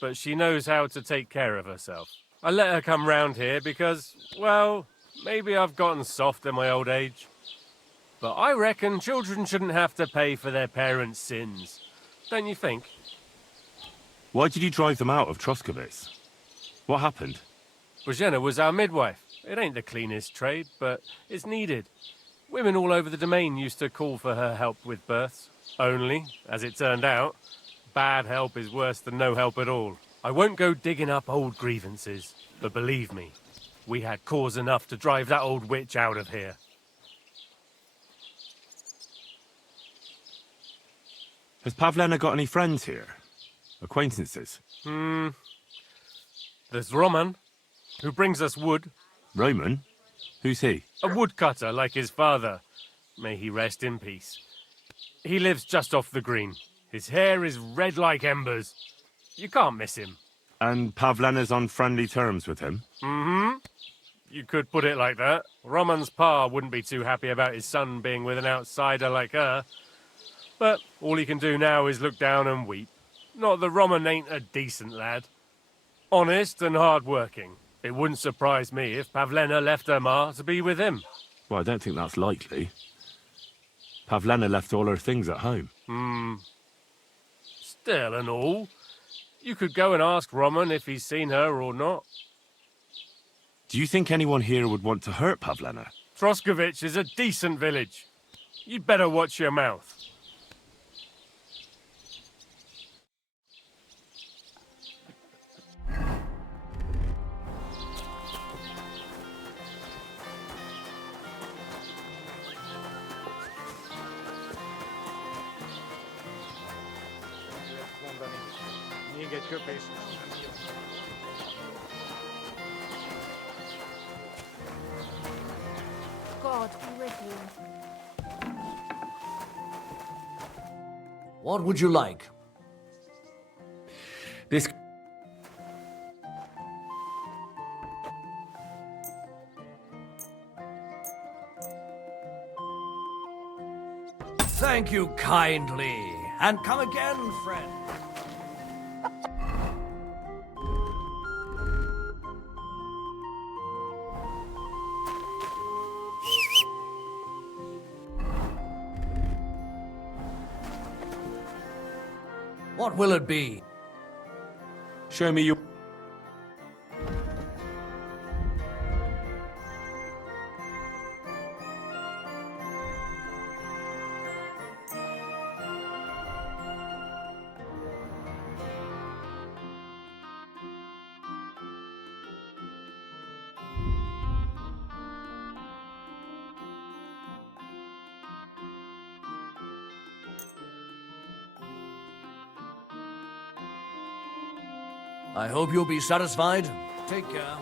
but she knows how to take care of herself. I let her come round here because, well, maybe I've gotten soft in my old age. But I reckon children shouldn't have to pay for their parents' sins. Don't you think? Why did you drive them out of Troskovitz? What happened? Brzena was our midwife. It ain't the cleanest trade, but it's needed. Women all over the domain used to call for her help with births. Only, as it turned out, bad help is worse than no help at all. I won't go digging up old grievances, but believe me, we had cause enough to drive that old witch out of here. Has Pavlena got any friends here? Acquaintances? There's Roman, who brings us wood. Roman? Who's he? A woodcutter like his father. May he rest in peace. He lives just off the green. His hair is red like embers. You can't miss him. And Pavlena's on friendly terms with him? You could put it like that. Roman's pa wouldn't be too happy about his son being with an outsider like her. But all he can do now is look down and weep. Not that Roman ain't a decent lad. Honest and hard-working. It wouldn't surprise me if Pavlena left her ma to be with him. Well, I don't think that's likely. Pavlena left all her things at home. Still and all, you could go and ask Roman if he's seen her or not. Do you think anyone here would want to hurt Pavlena? Troskovich is a decent village. You'd better watch your mouth. God be with you. What would you like? This... Thank you kindly, and come again, friend. What will it be? Show me your... I hope you'll be satisfied. Take care.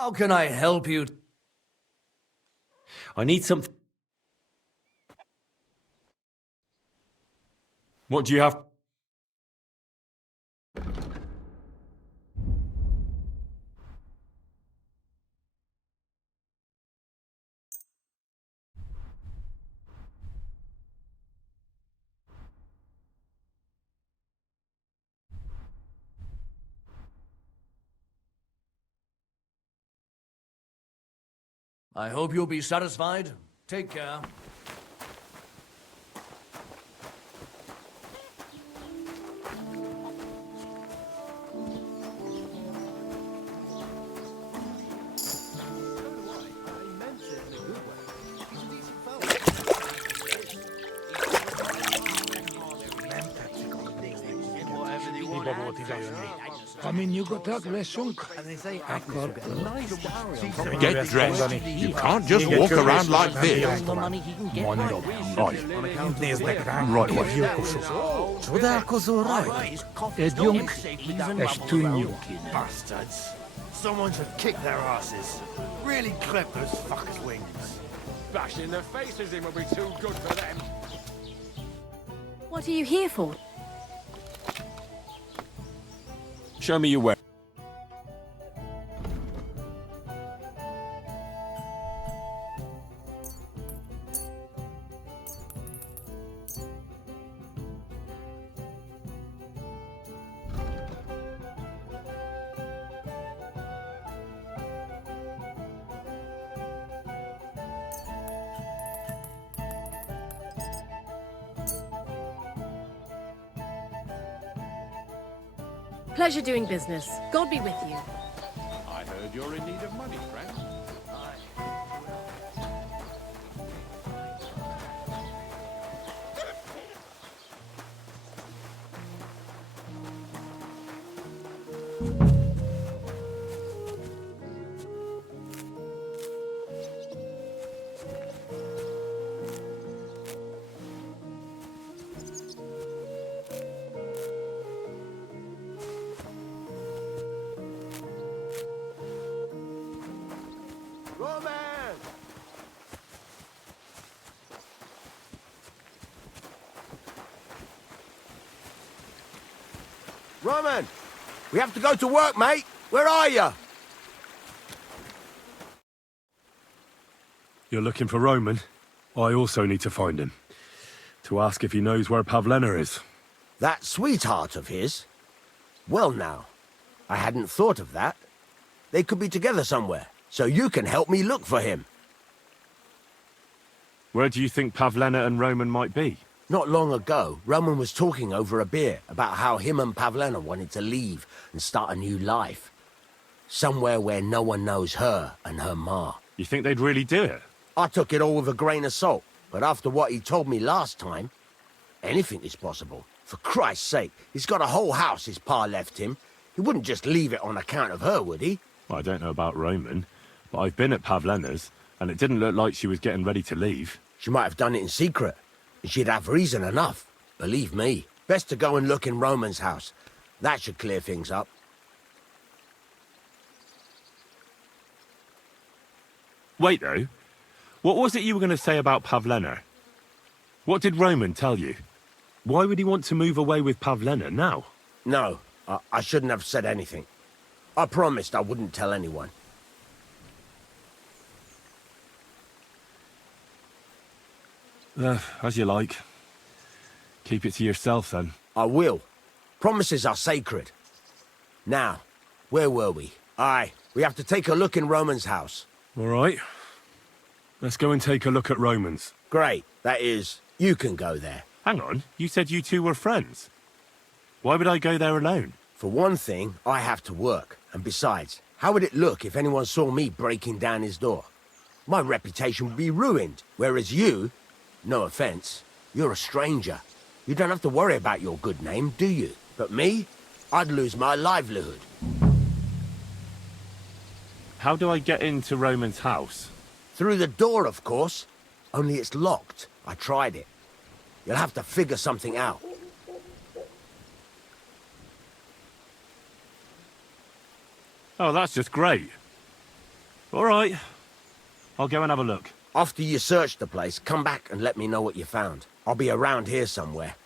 How can I help you? I need something. What do you have? I hope you'll be satisfied. Take care. Get dressed. You can't just walk around like this. Right away. Bastards. Someone should kick their asses. Really clip those fuckers' wings. Bashing their faces in will be too good for them. What are you here for? Show me your way. Pleasure doing business. God be with you. I heard you're in need of money, friend. Roman! Roman! We have to go to work, mate! Where are you? You're looking for Roman? I also need to find him. To ask if he knows where Pavlena is. That sweetheart of his? Well now, I hadn't thought of that. They could be together somewhere, so you can help me look for him. Where do you think Pavlena and Roman might be? Not long ago, Roman was talking over a beer about how him and Pavlena wanted to leave and start a new life. Somewhere where no one knows her and her ma. You think they'd really do it? I took it all with a grain of salt, but after what he told me last time, anything is possible. For Christ's sake, he's got a whole house his pa left him. He wouldn't just leave it on account of her, would he? Well, I don't know about Roman, but I've been at Pavlena's, and it didn't look like she was getting ready to leave. She might have done it in secret, and she'd have reason enough. Believe me. Best to go and look in Roman's house. That should clear things up. Wait, though. What was it you were going to say about Pavlena? What did Roman tell you? Why would he want to move away with Pavlena now? No, I shouldn't have said anything. I promised I wouldn't tell anyone. As you like. Keep it to yourself, then. I will. Promises are sacred. Now, where were we? Aye, we have to take a look in Roman's house. All right. Let's go and take a look at Roman's. Great. That is, you can go there. Hang on, you said you two were friends. Why would I go there alone? For one thing, I have to work. And besides, how would it look if anyone saw me breaking down his door? My reputation would be ruined. Whereas you, no offense, you're a stranger. You don't have to worry about your good name, do you? But me, I'd lose my livelihood. How do I get into Roman's house? Through the door, of course. Only it's locked. I tried it. You'll have to figure something out. Oh, that's just great. All right. I'll go and have a look. After you search the place, come back and let me know what you found. I'll be around here somewhere.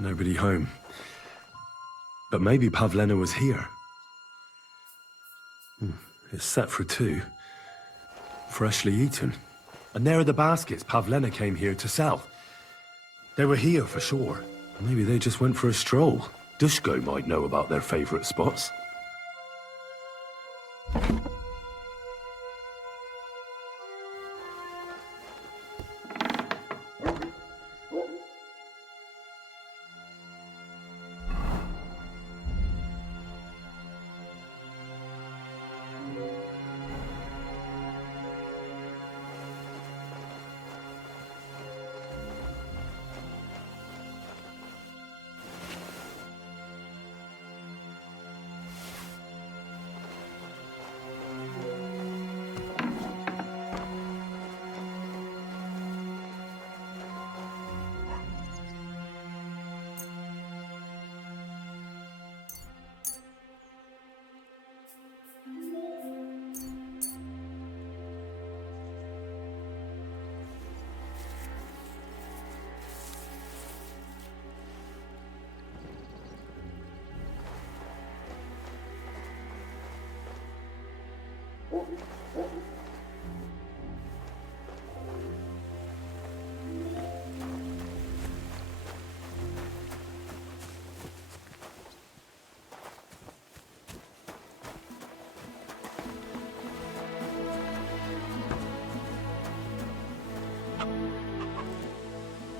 Nobody home. But maybe Pavlena was here. It's set for 2. Freshly eaten. And there are the baskets Pavlena came here to sell. They were here for sure. Maybe they just went for a stroll. Dushko might know about their favorite spots.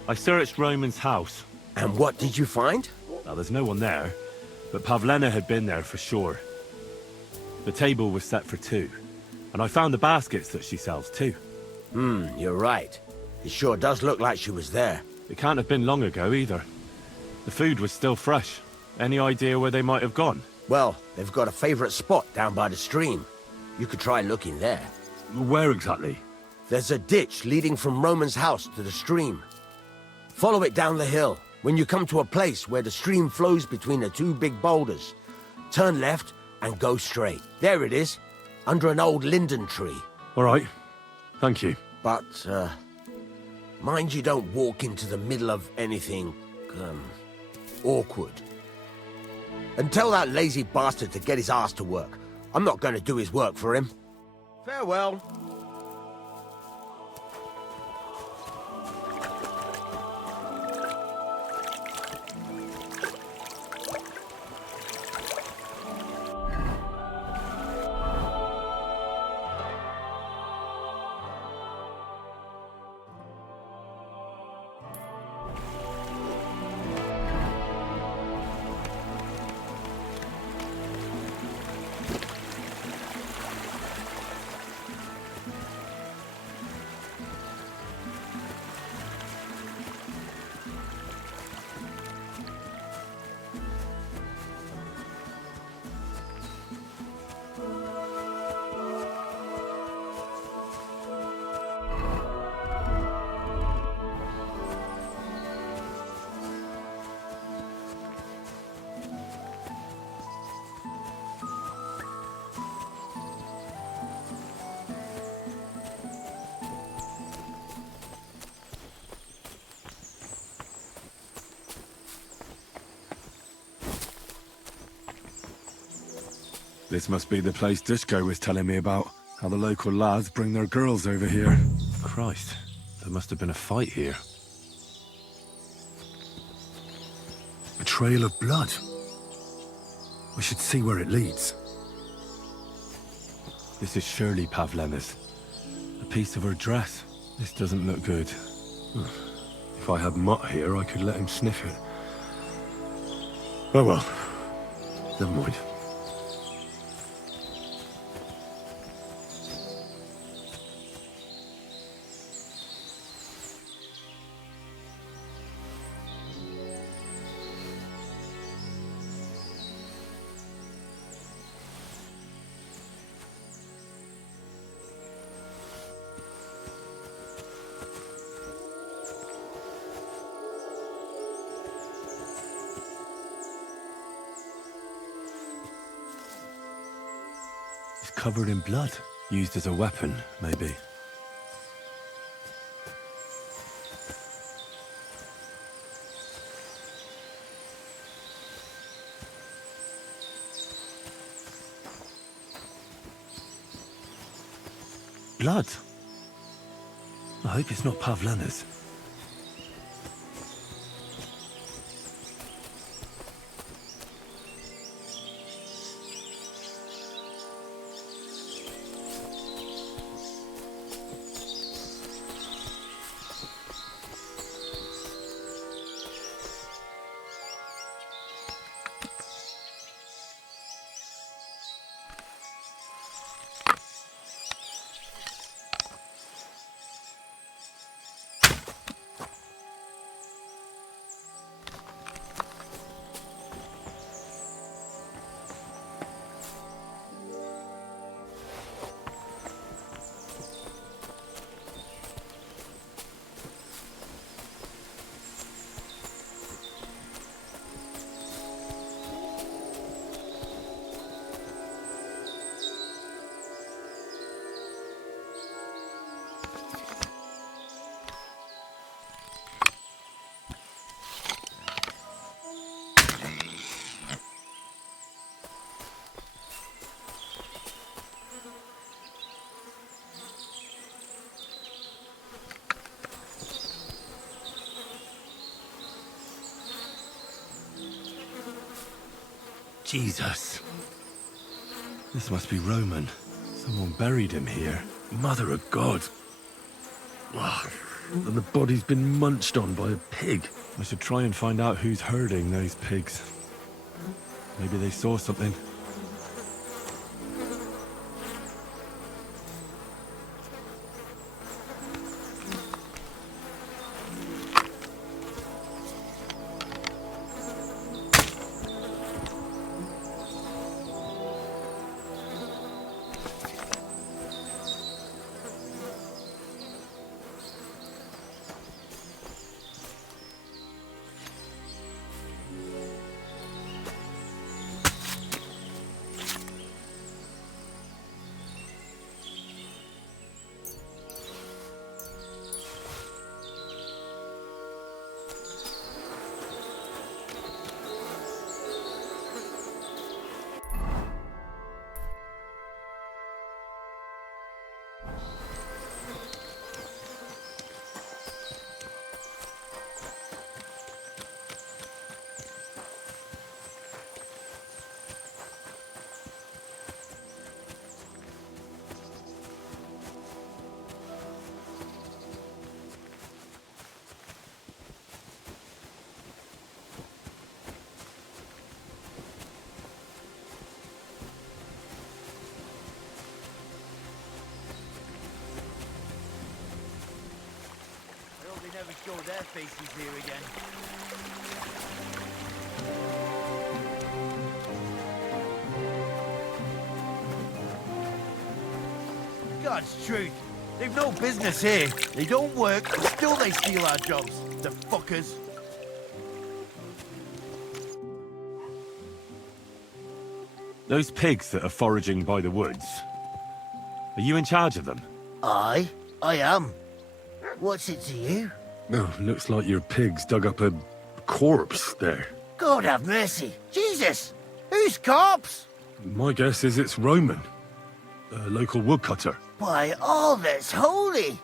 I searched Roman's house. And what did you find? Well, there's no one there, but Pavlena had been there for sure. The table was set for 2, and I found the baskets that she sells too. You're right. It sure does look like she was there. It can't have been long ago either. The food was still fresh. Any idea where they might have gone? Well, they've got a favorite spot down by the stream. You could try looking there. Where exactly? There's a ditch leading from Roman's house to the stream. Follow it down the hill. When you come to a place where the stream flows between the 2 big boulders, turn left and go straight. There it is, under an old linden tree. All right. Thank you. But, mind you don't walk into the middle of anything, awkward. And tell that lazy bastard to get his ass to work. I'm not going to do his work for him. Farewell. This must be the place Dushko was telling me about. How the local lads bring their girls over here. Christ, there must have been a fight here. A trail of blood. We should see where it leads. This is surely Pavlena's. A piece of her dress. This doesn't look good. If I had Mutt here, I could let him sniff it. Oh well. Never mind. Covered in blood. Used as a weapon, maybe. Blood? I hope it's not Pavlena's. Jesus. This must be Roman. Someone buried him here. Mother of God. Ugh. And the body's been munched on by a pig. I should try and find out who's herding those pigs. Maybe they saw something. Never show their faces here again. God's truth. They've no business here. They don't work, but still they steal our jobs. The fuckers. Those pigs that are foraging by the woods. Are you in charge of them? I am. What's it to you? Oh, looks like your pigs dug up a corpse there. God have mercy. Jesus! Whose corpse? My guess is it's Roman, a local woodcutter. By all that's holy!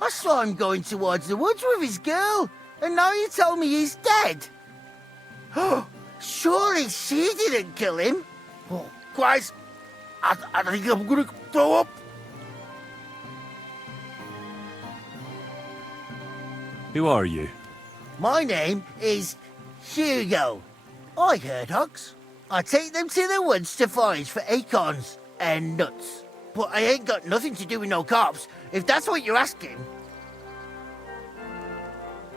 I saw him going towards the woods with his girl, and now you tell me he's dead. Surely she didn't kill him. Oh, Christ! I think I'm gonna throw up. Who are you? My name is Hugo. I herd hogs. I take them to the woods to forage for acorns and nuts. But I ain't got nothing to do with no cops, if that's what you're asking.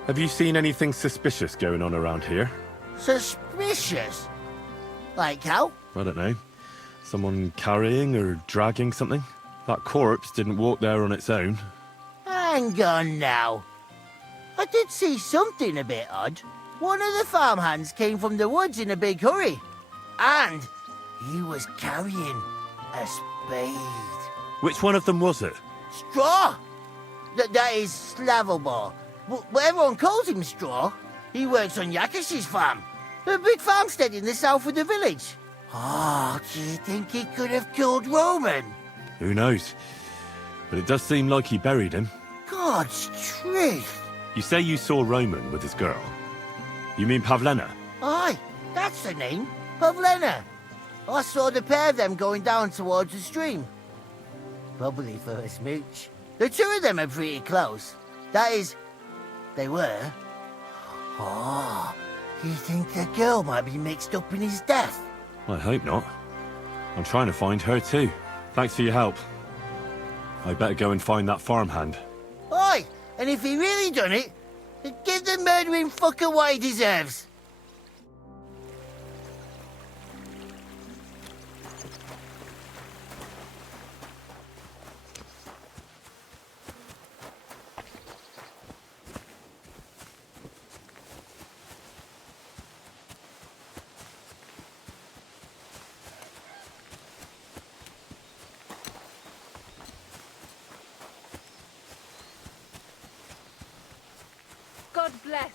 Have you seen anything suspicious going on around here? Suspicious? Like how? I don't know. Someone carrying or dragging something? That corpse didn't walk there on its own. Hang on now. I did see something a bit odd. One of the farmhands came from the woods in a big hurry. And he was carrying a spade. Which one of them was it? Straw! That is Slavobor. But everyone calls him Straw. He works on Yakish's farm. A big farmstead in the south of the village. Oh, do you think he could have killed Roman? Who knows? But it does seem like he buried him. God's truth. You say you saw Roman with his girl. You mean Pavlena? Aye, that's the name. Pavlena. I saw the pair of them going down towards the stream. Probably for a smooch. The two of them are pretty close. That is, they were. Oh, you think the girl might be mixed up in his death? I hope not. I'm trying to find her too. Thanks for your help. I better go and find that farmhand. Aye, and if he really done it, give the murdering fucker what he deserves. God bless.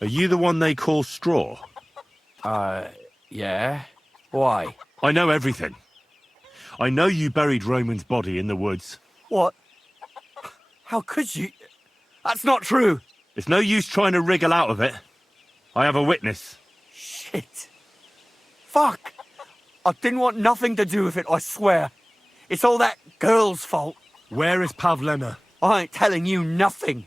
Are you the one they call Straw? Yeah. Why? I know everything. I know you buried Roman's body in the woods. What? How could you? That's not true. It's no use trying to wriggle out of it. I have a witness. Shit. Fuck. I didn't want nothing to do with it, I swear. It's all that girl's fault. Where is Pavlena? I ain't telling you nothing.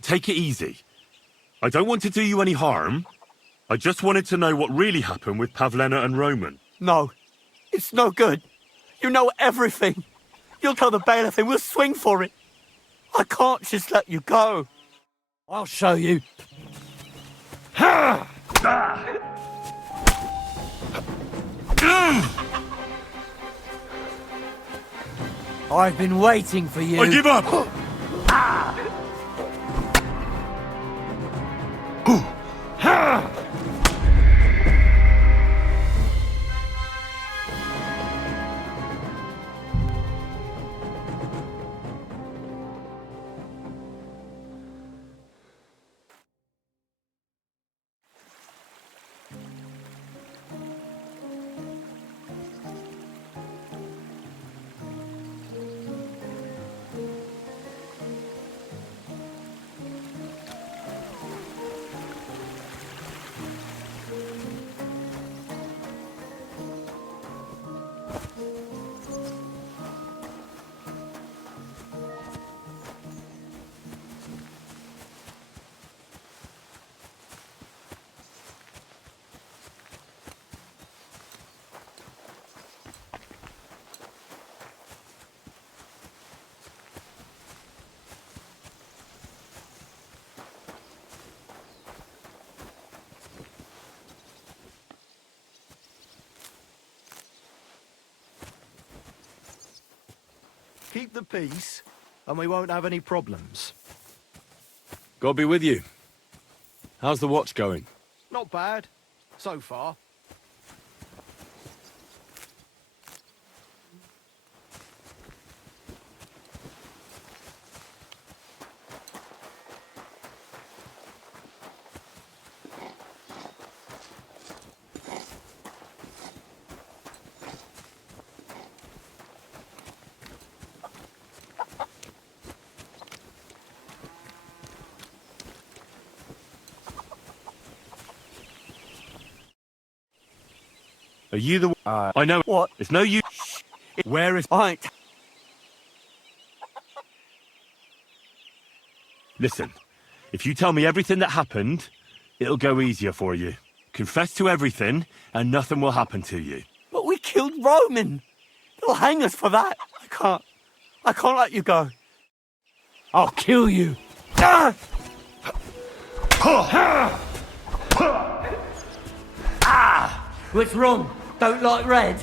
Take it easy. I don't want to do you any harm. I just wanted to know what really happened with Pavlena and Roman. No. It's no good. You know everything. You'll tell the bailiff and we'll swing for it. I can't just let you go. I'll show you. I've been waiting for you. I give up! keep the peace, and we won't have any problems. God be with you. How's the watch going? Not bad, so far. Are you the... I know... What? It's no use... Where is... Listen, if you tell me everything that happened, it'll go easier for you. Confess to everything, and nothing will happen to you. But we killed Roman. They'll hang us for that. I can't let you go. I'll kill you. What's wrong? Don't like red?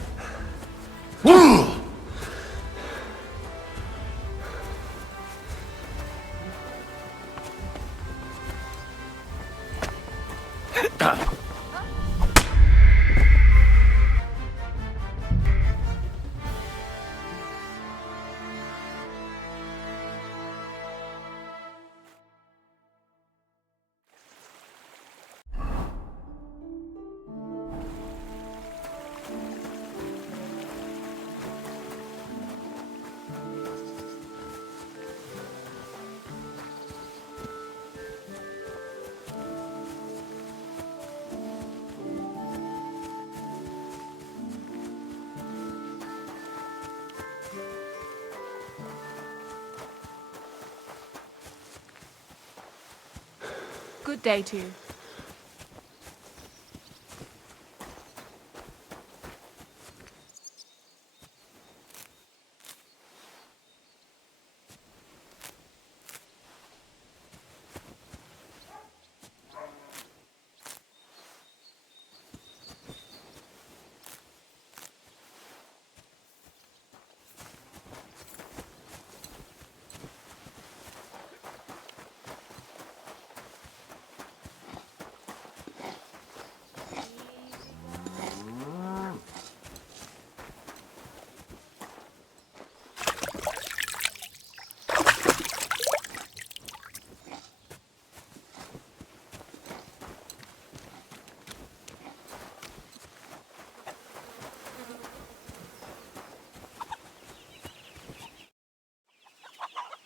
Good day to you.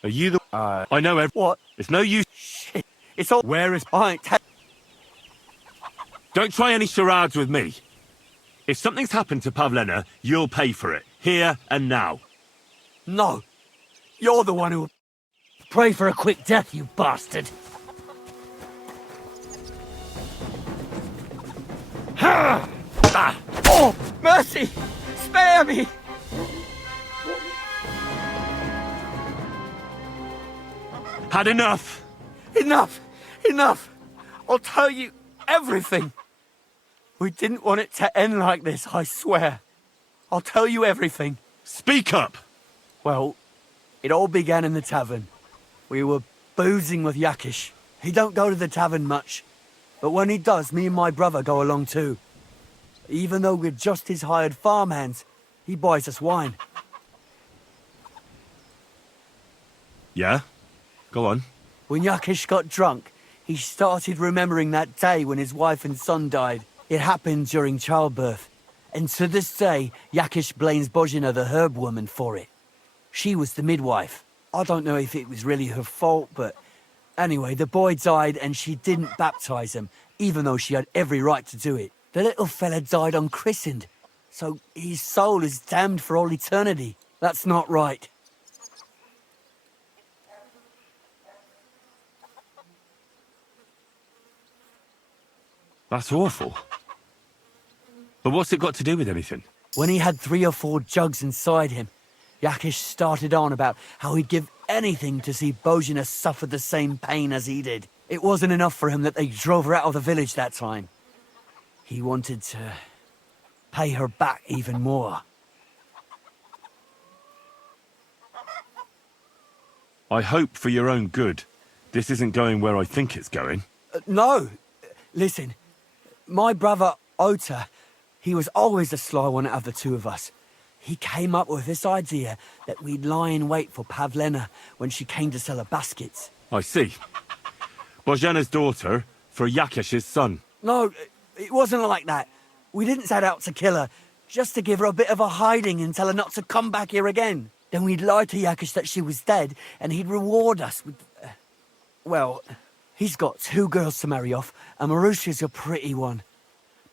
Are you the... I know What? It's no use... Shit. It's all... Where is... Don't try any charades with me. If something's happened to Pavlena, you'll pay for it. Here and now. No. You're the one who... Pray for a quick death, you bastard. Oh, mercy! Spare me! Had enough! Enough! Enough! I'll tell you everything. We didn't want it to end like this, I swear. I'll tell you everything. Speak up! Well, it all began in the tavern. We were boozing with Yakish. He don't go to the tavern much. But when he does, me and my brother go along too. Even though we're just his hired farmhands, he buys us wine. Yeah? Go on. When Yakish got drunk, he started remembering that day when his wife and son died. It happened during childbirth. And to this day, Yakish blames Bozhina, the herb woman, for it. She was the midwife. I don't know if it was really her fault, but anyway, the boy died and she didn't baptize him, even though she had every right to do it. The little fella died unchristened, so his soul is damned for all eternity. That's not right. That's awful. But what's it got to do with anything? When he had 3 or 4 jugs inside him, Yakish started on about how he'd give anything to see Bozhina suffer the same pain as he did. It wasn't enough for him that they drove her out of the village that time. He wanted to pay her back even more. I hope for your own good, this isn't going where I think it's going. No. Listen, my brother Ota, he was always the sly one out of the two of us. He came up with this idea that we'd lie in wait for Pavlena when she came to sell her baskets. I see. Božena's daughter for Yakesh's son. No, it wasn't like that. We didn't set out to kill her, just to give her a bit of a hiding and tell her not to come back here again. Then we'd lie to Yakesh that she was dead, and he'd reward us with... well, he's got 2 girls to marry off, and Marusha's a pretty one.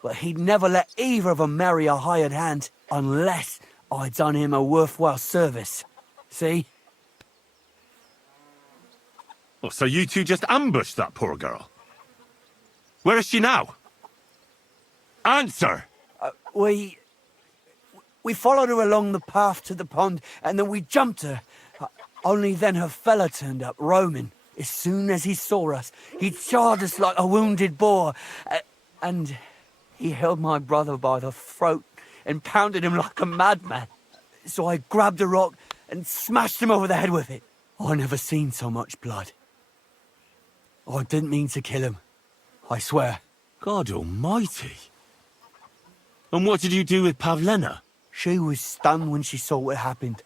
But he'd never let either of them marry a hired hand, unless I'd done him a worthwhile service. See? Oh, so you two just ambushed that poor girl? Where is she now? Answer! We followed her along the path to the pond, and then we jumped her. Only then her fella turned up, Roman. As soon as he saw us, he charged us like a wounded boar. And he held my brother by the throat and pounded him like a madman. So I grabbed a rock and smashed him over the head with it. I never seen so much blood. I didn't mean to kill him. I swear. God almighty. And what did you do with Pavlena? She was stunned when she saw what happened.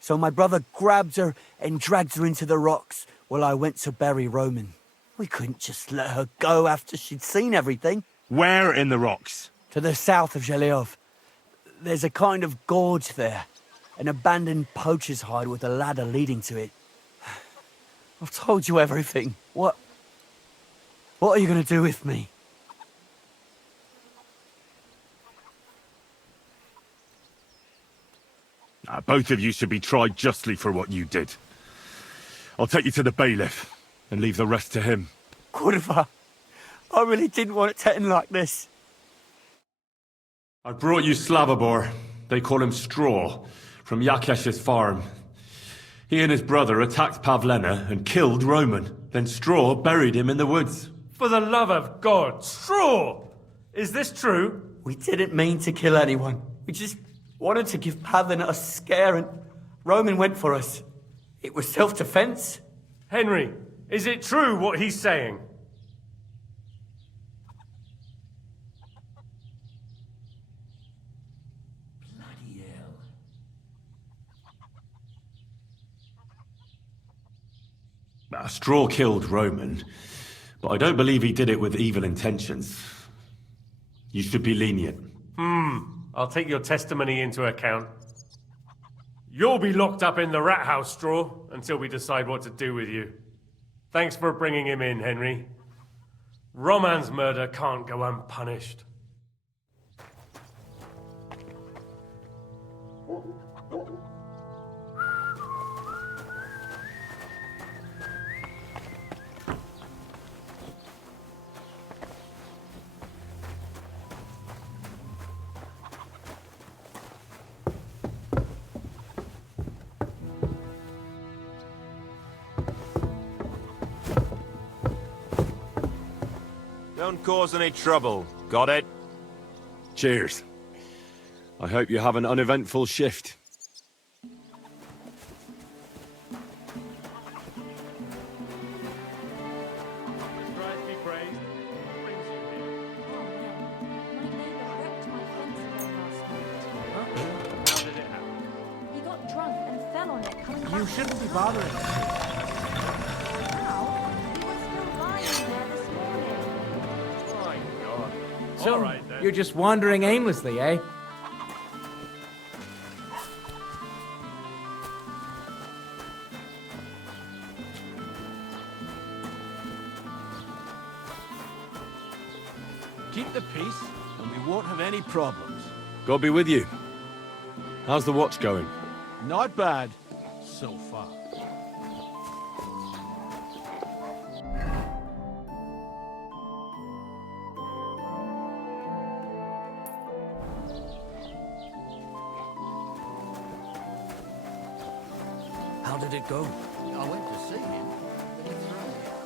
So my brother grabbed her and dragged her into the rocks while I went to bury Roman. We couldn't just let her go after she'd seen everything. Where in the rocks? To the south of Zhelyov. There's a kind of gorge there. An abandoned poacher's hide with a ladder leading to it. I've told you everything. What are you going to do with me? Both of you should be tried justly for what you did. I'll take you to the bailiff and leave the rest to him. Kurva, I really didn't want it to end like this. I brought you Slavobor, they call him Straw, from Yakesh's farm. He and his brother attacked Pavlena and killed Roman. Then Straw buried him in the woods. For the love of God, Straw! Is this true? We didn't mean to kill anyone. We just wanted to give Pavlena a scare, and Roman went for us. It was self-defense. Henry, is it true what he's saying? Bloody hell. Straw killed Roman, but I don't believe he did it with evil intentions. You should be lenient. I'll take your testimony into account. You'll be locked up in the rat house, Straw, until we decide what to do with you. Thanks for bringing him in, Henry. Roman's murder can't go unpunished. Don't cause any trouble. Got it? Cheers. I hope you have an uneventful shift. He got drunk and fell on it coming back. You shouldn't be bothering him. How? He was still lying there this morning. My God. So, All right, then. you're just wandering aimlessly, eh? Keep the peace, and we won't have any problems. God be with you. How's the watch going? Not bad, so far. How did it go? I went to see him, but he threw me out.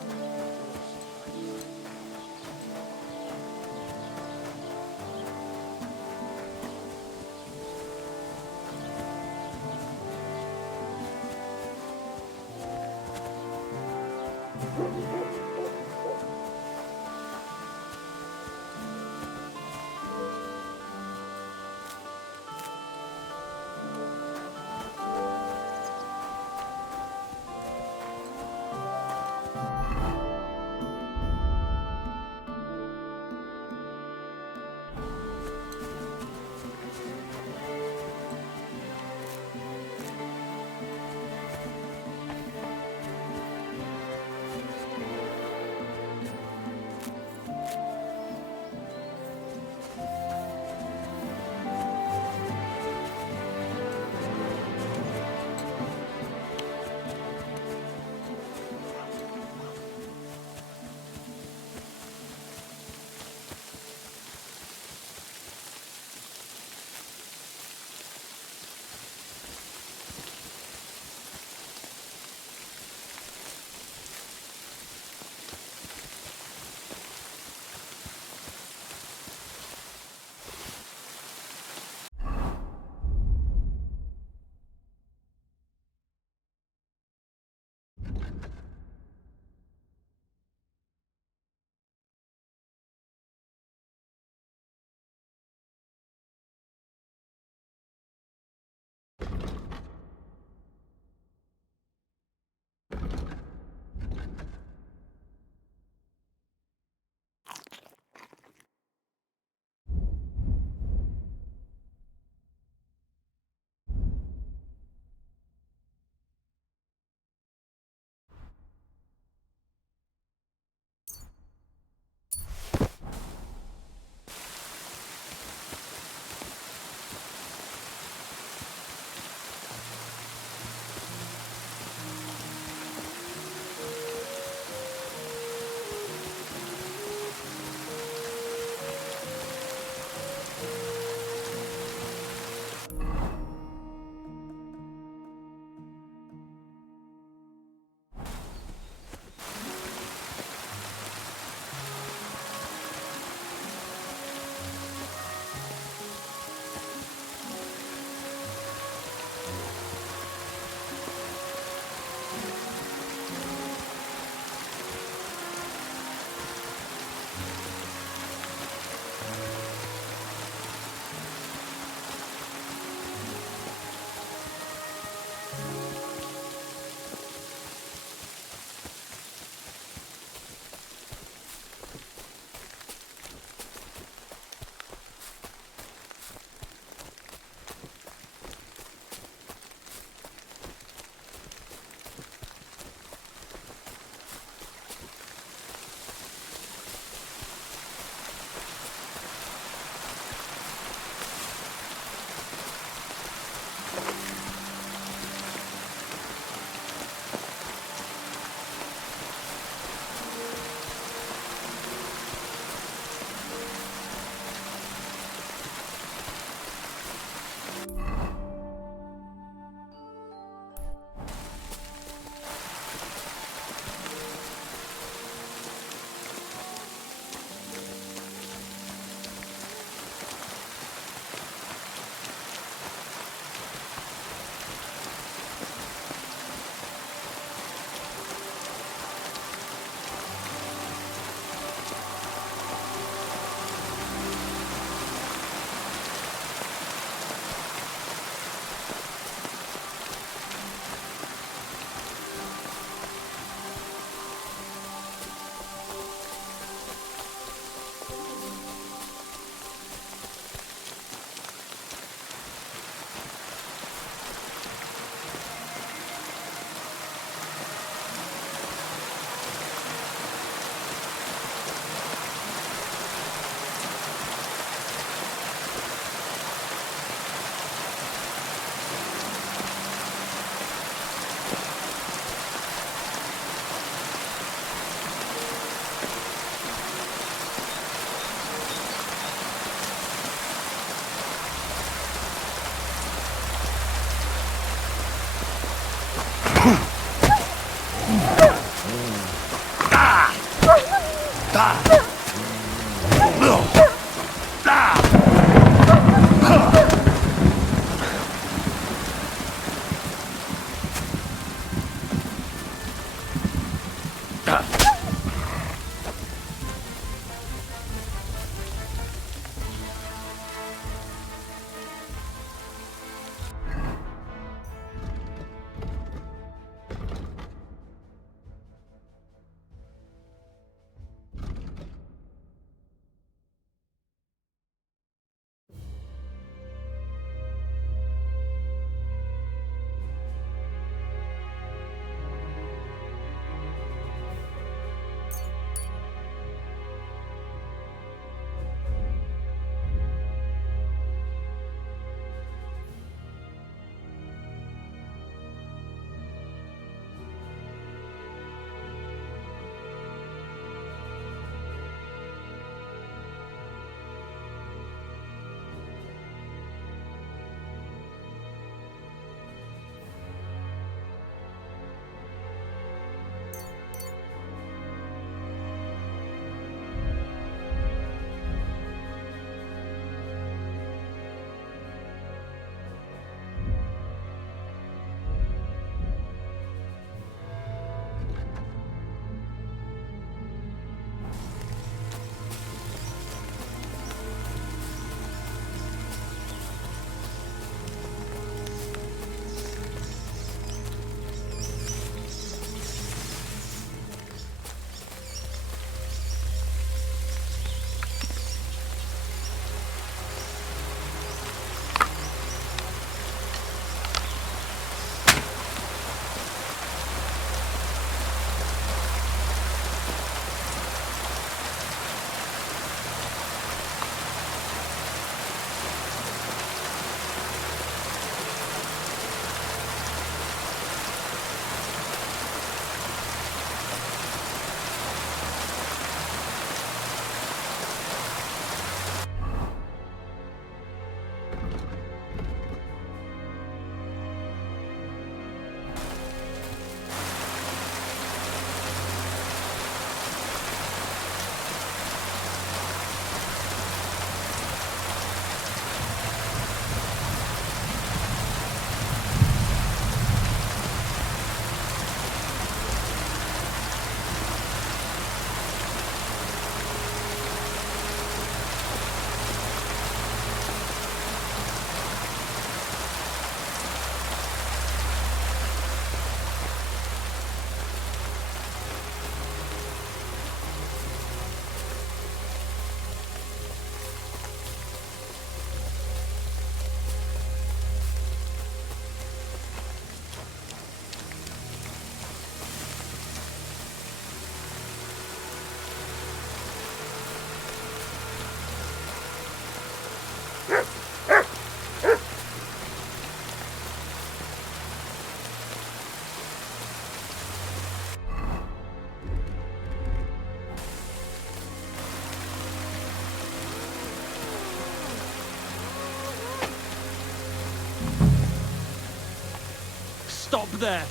stop there.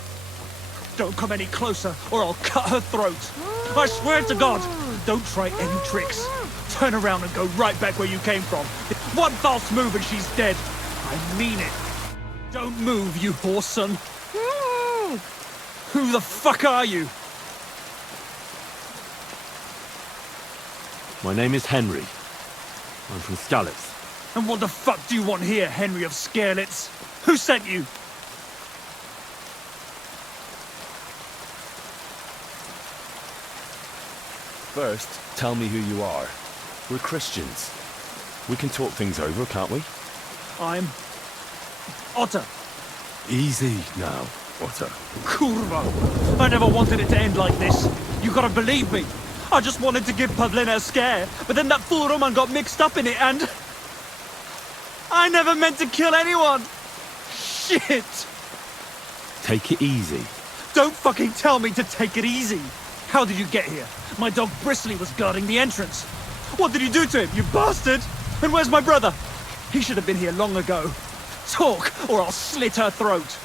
Don't come any closer or I'll cut her throat. I swear to God, don't try any tricks. Turn around and go right back where you came from. One false move and she's dead. I mean it. Don't move, you horse son. Who the fuck are you? My name is Henry. I'm from Skalitz. And what the fuck do you want here, Henry of Skalitz? Who sent you? First, tell me who you are. We're Christians. We can talk things over, can't we? I'm... Otter. Easy now, Otter. Kurva! I never wanted it to end like this. You gotta believe me. I just wanted to give Pavlina a scare, but then that fool Roman got mixed up in it and... I never meant to kill anyone! Shit! Take it easy. Don't fucking tell me to take it easy! How did you get here? My dog Bristly was guarding the entrance. What did you do to him, you bastard? And where's my brother? He should have been here long ago. Talk, or I'll slit her throat.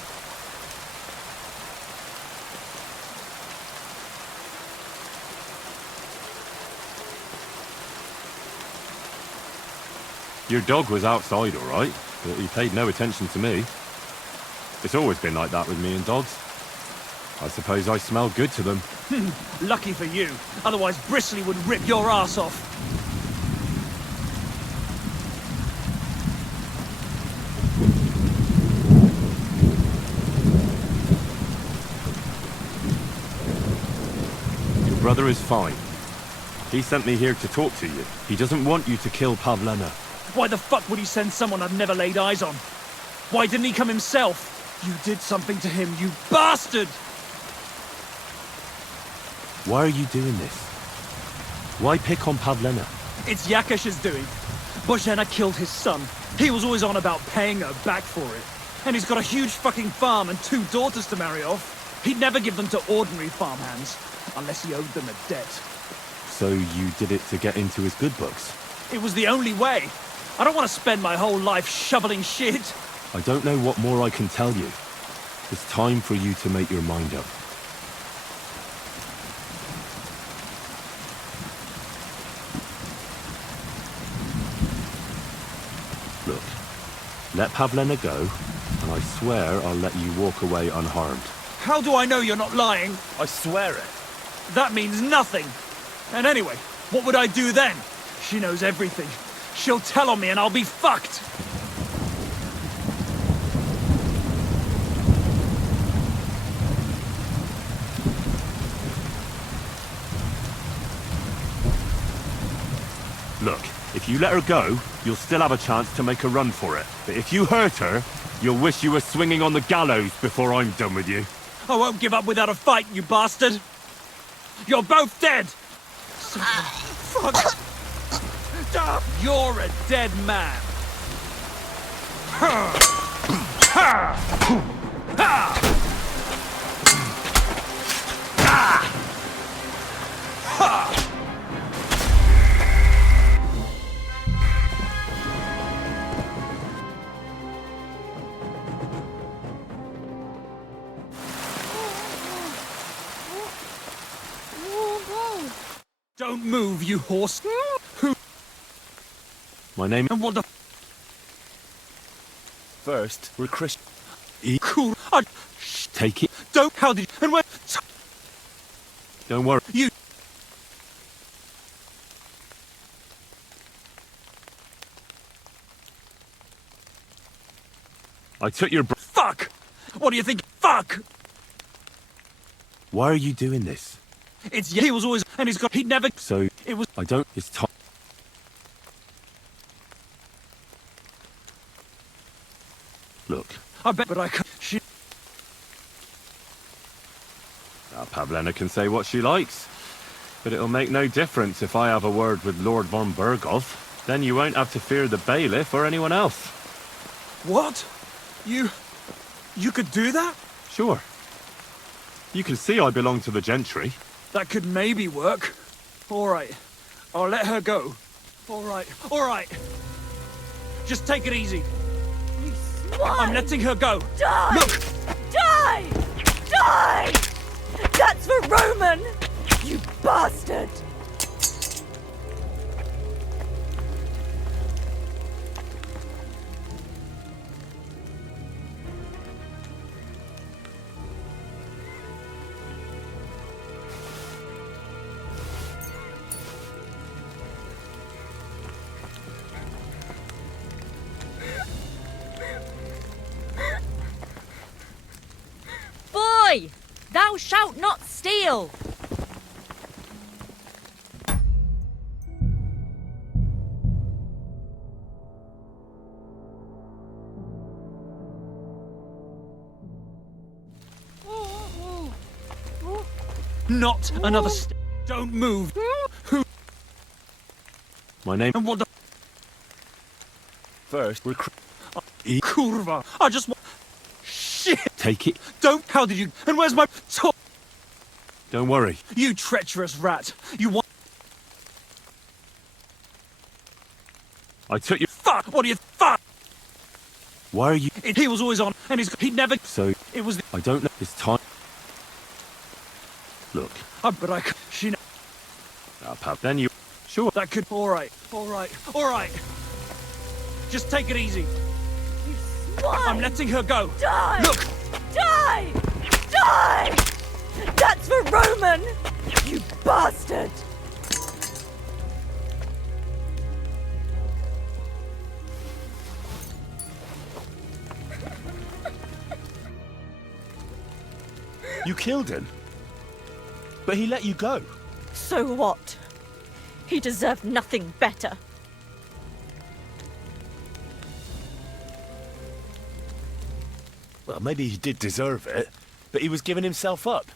Your dog was outside, all right, but he paid no attention to me. It's always been like that with me and dogs. I suppose I smell good to them. Lucky for you. Otherwise, Bristly would rip your ass off. Your brother is fine. He sent me here to talk to you. He doesn't want you to kill Pavlena. Why the fuck would he send someone I've never laid eyes on? Why didn't he come himself? You did something to him, you bastard! Why are you doing this? Why pick on Pavlena? It's Yakash's doing. Bozhena killed his son. He was always on about paying her back for it. And he's got a huge fucking farm and 2 daughters to marry off. He'd never give them to ordinary farmhands, unless he owed them a debt. So you did it to get into his good books? It was the only way. I don't want to spend my whole life shoveling shit. I don't know what more I can tell you. It's time for you to make your mind up. Look, let Pavlena go, and I swear I'll let you walk away unharmed. How do I know you're not lying? I swear it. That means nothing. And anyway, what would I do then? She knows everything. She'll tell on me and I'll be fucked. Look, if you let her go, you'll still have a chance to make a run for it. But if you hurt her, you'll wish you were swinging on the gallows before I'm done with you. I won't give up without a fight, you bastard. You're both dead. Fuck. You're a dead man. Don't move, you horse. Who? My name... And what the... First, we're Christian. Cool. Take it. Don't... How did you... And where... Don't worry. You... I took your... Fuck! What do you think? Fuck! Why are you doing this? It's... He was always... And he's got... He'd never... So... It was... I don't... It's time... Look. I bet, but I can't... She... Now, Pavlena can say what she likes, but it'll make no difference if I have a word with Lord von Berghoff. Then you won't have to fear the bailiff or anyone else. What? You could do that? Sure. You can see I belong to the gentry. That could maybe work. All right. I'll let her go. All right. All right. Just take it easy. I'm letting her go. Die! Look! Die! Die! That's for Roman! You bastard! Boy! Thou shalt not steal! Not another Don't move. Who? My name. And what the? First, we're. Kurva! I just want. Shit! Take it. Don't. How did you? And where's my top? Don't worry. You treacherous rat! You want? I took your. Fuck! What are you? Fuck! Why are you? He was always on, and he'd never. So. It was. I don't know. It's time. Look. But I. She. Pal. Then you. Sure. That could. All right. All right. All right. Just take it easy. You swine! I'm letting her go. Die! Look. Die! Die! That's for Roman! You bastard! You killed him. But he let you go. So what? He deserved nothing better. Well, maybe he did deserve it, but he was giving himself up.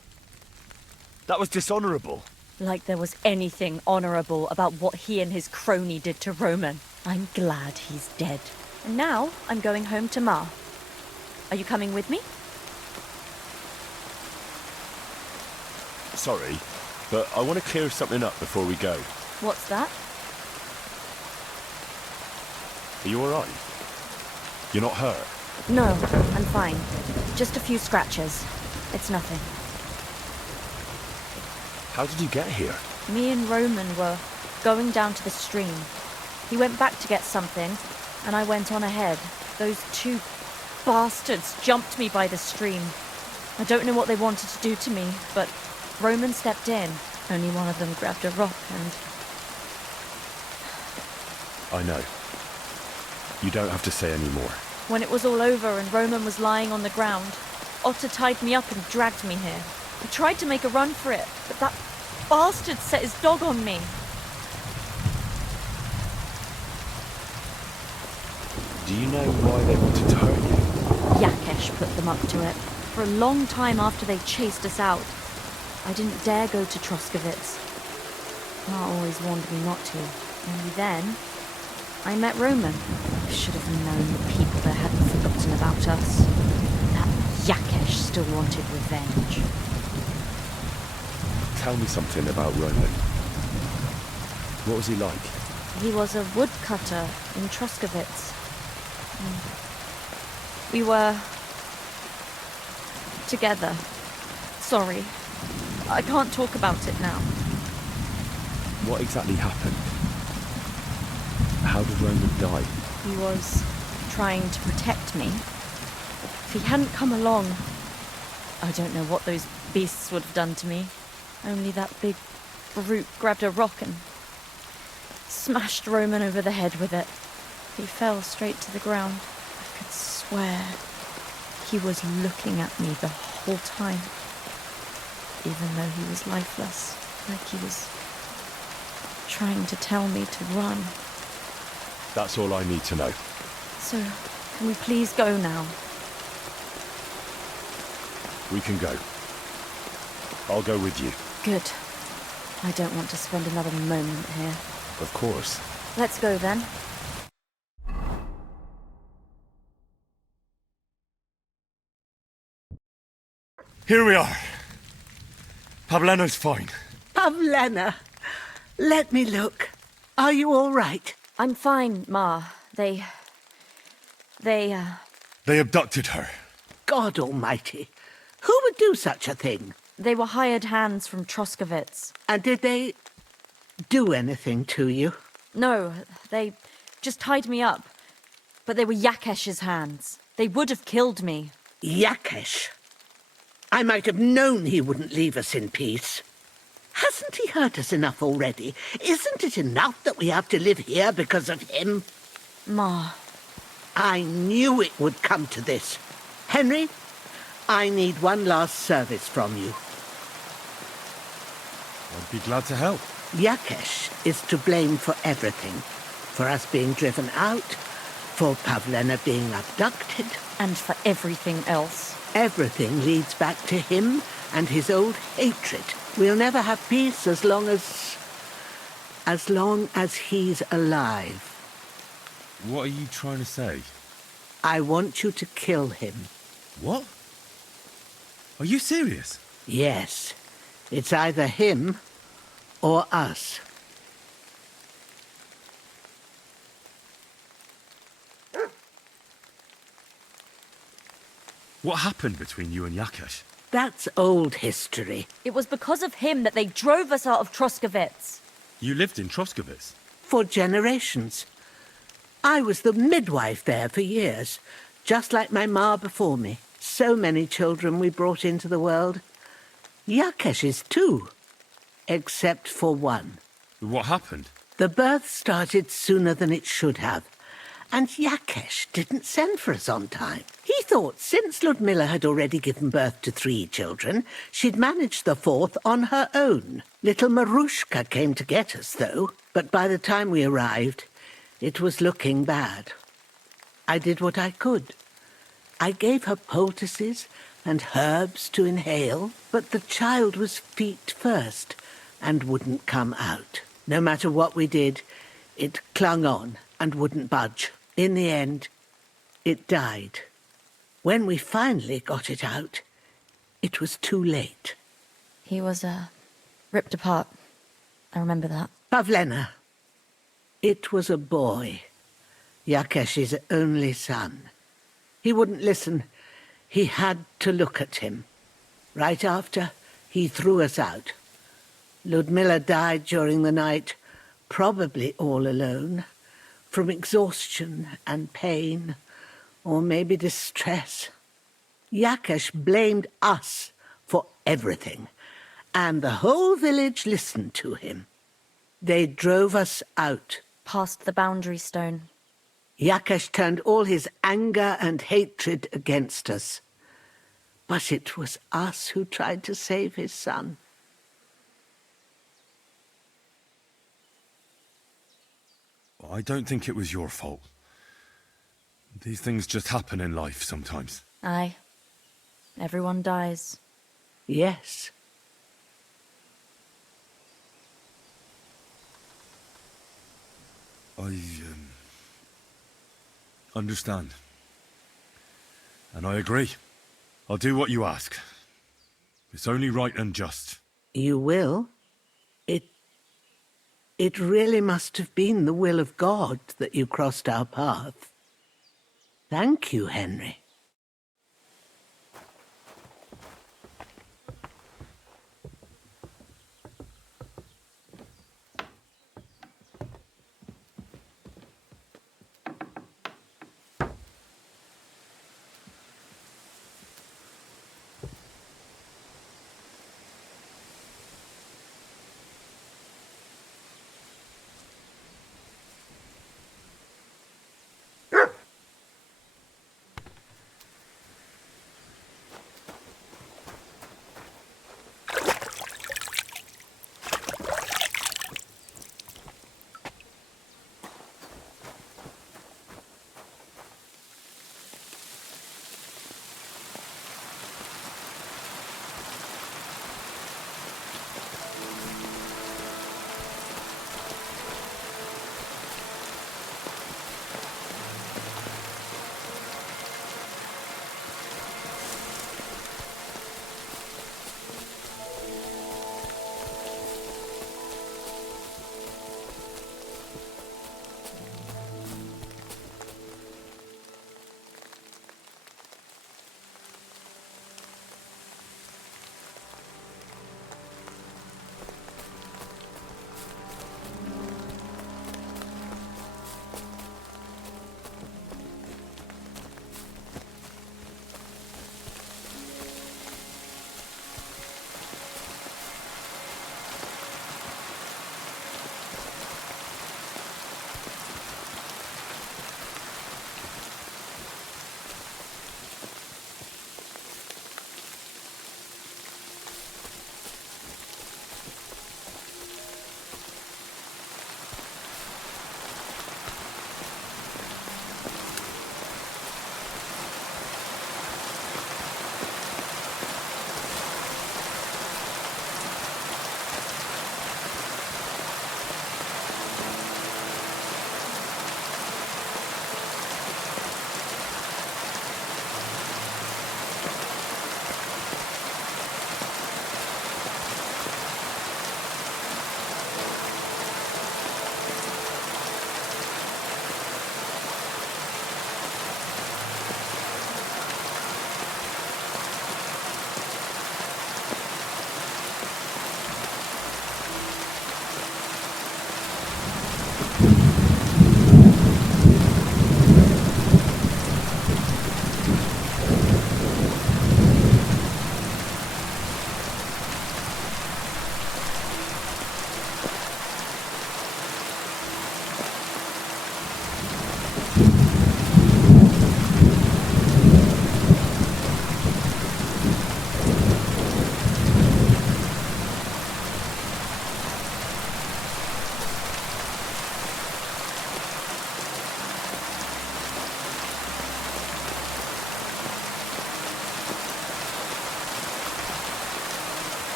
That was dishonorable. Like there was anything honorable about what he and his crony did to Roman. I'm glad he's dead. And now I'm going home to Ma. Are you coming with me? Sorry, but I want to clear something up before we go. What's that? Are you alright? You're not hurt? No, I'm fine. Just a few scratches. It's nothing. How did you get here? Me and Roman were going down to the stream. He went back to get something, and I went on ahead. Those two bastards jumped me by the stream. I don't know what they wanted to do to me, but Roman stepped in. Only one of them grabbed a rock and... I know. You don't have to say any more. When it was all over and Roman was lying on the ground, Otter tied me up and dragged me here. I tried to make a run for it, but that bastard set his dog on me. Do you know why they wanted to hurt you? Yakesh put them up to it. For a long time after they chased us out, I didn't dare go to Troskovitz. Ma always warned me not to. Only then, I met Roman. I should have known the people there hadn't forgotten about us. That Yakesh still wanted revenge. Tell me something about Roman. What was he like? He was a woodcutter in Troskovitz. We were... together. Sorry. I can't talk about it now. What exactly happened? How did Roman die? He was trying to protect me. If he hadn't come along, I don't know what those beasts would have done to me. Only that big brute grabbed a rock and smashed Roman over the head with it. He fell straight to the ground. I could swear he was looking at me the whole time, even though he was lifeless, like he was trying to tell me to run. That's all I need to know. So, can we please go now? We can go. I'll go with you. Good. I don't want to spend another moment here. Of course. Let's go then. Here we are. Pavleno's fine. Pavlena, let me look. Are you all right? I'm fine, Ma. They They abducted her. God almighty. Who would do such a thing? They were hired hands from Troskovitz. And did they do anything to you? No, they just tied me up. But they were Yakesh's hands. They would have killed me. Yakesh? I might have known he wouldn't leave us in peace. Hasn't he hurt us enough already? Isn't it enough that we have to live here because of him? Ma. I knew it would come to this. Henry, I need one last service from you. I'd be glad to help. Yakesh is to blame for everything. For us being driven out, for Pavlena being abducted. And for everything else. Everything leads back to him and his old hatred. We'll never have peace as long as he's alive. What are you trying to say? I want you to kill him. What? Are you serious? Yes. It's either him or us. What happened between you and Yakesh? That's old history. It was because of him that they drove us out of Troskovitz. You lived in Troskovitz? For generations. I was the midwife there for years, just like my ma before me. So many children we brought into the world. Yakesh is too, except for one. What happened? The birth started sooner than it should have, and Yakesh didn't send for us on time. He thought since Ludmilla had already given birth to 3 children, she'd manage the 4th on her own. Little Marushka came to get us, though, but by the time we arrived, it was looking bad. I did what I could. I gave her poultices and herbs to inhale, but the child was feet first and wouldn't come out. No matter what we did, it clung on and wouldn't budge. In the end, it died. When we finally got it out, it was too late. He was, ripped apart. I remember that. Pavlena. It was a boy. Yakesh's only son. He wouldn't listen. He had to look at him. Right after, he threw us out. Ludmilla died during the night, probably all alone, from exhaustion and pain, or maybe distress. Yakesh blamed us for everything, and the whole village listened to him. They drove us out. Past the boundary stone. Yakesh turned all his anger and hatred against us. But it was us who tried to save his son. I don't think it was your fault. These things just happen in life sometimes. Aye. Everyone dies. Yes. I understand. And I agree. I'll do what you ask. It's only right and just. You will? It really must have been the will of God that you crossed our path. Thank you, Henry.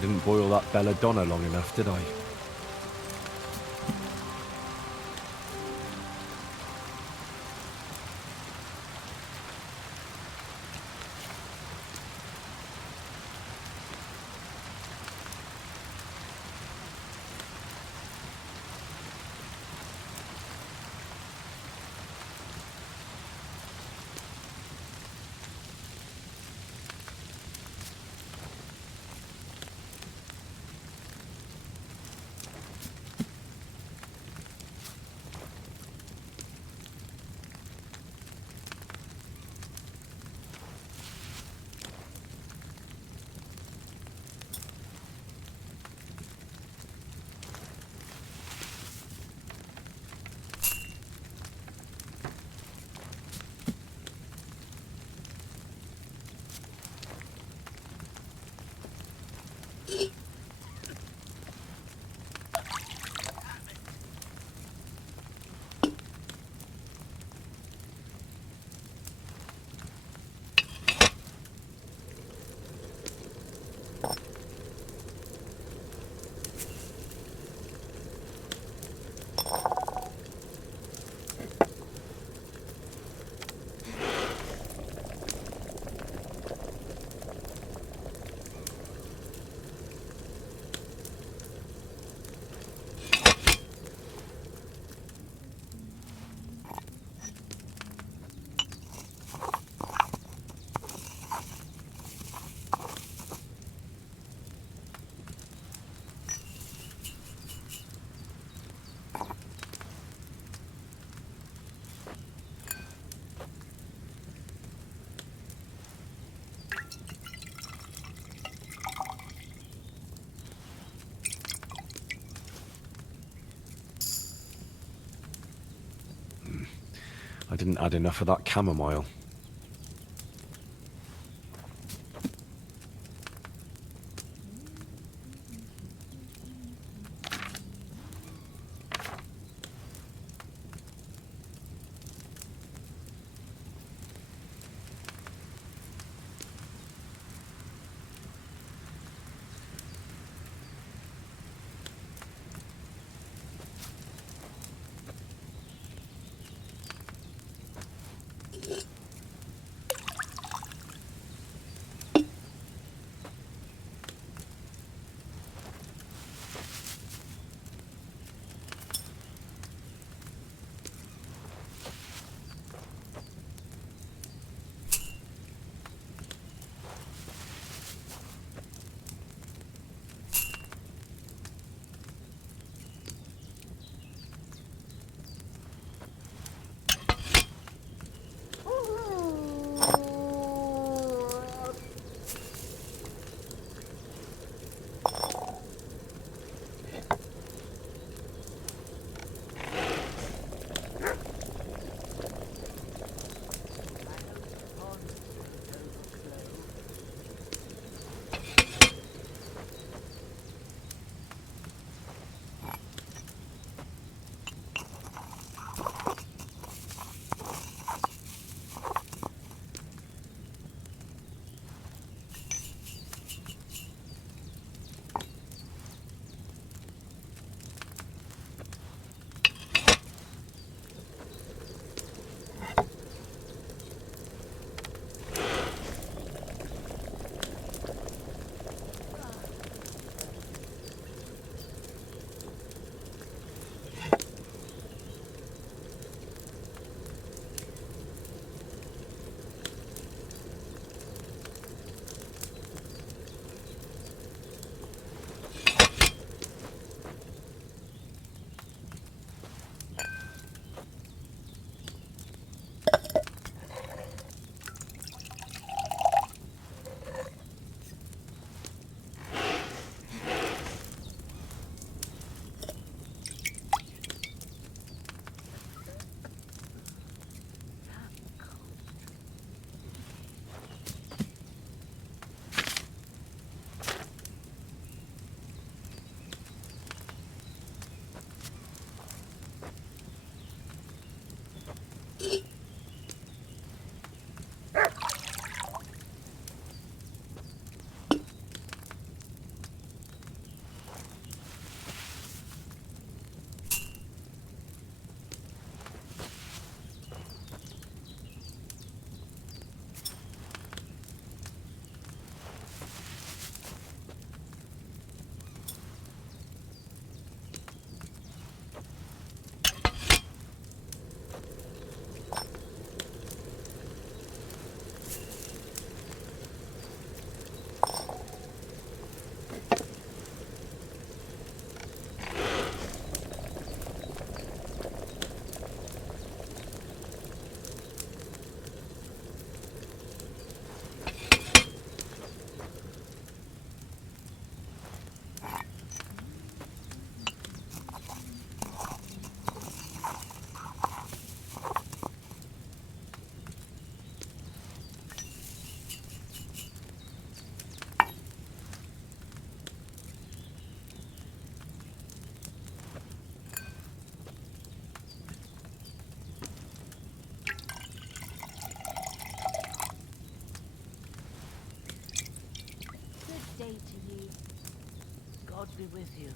I didn't boil that belladonna long enough, did I? I didn't add enough of that chamomile. with you.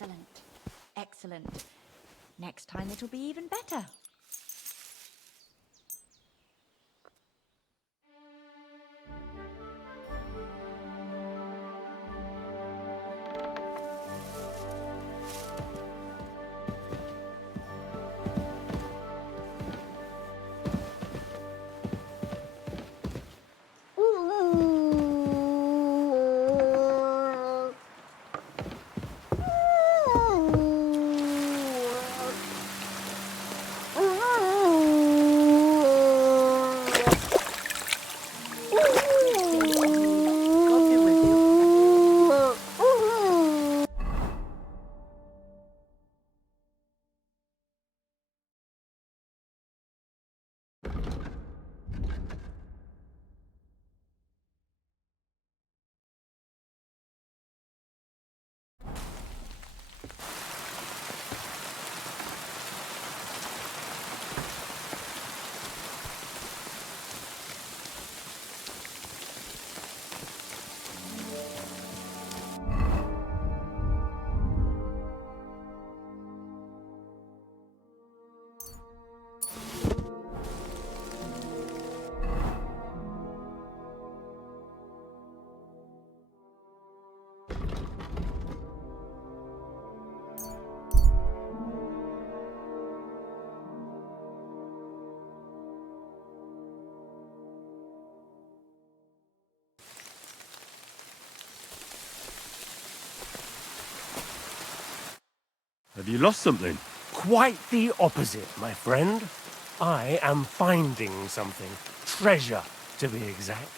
Excellent. Excellent. Next time it'll be even better. Have you lost something? Quite the opposite, my friend. I am finding something. Treasure, to be exact.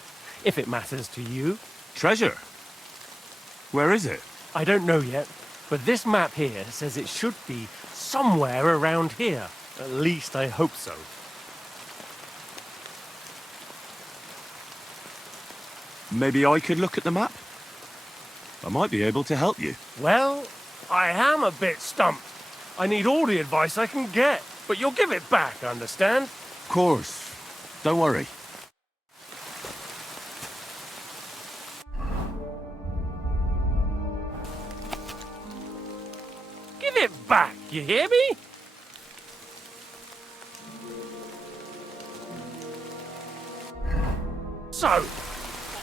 If it matters to you. Treasure? Where is it? I don't know yet, but this map here says it should be somewhere around here. At least I hope so. Maybe I could look at the map? I might be able to help you. Well, I am a bit stumped. I need all the advice I can get, but you'll give it back, understand? Of course. Don't worry. Give it back, you hear me? So,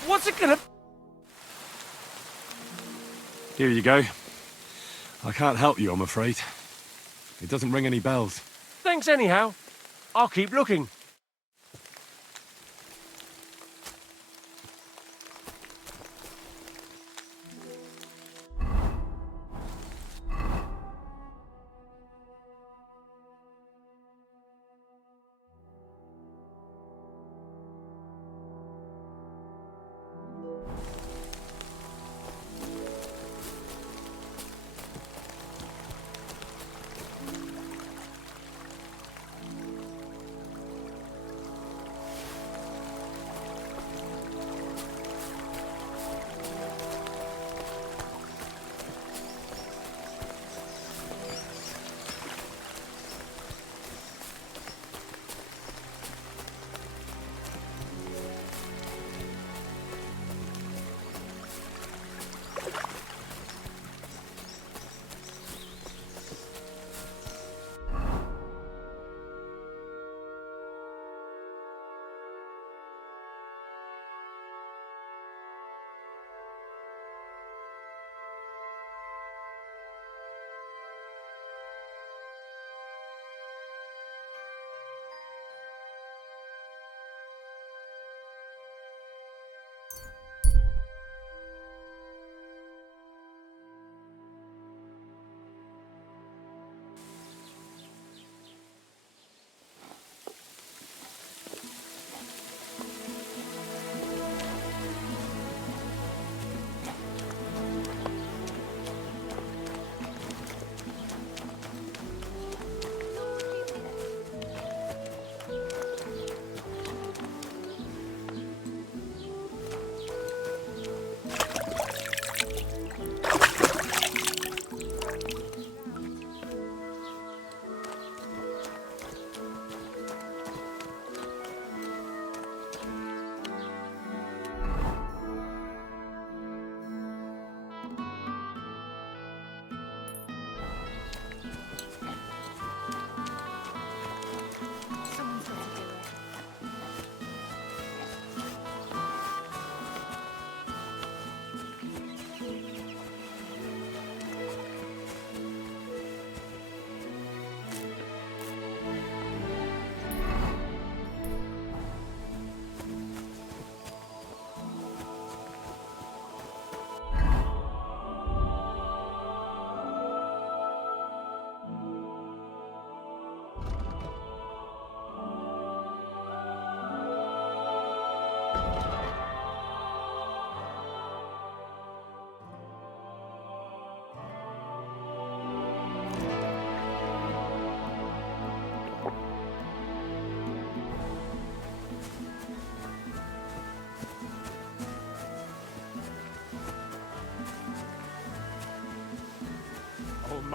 what's it gonna... Here you go. I can't help you, I'm afraid. It doesn't ring any bells. Thanks anyhow. I'll keep looking.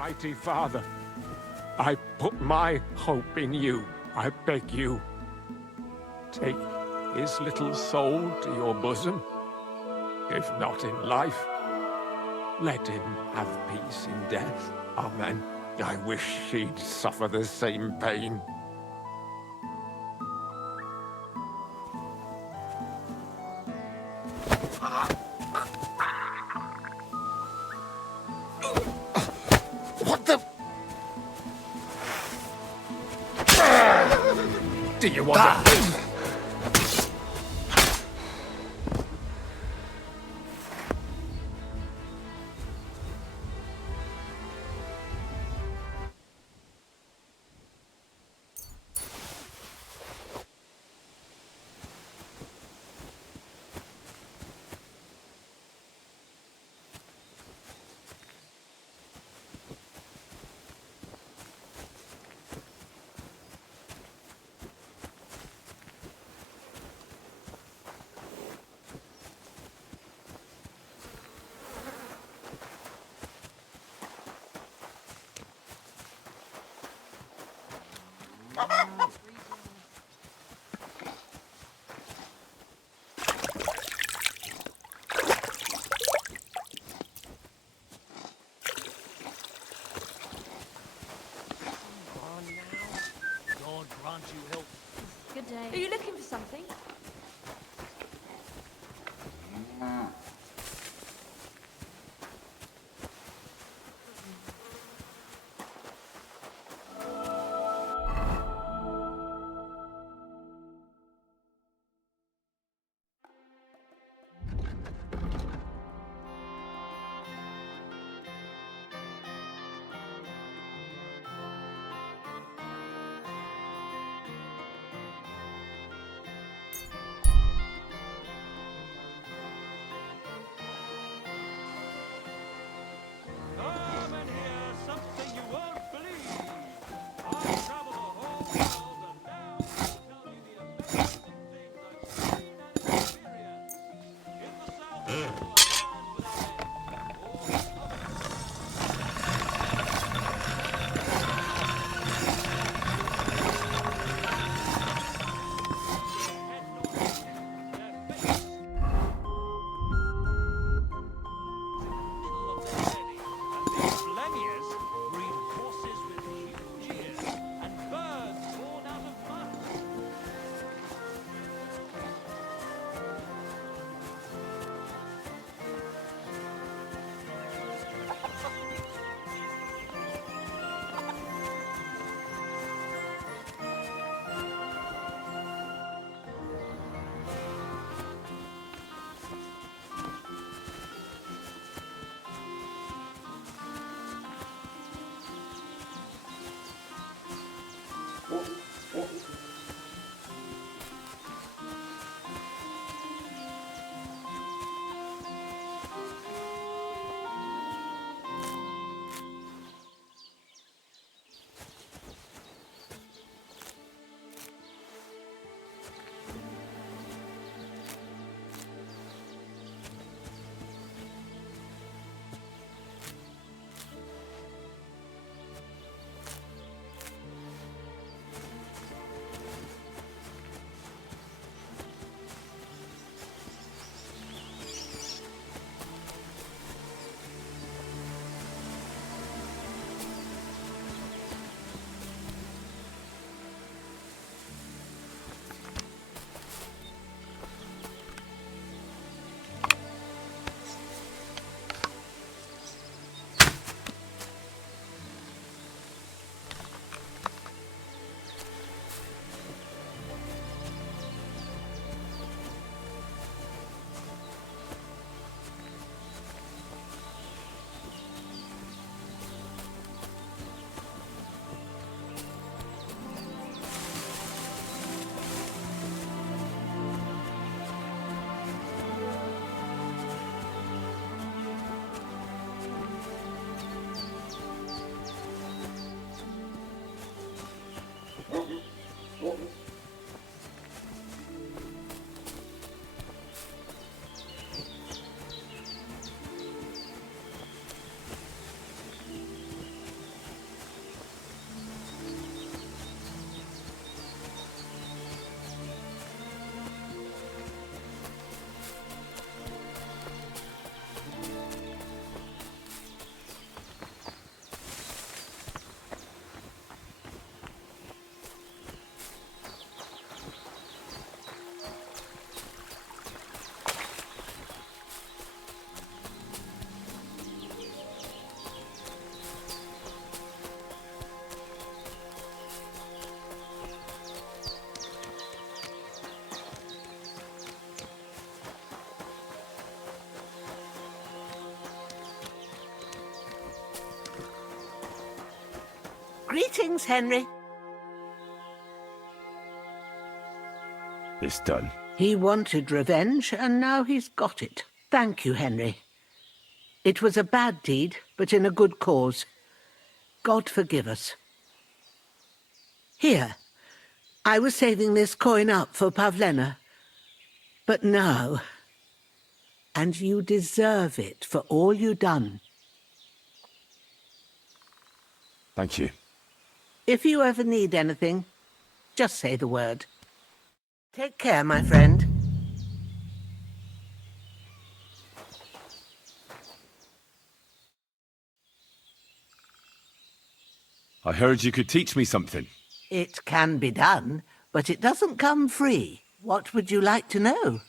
Almighty Father, I put my hope in you. I beg you, take his little soul to your bosom. If not in life, let him have peace in death. Amen. I wish he'd suffer the same pain. What the? Do you want to? Good day. Are you looking for something? Greetings, Henry. This done. He wanted revenge, and now he's got it. Thank you, Henry. It was a bad deed, but in a good cause. God forgive us. Here, I was saving this coin up for Pavlena. But no. And you deserve it for all you done. Thank you. If you ever need anything, just say the word. Take care, my friend. I heard you could teach me something. It can be done, but it doesn't come free. What would you like to know?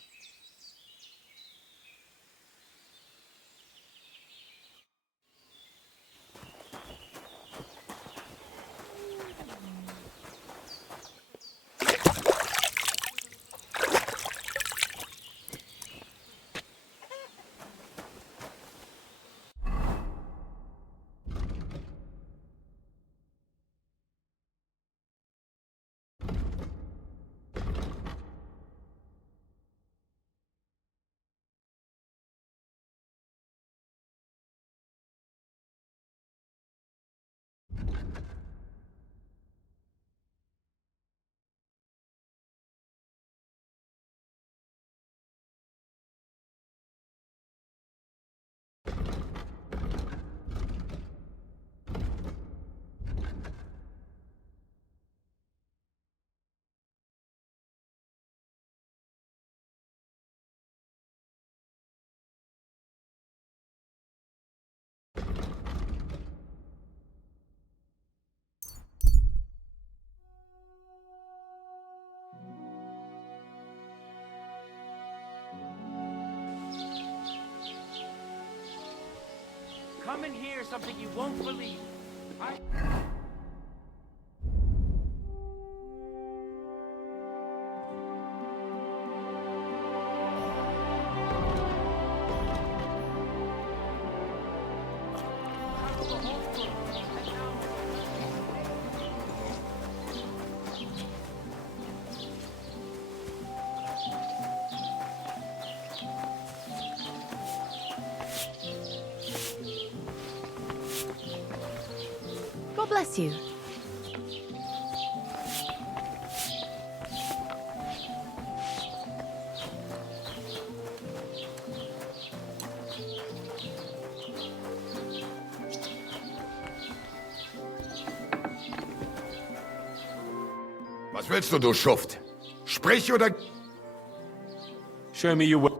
Come and hear something you won't believe. God bless you. Was willst du, du Schuft? Sprich oder... Show me your way.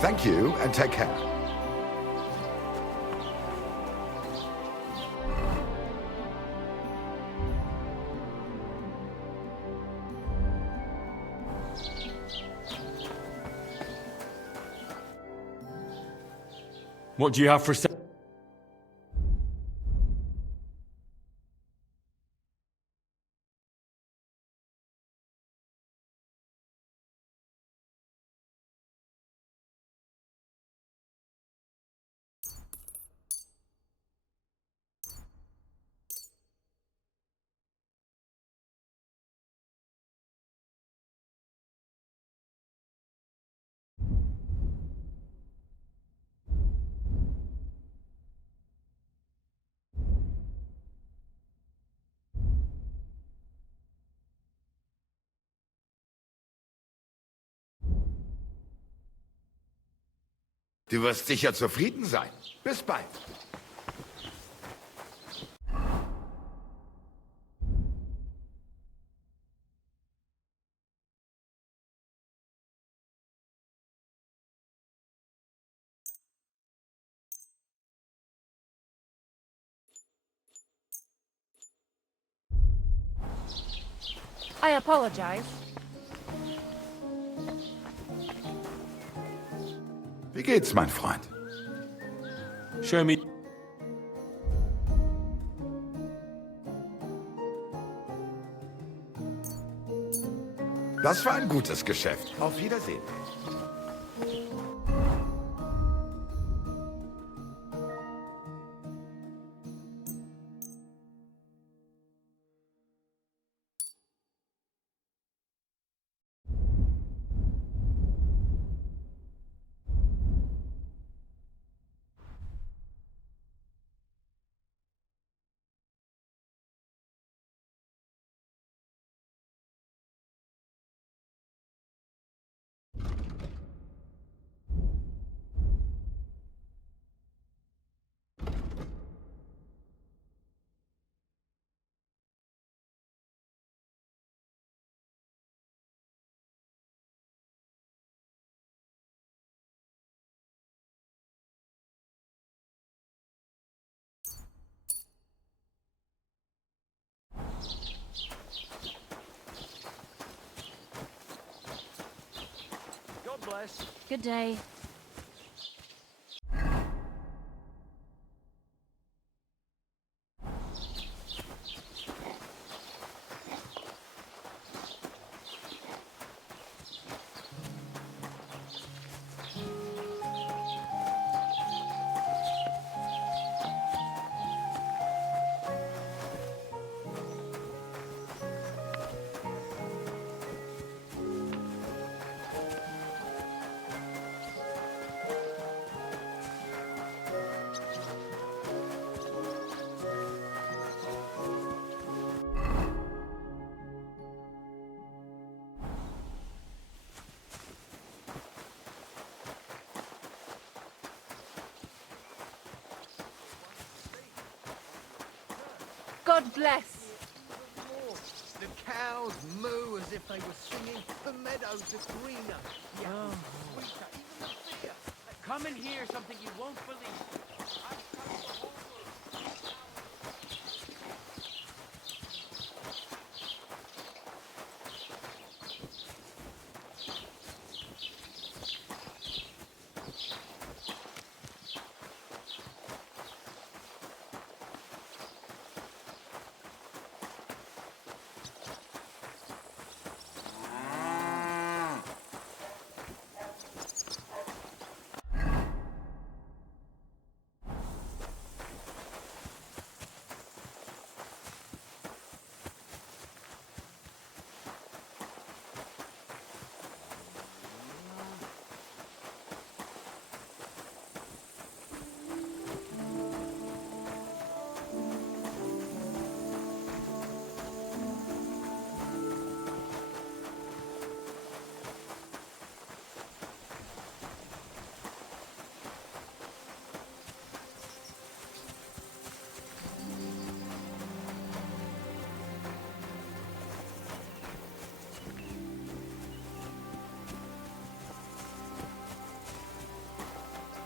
Thank you, and take care. What do you have for sale? Du wirst sicher zufrieden sein. Bis bald. I apologize. Wie geht's, mein Freund? Show me. Das war ein gutes Geschäft. Auf Wiedersehen. God bless. Good day. God bless. The cows moo as if they were singing. The meadows are greener. The apples sweeter. Even the beer. Come and hear something you won't believe.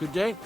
Good day.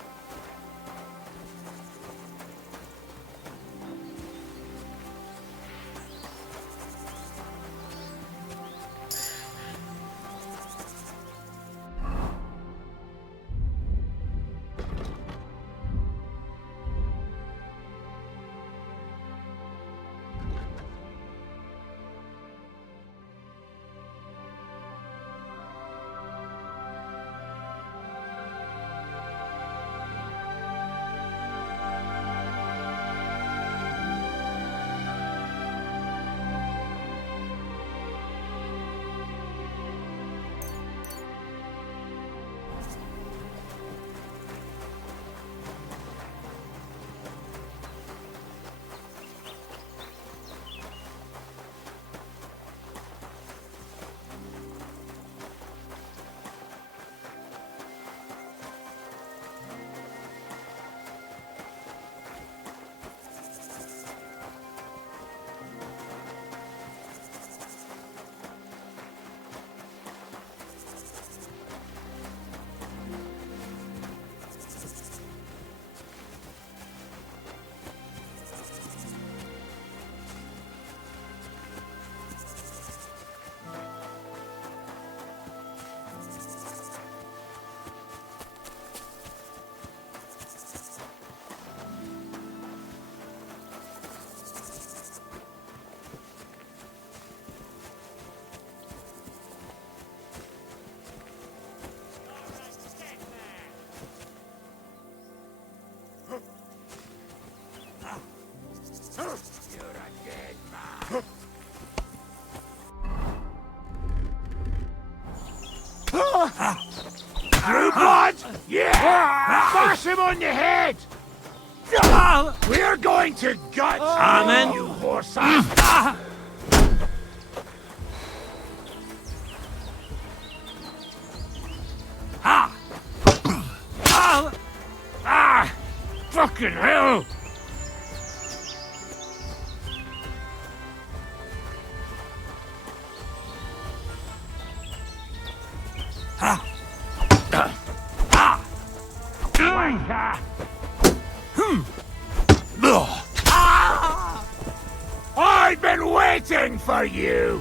Yeah! Bash him on the head! We're going to gut Amen. you horse ass! Fucking hell! I've been waiting for you!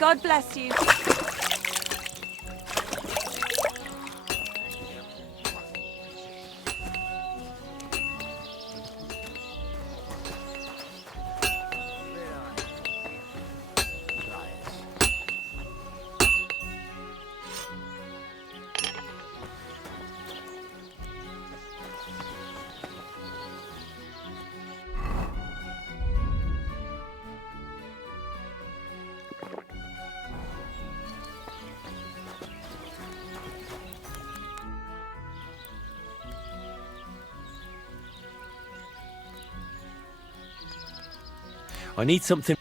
God bless you. I need something.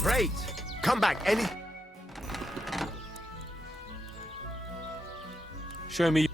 Great! Come back any... Show me.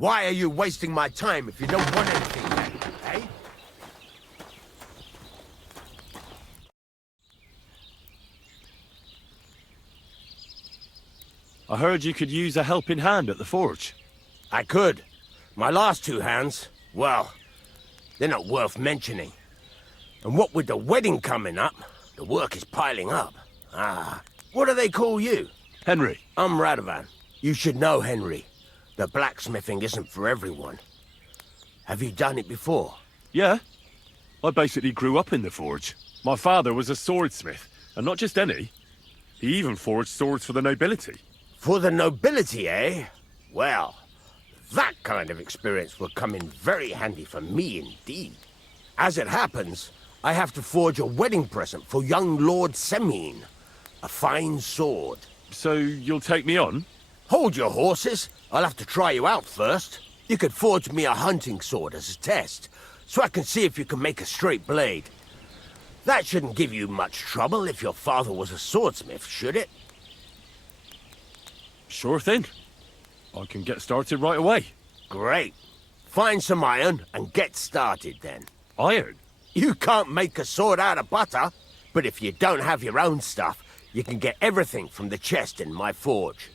Why are you wasting my time if you don't want anything then, eh? I heard you could use a helping hand at the forge. I could. My last two hands, well, they're not worth mentioning. And what with the wedding coming up, the work is piling up. Ah, what do they call you? Henry. I'm Radovan. You should know, Henry. The blacksmithing isn't for everyone. Have you done it before? Yeah. I basically grew up in the forge. My father was a swordsmith, and not just any. He even forged swords for the nobility. For the nobility, eh? Well, that kind of experience will come in very handy for me indeed. As it happens, I have to forge a wedding present for young Lord Semine. A fine sword. So you'll take me on? Hold your horses. I'll have to try you out first. You could forge me a hunting sword as a test, so I can see if you can make a straight blade. That shouldn't give you much trouble if your father was a swordsmith, should it? Sure thing. I can get started right away. Great. Find some iron and get started then. Iron? You can't make a sword out of butter, but if you don't have your own stuff, you can get everything from the chest in my forge.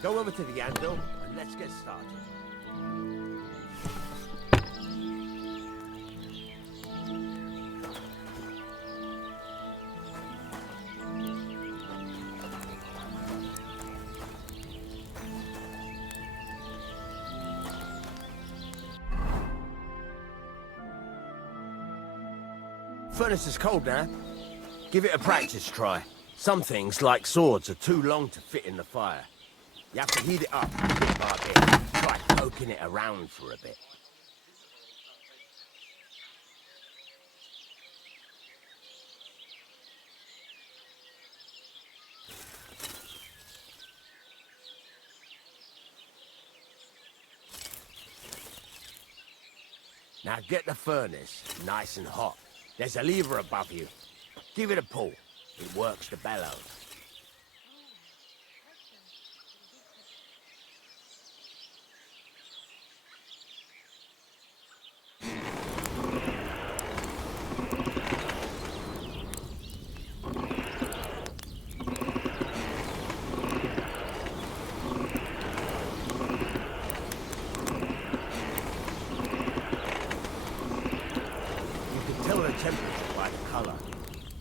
Go over to the anvil and let's get started. Furnace is cold now. Give it a practice try. Some things, like swords, are too long to fit in the fire. You have to heat it up bit by bit. Try poking it around for a bit. Now get the furnace nice and hot. There's a lever above you. Give it a pull. It works the bellows.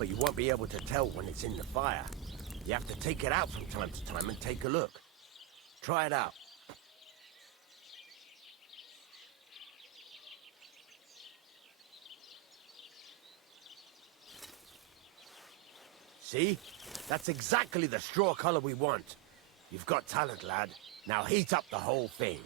but you won't be able to tell when it's in the fire. You have to take it out from time to time and take a look. Try it out. See? That's exactly the straw color we want. You've got talent, lad. Now heat up the whole thing.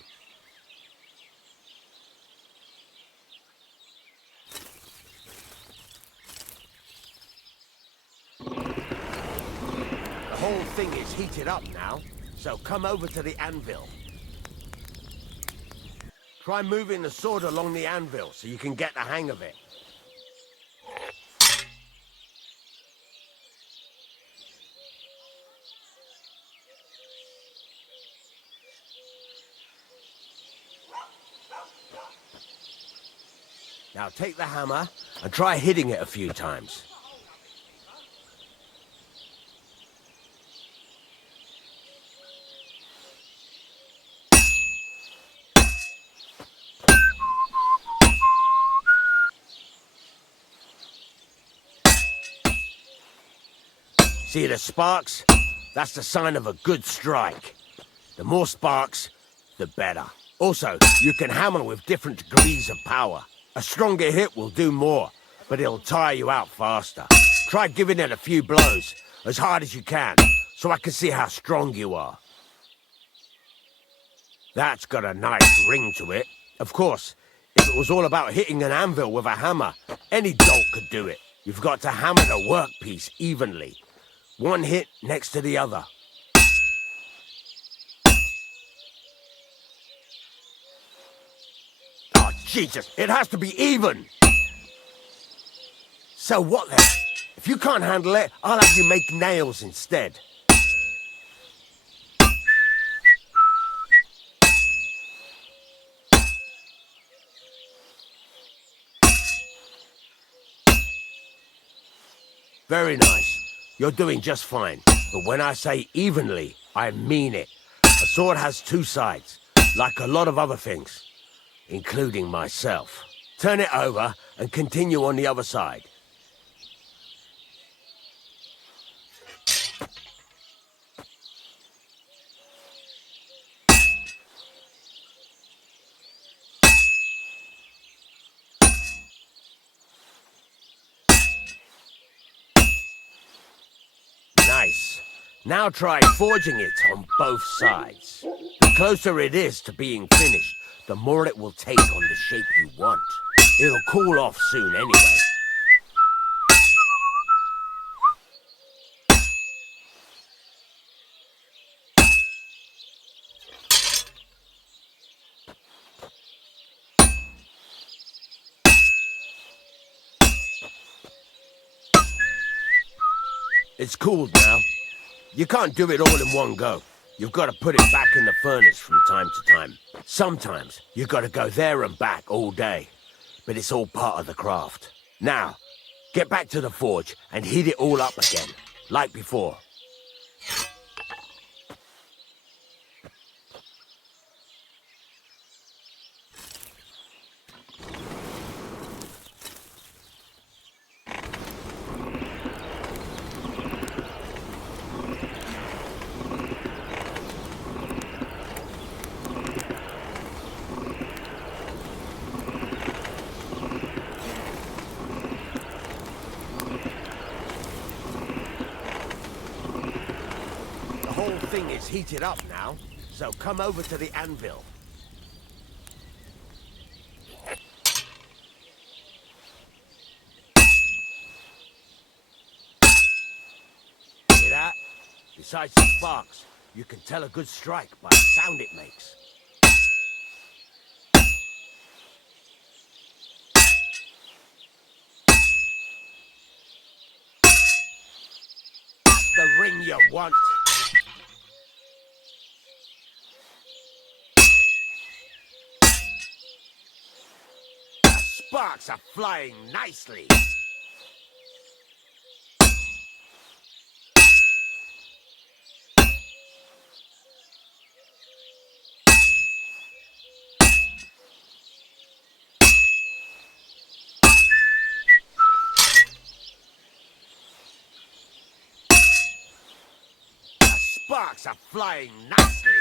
The whole thing is heated up now, so come over to the anvil. Try moving the sword along the anvil so you can get the hang of it. Now take the hammer and try hitting it a few times. See the sparks? That's the sign of a good strike. The more sparks, the better. Also, you can hammer with different degrees of power. A stronger hit will do more, but it'll tire you out faster. Try giving it a few blows, as hard as you can, so I can see how strong you are. That's got a nice ring to it. Of course, if it was all about hitting an anvil with a hammer, any dolt could do it. You've got to hammer the workpiece evenly. One hit next to the other. Oh, Jesus, it has to be even! So what then? If you can't handle it, I'll have you make nails instead. Very nice. You're doing just fine. But when I say evenly, I mean it. A sword has two sides, like a lot of other things, including myself. Turn it over and continue on the other side. Nice. Now try forging it on both sides. The closer it is to being finished, the more it will take on the shape you want. It'll cool off soon anyway. It's cooled now. You can't do it all in one go. You've got to put it back in the furnace from time to time. Sometimes you've got to go there and back all day. But it's all part of the craft. Now, get back to the forge and heat it all up again, like before. The whole thing is heated up now, so come over to the anvil. Hear that? Besides the sparks, you can tell a good strike by the sound it makes. That's the ring you want. Sparks are flying nicely. Sparks are flying nicely.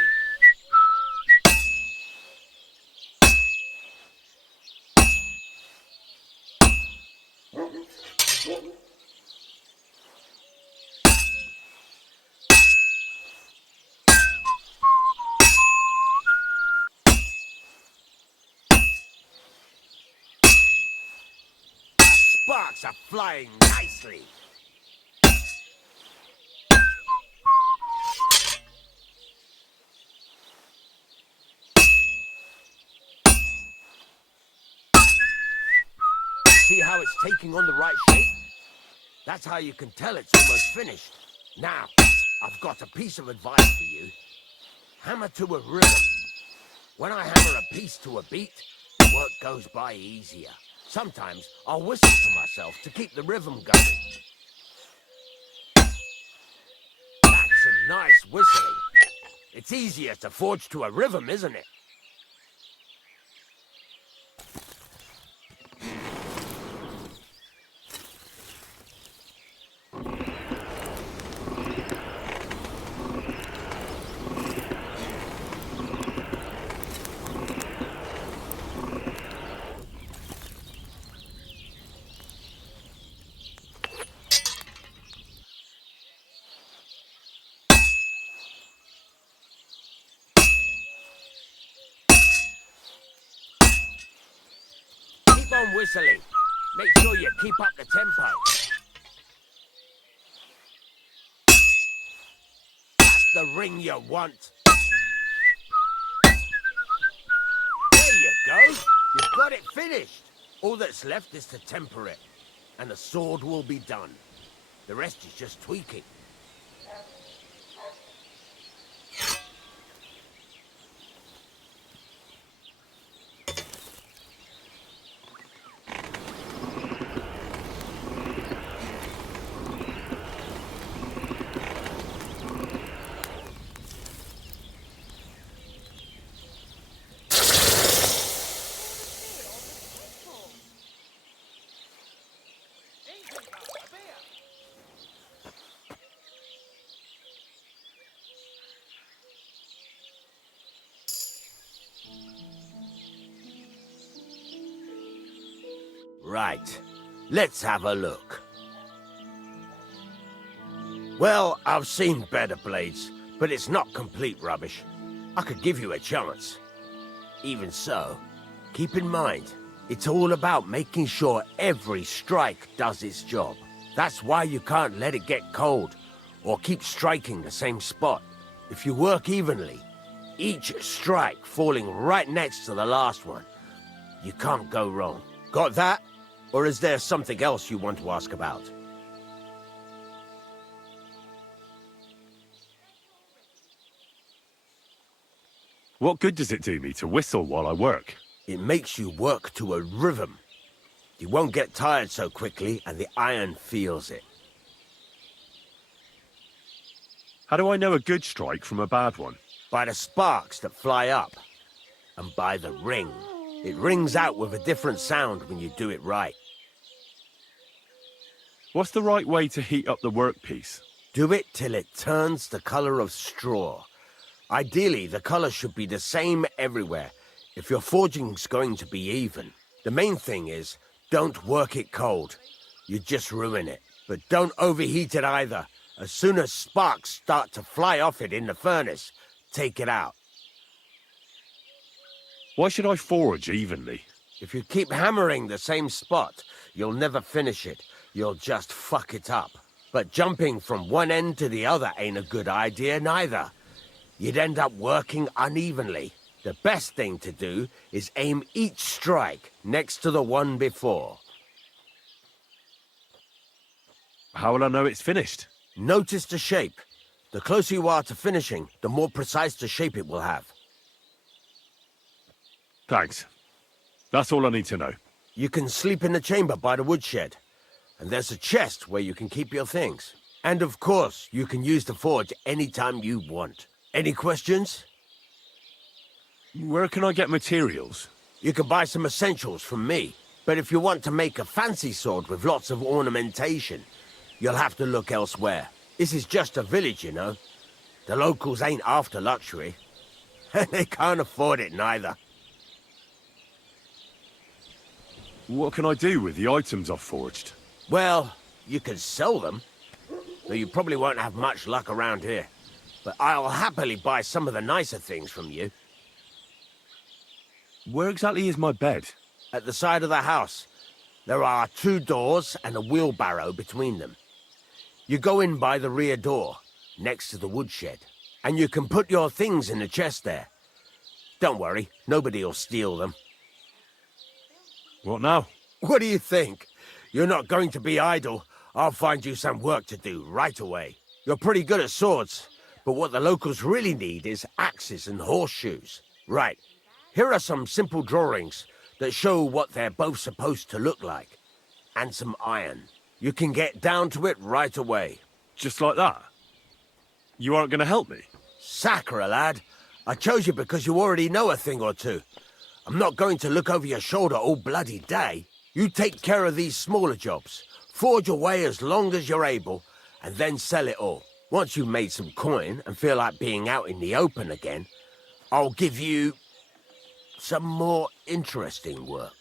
Sparks are flying nicely. See how it's taking on the right shape? That's how you can tell it's almost finished. Now, I've got a piece of advice for you. Hammer to a rhythm. When I hammer a piece to a beat, work goes by easier. Sometimes I'll whistle to myself to keep the rhythm going. That's some nice whistling. It's easier to forge to a rhythm, isn't it? Keep on whistling. Make sure you keep up the tempo. That's the ring you want. There you go. You've got it finished. All that's left is to temper it, and the sword will be done. The rest is just tweaking. Right, let's have a look. Well, I've seen better blades, but it's not complete rubbish. I could give you a chance. Even so, keep in mind, it's all about making sure every strike does its job. That's why you can't let it get cold, or keep striking the same spot. If you work evenly, each strike falling right next to the last one, you can't go wrong. Got that? Or is there something else you want to ask about? What good does it do me to whistle while I work? It makes you work to a rhythm. You won't get tired so quickly, and the iron feels it. How do I know a good strike from a bad one? By the sparks that fly up, and by the ring. It rings out with a different sound when you do it right. What's the right way to heat up the workpiece? Do it till it turns the color of straw. Ideally, the color should be the same everywhere, if your forging's going to be even. The main thing is, don't work it cold. You just ruin it. But don't overheat it either. As soon as sparks start to fly off it in the furnace, take it out. Why should I forge evenly? If you keep hammering the same spot, you'll never finish it. You'll just fuck it up. But jumping from one end to the other ain't a good idea neither. You'd end up working unevenly. The best thing to do is aim each strike next to the one before. How will I know it's finished? Notice the shape. The closer you are to finishing, the more precise the shape it will have. Thanks. That's all I need to know. You can sleep in the chamber by the woodshed. And there's a chest where you can keep your things. And of course, you can use the forge anytime you want. Any questions? Where can I get materials? You can buy some essentials from me. But if you want to make a fancy sword with lots of ornamentation, you'll have to look elsewhere. This is just a village, you know. The locals ain't after luxury. They can't afford it neither. What can I do with the items I've forged? Well, you can sell them, though you probably won't have much luck around here. But I'll happily buy some of the nicer things from you. Where exactly is my bed? At the side of the house. There are 2 doors and a wheelbarrow between them. You go in by the rear door, next to the woodshed, and you can put your things in the chest there. Don't worry, nobody'll steal them. What now? What do you think? You're not going to be idle. I'll find you some work to do right away. You're pretty good at swords, but what the locals really need is axes and horseshoes. Right, here are some simple drawings that show what they're both supposed to look like. And some iron. You can get down to it right away. Just like that? You aren't going to help me? Sacre, lad. I chose you because you already know a thing or two. I'm not going to look over your shoulder all bloody day. You take care of these smaller jobs. Forge away as long as you're able, and then sell it all. Once you've made some coin and feel like being out in the open again, I'll give you some more interesting work.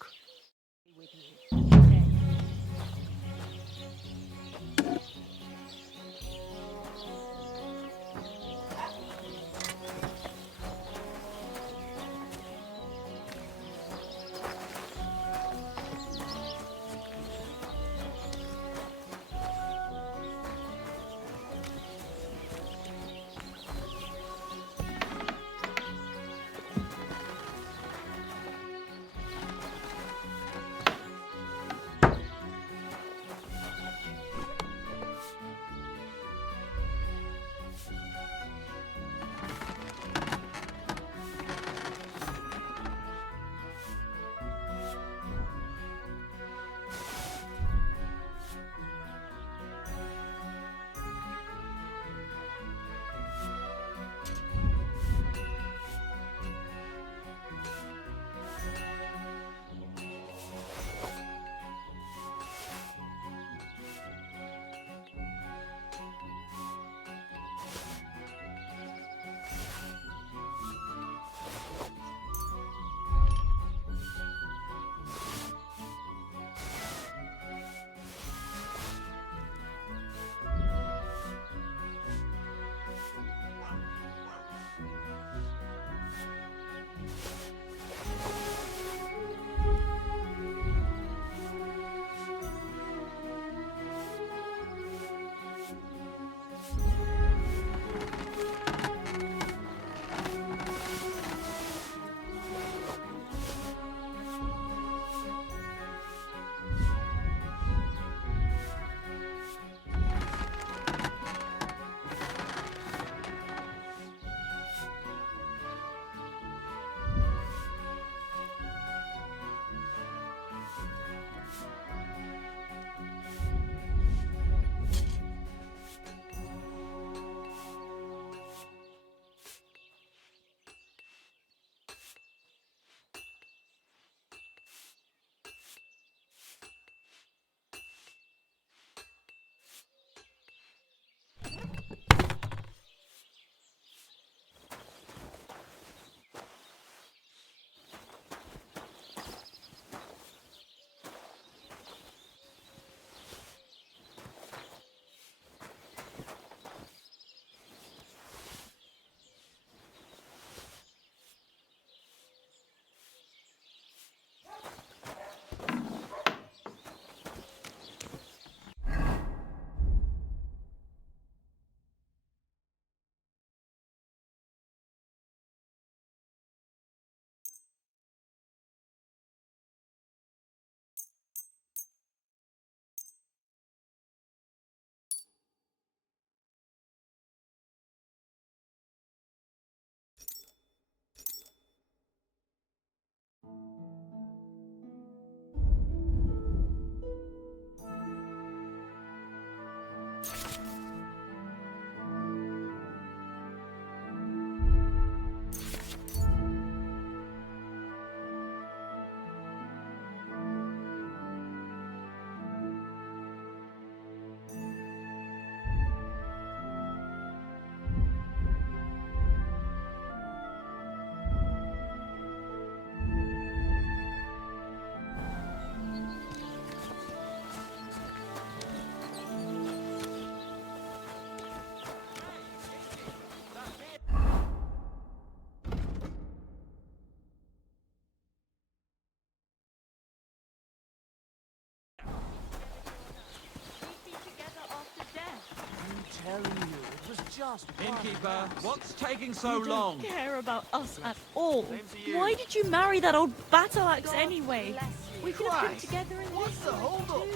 Innkeeper, what's taking so You don't long? care about us at all. Why did you marry that old battle axe anyway? We could have been together in What's the hold-up?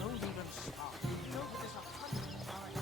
Don't even stop. You know this 100 times.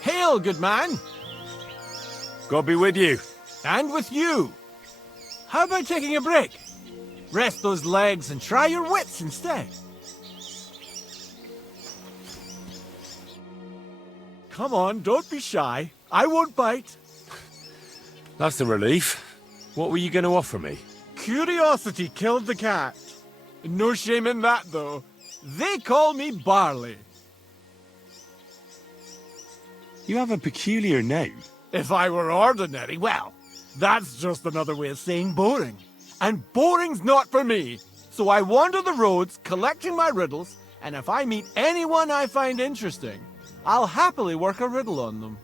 Hail, good man! God be with you. And with you. How about taking a break? Rest those legs and try your wits instead. Come on, don't be shy. I won't bite. That's a relief. What were you going to offer me? Curiosity killed the cat. No shame in that, though. They call me Barley. You have a peculiar name. If I were ordinary, well, that's just another way of saying boring. And boring's not for me. So I wander the roads collecting my riddles, and if I meet anyone I find interesting, I'll happily work a riddle on them.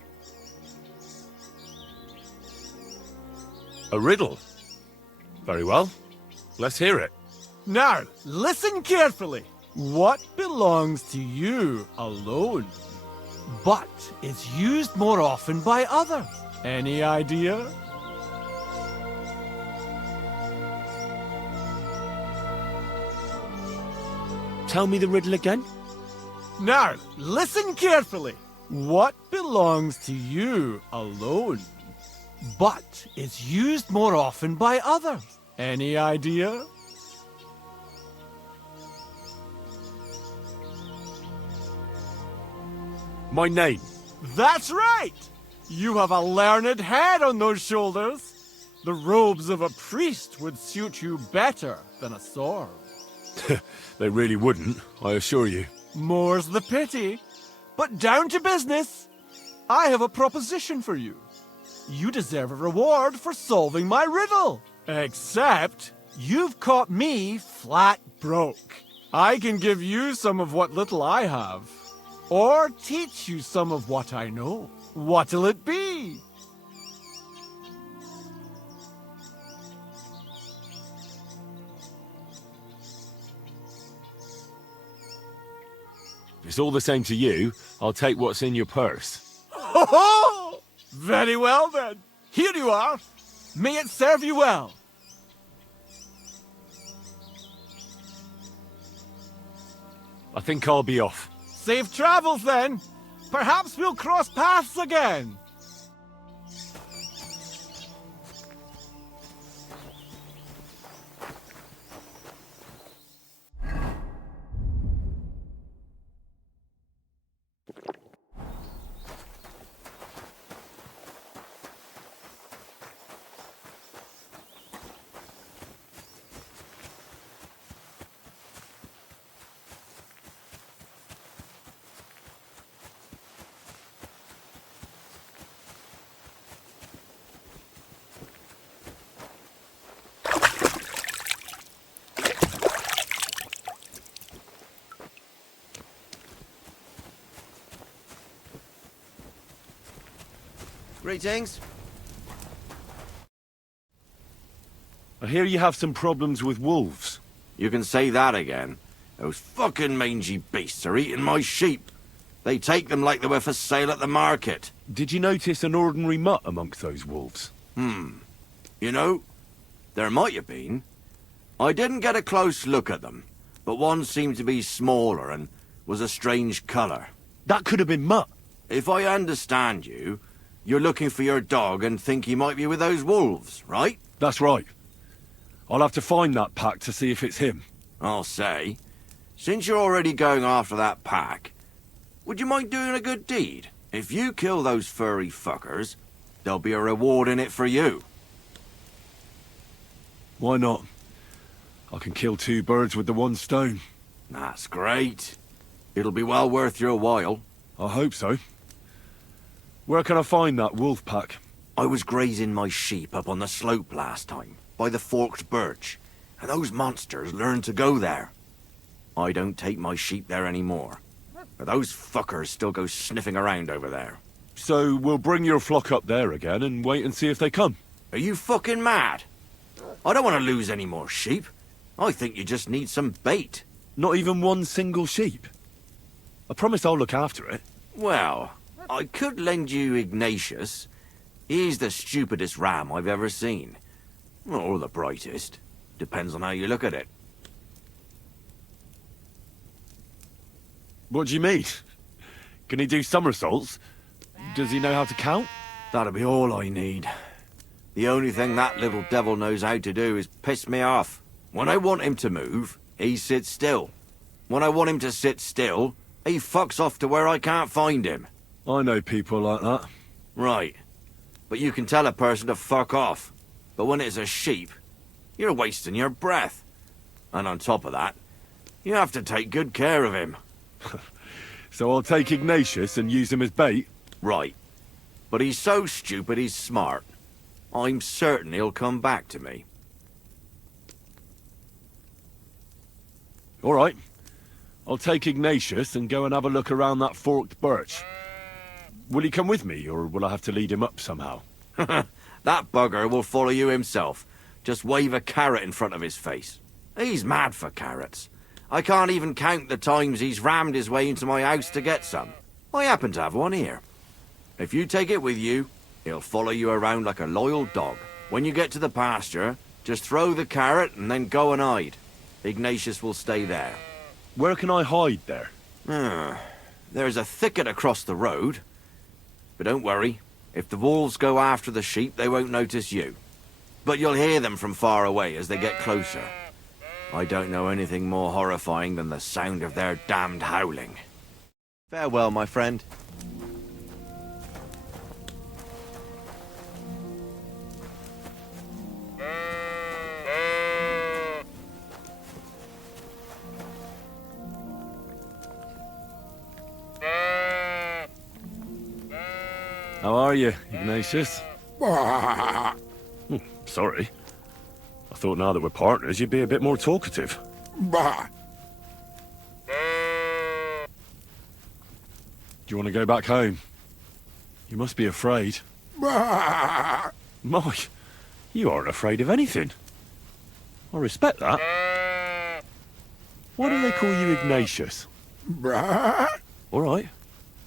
A riddle? Very well. Let's hear it. Now, listen carefully. What belongs to you alone, but is used more often by others? Any idea? Tell me the riddle again. Now, listen carefully. What belongs to you alone, but is used more often by others? Any idea? My name. That's right! You have a learned head on those shoulders. The robes of a priest would suit you better than a sword. They really wouldn't, I assure you. More's the pity. But down to business. I have a proposition for you. You deserve a reward for solving my riddle. Except, you've caught me flat broke. I can give you some of what little I have. Or teach you some of what I know. What'll it be? If it's all the same to you, I'll take what's in your purse. Ho ho! Very well then. Here you are. May it serve you well. I think I'll be off. Safe travels then. Perhaps we'll cross paths again. Greetings. I hear you have some problems with wolves. You can say that again. Those fucking mangy beasts are eating my sheep. They take them like they were for sale at the market. Did you notice an ordinary mutt amongst those wolves? You know, there might have been. I didn't get a close look at them, but one seemed to be smaller and was a strange colour. That could have been Mutt. If I understand you, you're looking for your dog and think he might be with those wolves, right? That's right. I'll have to find that pack to see if it's him. I'll say, since you're already going after that pack, would you mind doing a good deed? If you kill those furry fuckers, there'll be a reward in it for you. Why not? I can kill 2 birds with the 1 stone. That's great. It'll be well worth your while. I hope so. Where can I find that wolf pack? I was grazing my sheep up on the slope last time, by the forked birch, and those monsters learned to go there. I don't take my sheep there anymore, but those fuckers still go sniffing around over there. So we'll bring your flock up there again and wait and see if they come. Are you fucking mad? I don't want to lose any more sheep. I think you just need some bait. Not even 1 single sheep? I promise I'll look after it. Well, I could lend you Ignatius. He's the stupidest ram I've ever seen. Or the brightest. Depends on how you look at it. What do you mean? Can he do somersaults? Does he know how to count? That'll be all I need. The only thing that little devil knows how to do is piss me off. When I want him to move, he sits still. When I want him to sit still, he fucks off to where I can't find him. I know people like that. Right. But you can tell a person to fuck off. But when it's a sheep, you're wasting your breath. And on top of that, you have to take good care of him. So I'll take Ignatius and use him as bait? Right. But he's so stupid he's smart. I'm certain he'll come back to me. All right. I'll take Ignatius and go and have a look around that forked birch. Will he come with me, or will I have to lead him up somehow? That bugger will follow you himself. Just wave a carrot in front of his face. He's mad for carrots. I can't even count the times he's rammed his way into my house to get some. I happen to have one here. If you take it with you, he'll follow you around like a loyal dog. When you get to the pasture, just throw the carrot and then go and hide. Ignatius will stay there. Where can I hide there? There's a thicket across the road. But don't worry. If the wolves go after the sheep, they won't notice you. But you'll hear them from far away as they get closer. I don't know anything more horrifying than the sound of their damned howling. Farewell, my friend. How are you, Ignatius? Sorry. I thought now that we're partners, you'd be a bit more talkative. Do you want to go back home? You must be afraid. Mike, you aren't afraid of anything. I respect that. Why do they call you Ignatius? All right.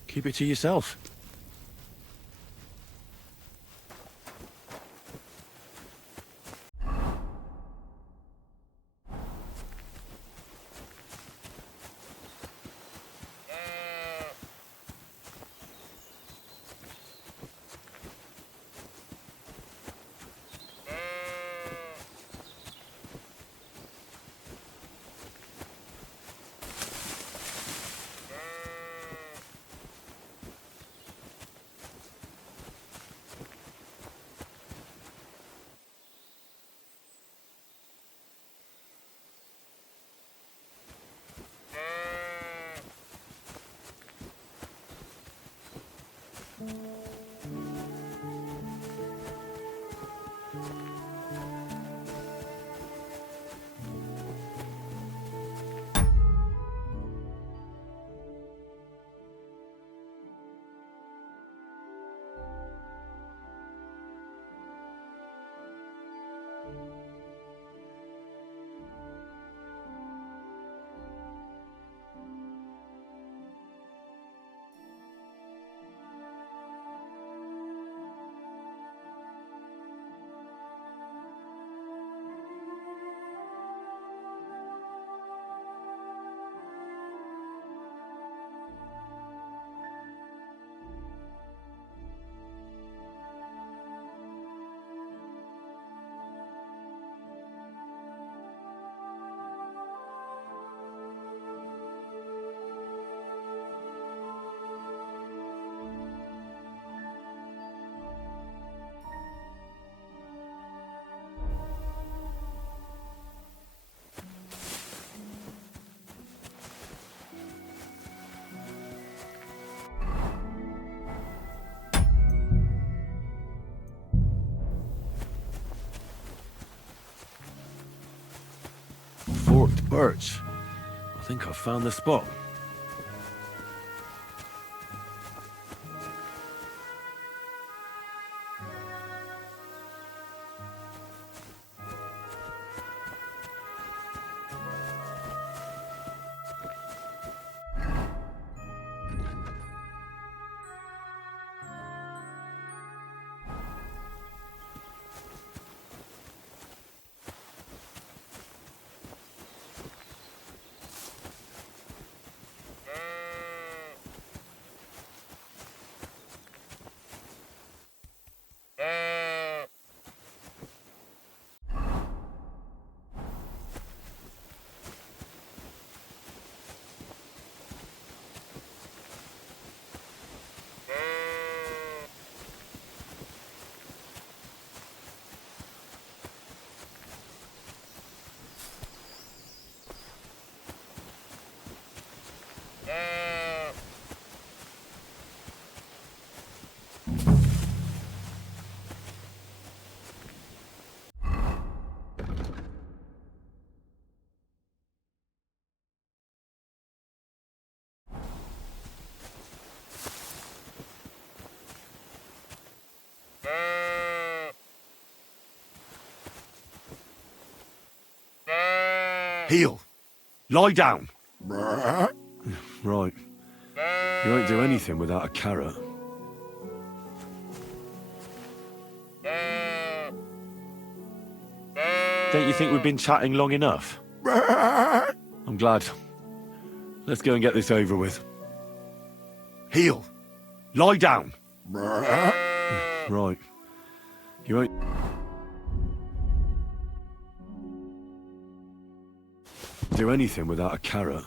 Keep it to yourself. forked birch. I think I've found the spot. Heel. Lie down. Right. You won't do anything without a carrot. Don't you think we've been chatting long enough? I'm glad. Let's go and get this over with. Heel. Lie down. Right. You won't do anything without a carrot.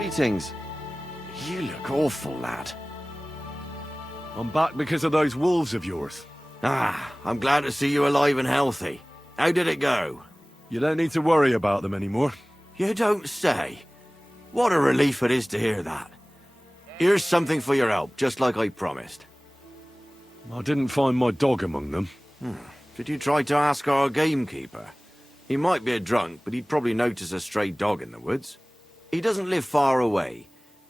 Greetings. You look awful, lad. I'm back because of those wolves of yours. Ah, I'm glad to see you alive and healthy. How did it go? You don't need to worry about them anymore. You don't say. What a relief it is to hear that. Here's something for your help, just like I promised. I didn't find my dog among them. Did you try to ask our gamekeeper? He might be a drunk, but he'd probably notice a stray dog in the woods. He doesn't live far away.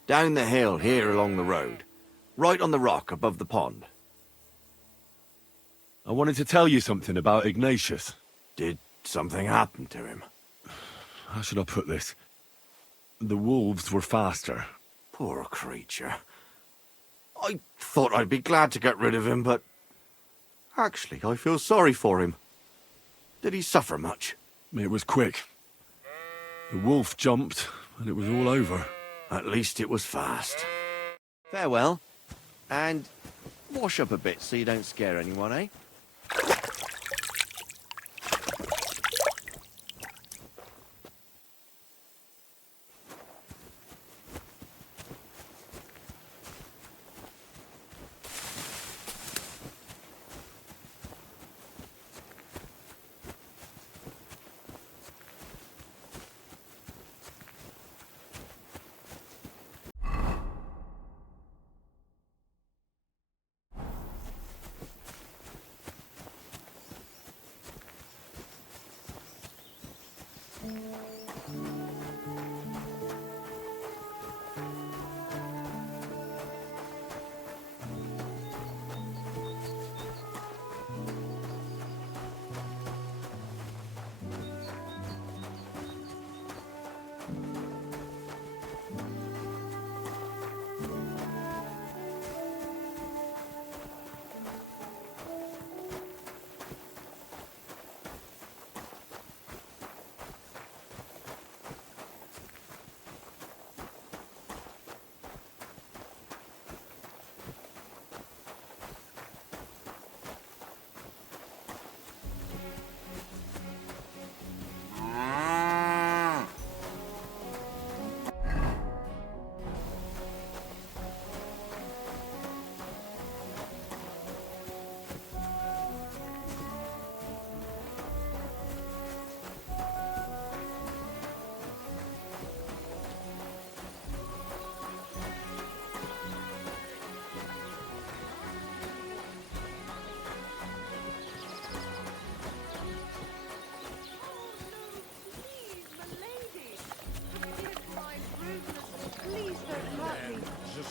Down the hill here along the road. Right on the rock above the pond. I wanted to tell you something about Ignatius. Did something happen to him? How should I put this? The wolves were faster. Poor creature. I thought I'd be glad to get rid of him, but... Actually, I feel sorry for him. Did he suffer much? It was quick. The wolf jumped, and it was all over. At least it was fast. Farewell. And wash up a bit so you don't scare anyone, eh?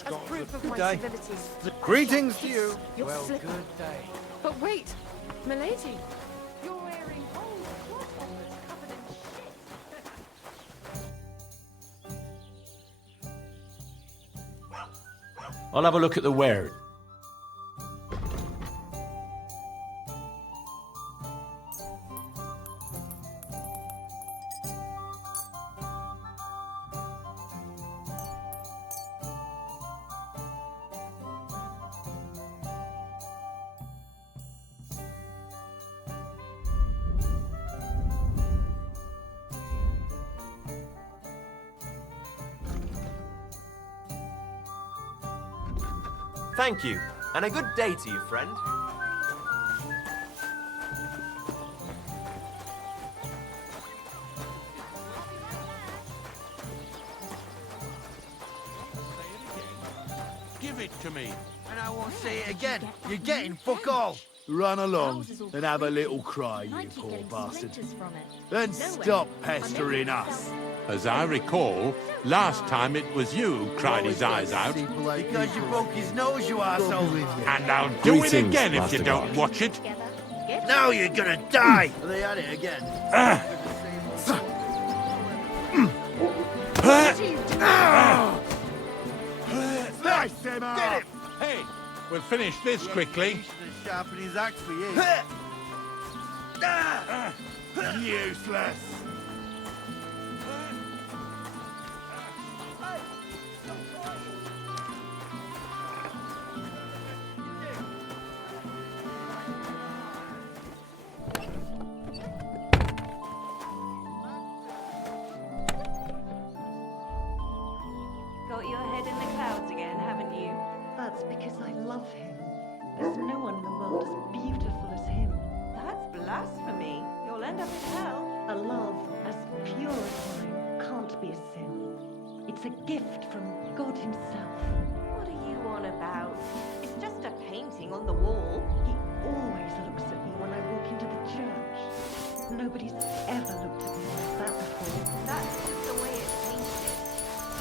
As proof of my civility. Greetings to you. Your Well, slipper. good day. But wait, milady, you're wearing old cloth covered in shit. I'll have a look at the where. Thank you, and a good day to you, friend. Give it to me, and I won't say it again. You're getting fuck all. Run along and have a little cry, you poor bastard. Then stop pestering us. As I recall, last time it was you who cried his eyes out. Because you broke his nose, you asshole. And I'll do it Greetings, again if Master you don't God. watch it. Now you're gonna die. They at it again. Smash him off. Get him. Hey, we'll finish this quickly. Sharpen his axe for you. Useless. you. That's because I love him. There's no one in the world as beautiful as him. That's blasphemy. You'll end up in hell. A love as pure as mine can't be a sin. It's a gift from God himself. What are you on about? It's just a painting on the wall. He always looks at me when I walk into the church. Nobody's ever looked at me like that before. That's just the way it's painted.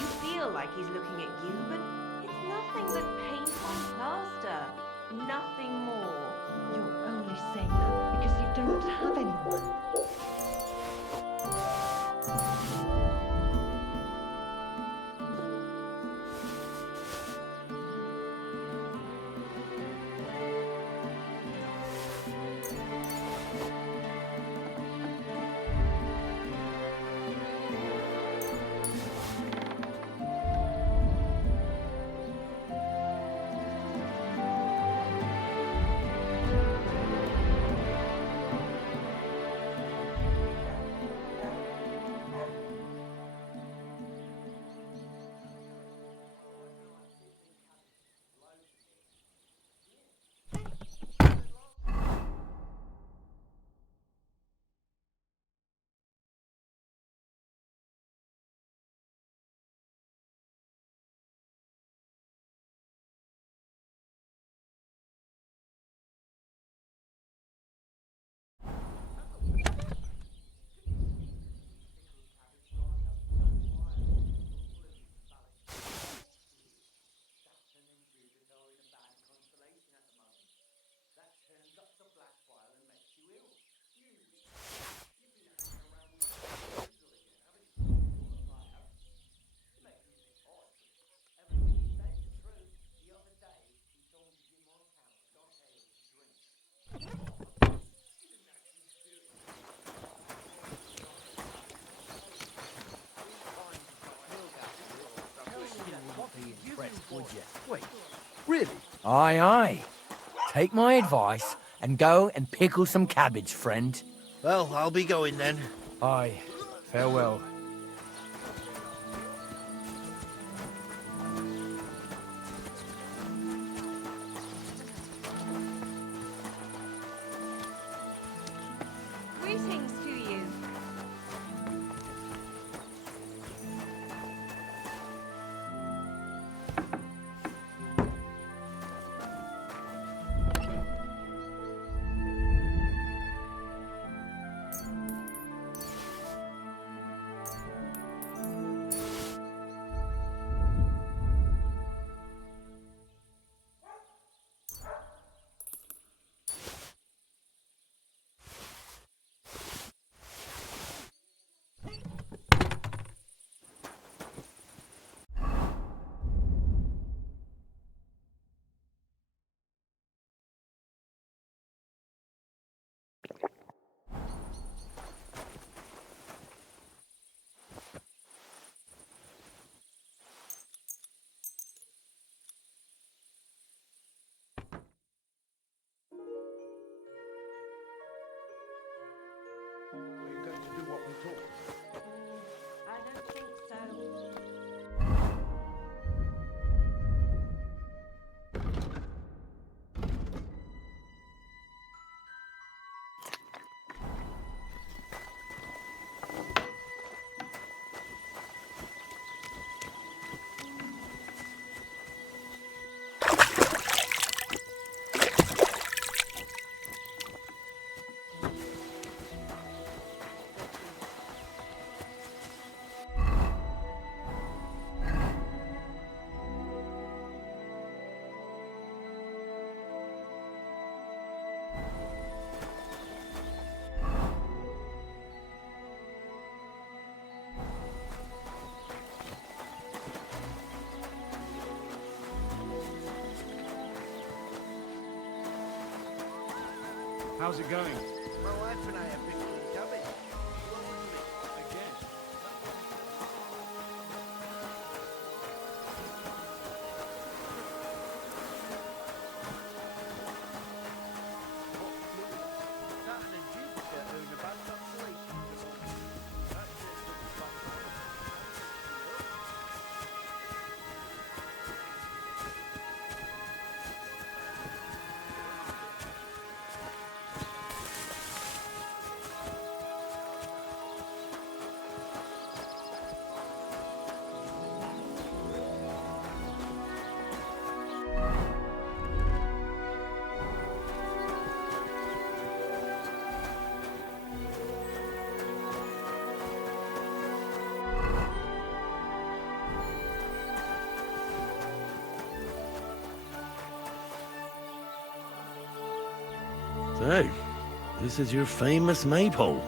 You feel like he's looking at you, but it's nothing but paint on plaster. Nothing more. You're only saying that because you don't have anyone. Wait, really? Aye, aye. Take my advice and go and pickle some cabbage, friend. Well, I'll be going then. Aye, farewell. Greetings to you. Are you going to do what we talked? I don't think so. How's it going? My wife and I have been eating cabbage. Again. Saturn and Jupiter are in a bad constellation. So, this is your famous maypole.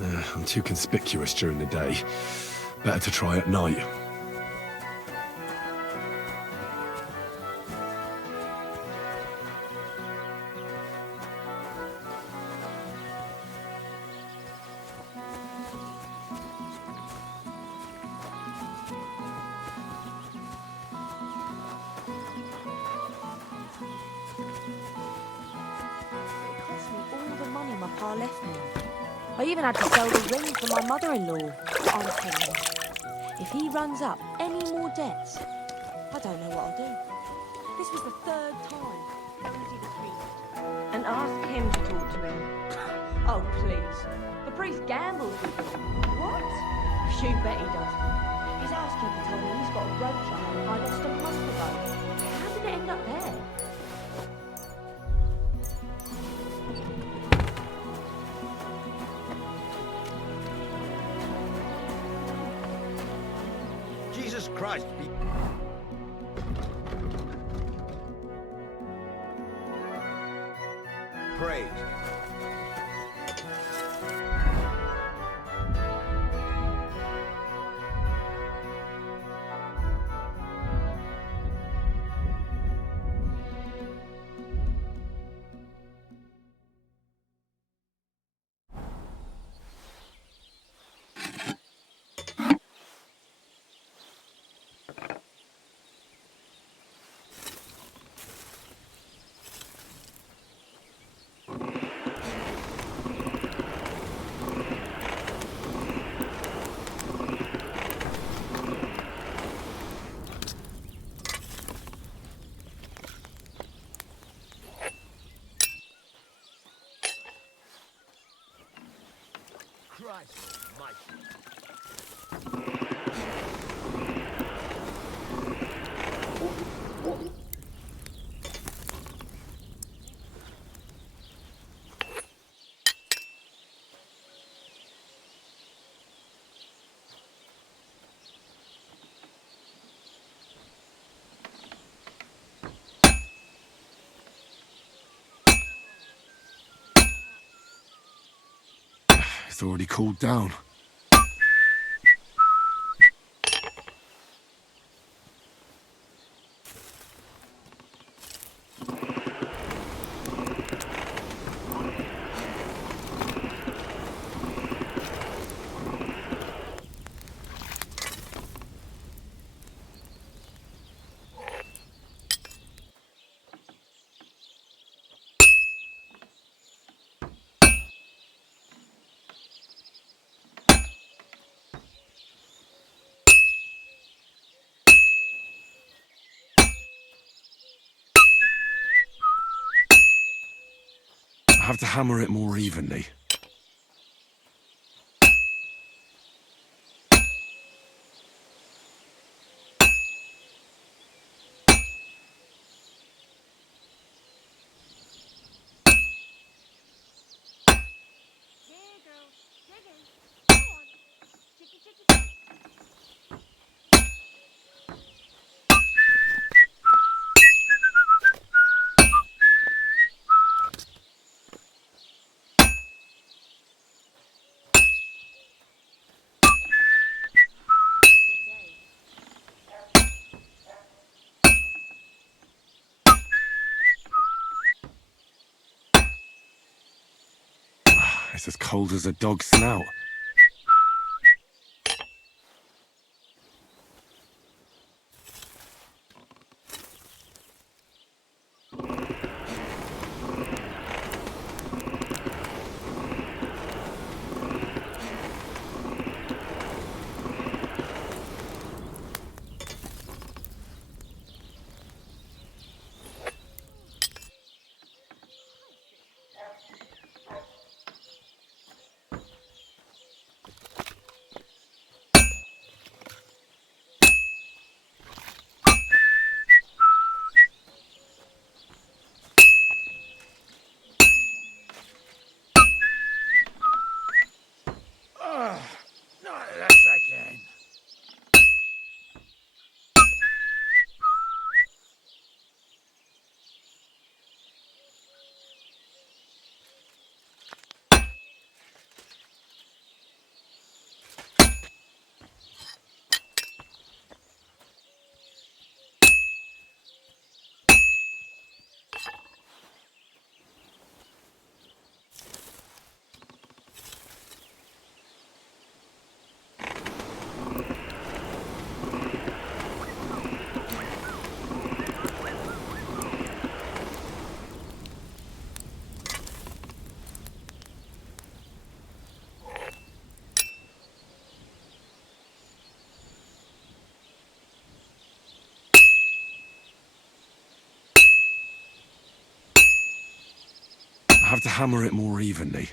I'm too conspicuous during the day. Better to try at night. It cost me all the money my pa left me. I even had to sell the ring for my mother-in-law. But I'm telling you, if he runs up any more debts, I don't know what I'll do. This was the third time. And ask him to talk to him. Oh, please. The priest gambles with him. What? You bet he does. His housekeeper told me he's got a roach eye. I lost a month ago. How did it end up there? Jesus Christ, be... praised. Christ almighty. It's already cooled down. I have to hammer it more evenly. It's as cold as a dog's snout. I have to hammer it more evenly.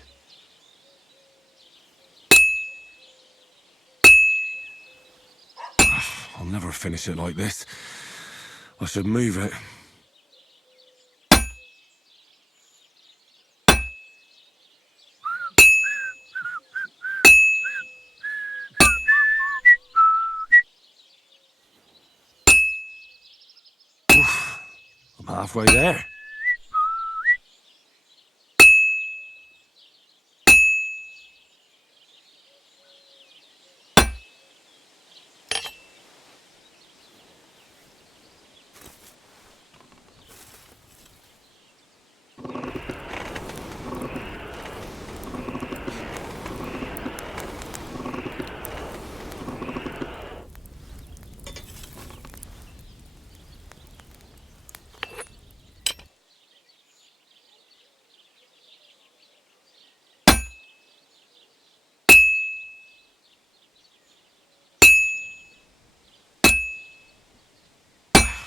I'll never finish it like this. I should move it. Oof, I'm halfway there.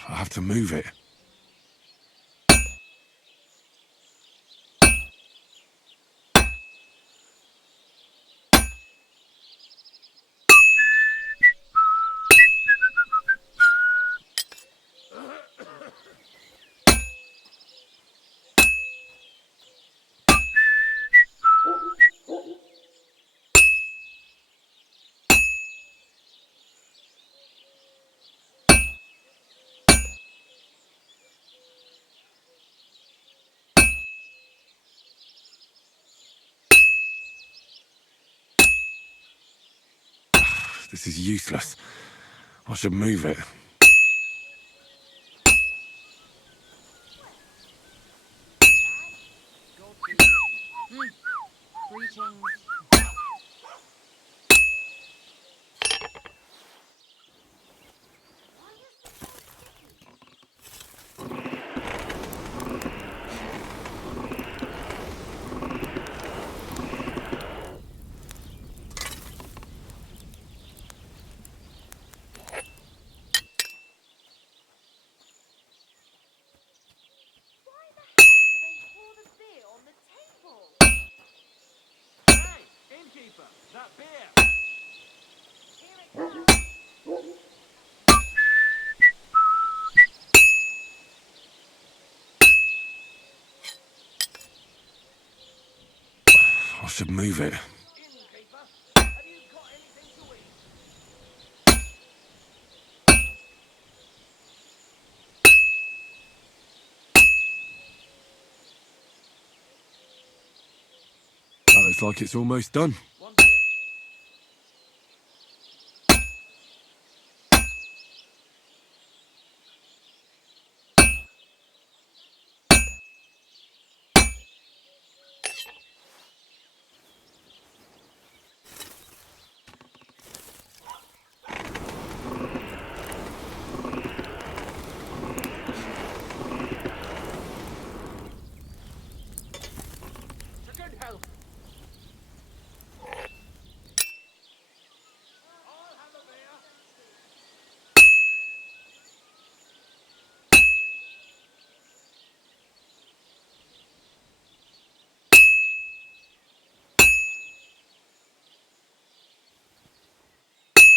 I have to move it. This is useless. I should move it. Greetings. Innkeeper, that beer! I should move it. That looks like it's almost done.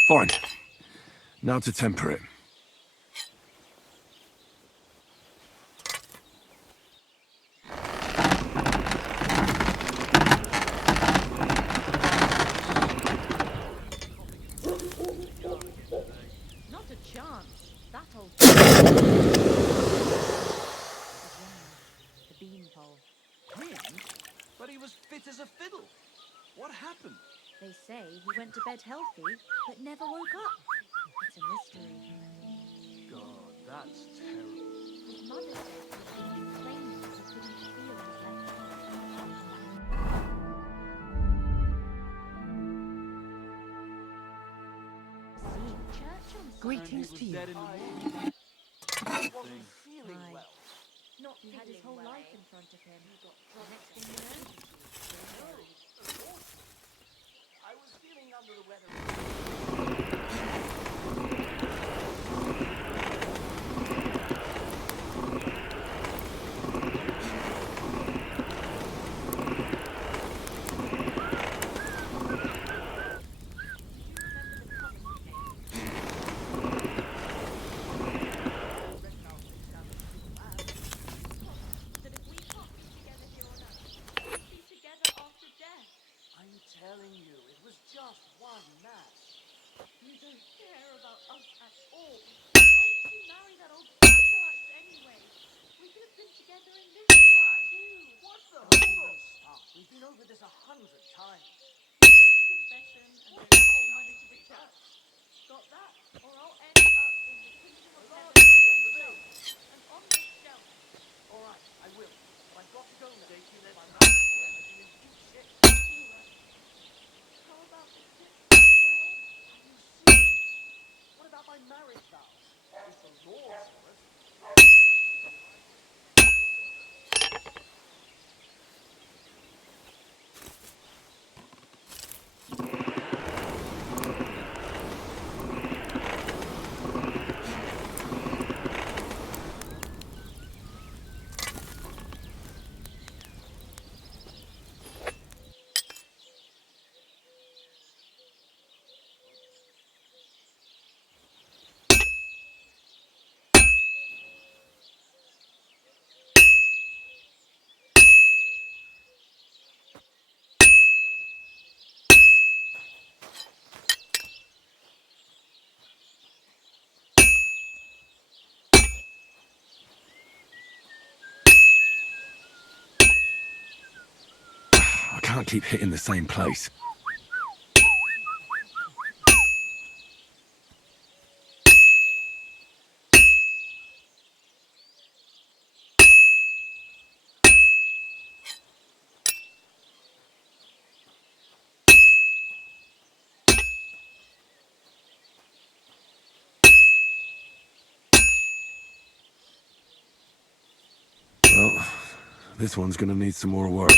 Fine. Now to temper it. Not a chance. That old the beanpole. Him? But he was fit as a fiddle. What happened? They say he went to bed healthy, but never woke up. It's a mystery. God, that's terrible. His mother said he'd been complaining he couldn't feel his left arm. Seeing church on Greetings to you. I wasn't feeling well. Not he had his whole life in front of him. The next thing you know, I was feeling under the weather. been over this 100 times. Go to confession and donate some money to the church. Got that? Or I'll end up in the kingdom of heaven by myself. And on this shelf. All right, I will. But I've got to go now. My mouth is being in deep shit. All right. How about the kiss farewell? Are you serious? What about my marriage vows? If the law saw us. I can't keep hitting the same place. Well, this one's gonna need some more work.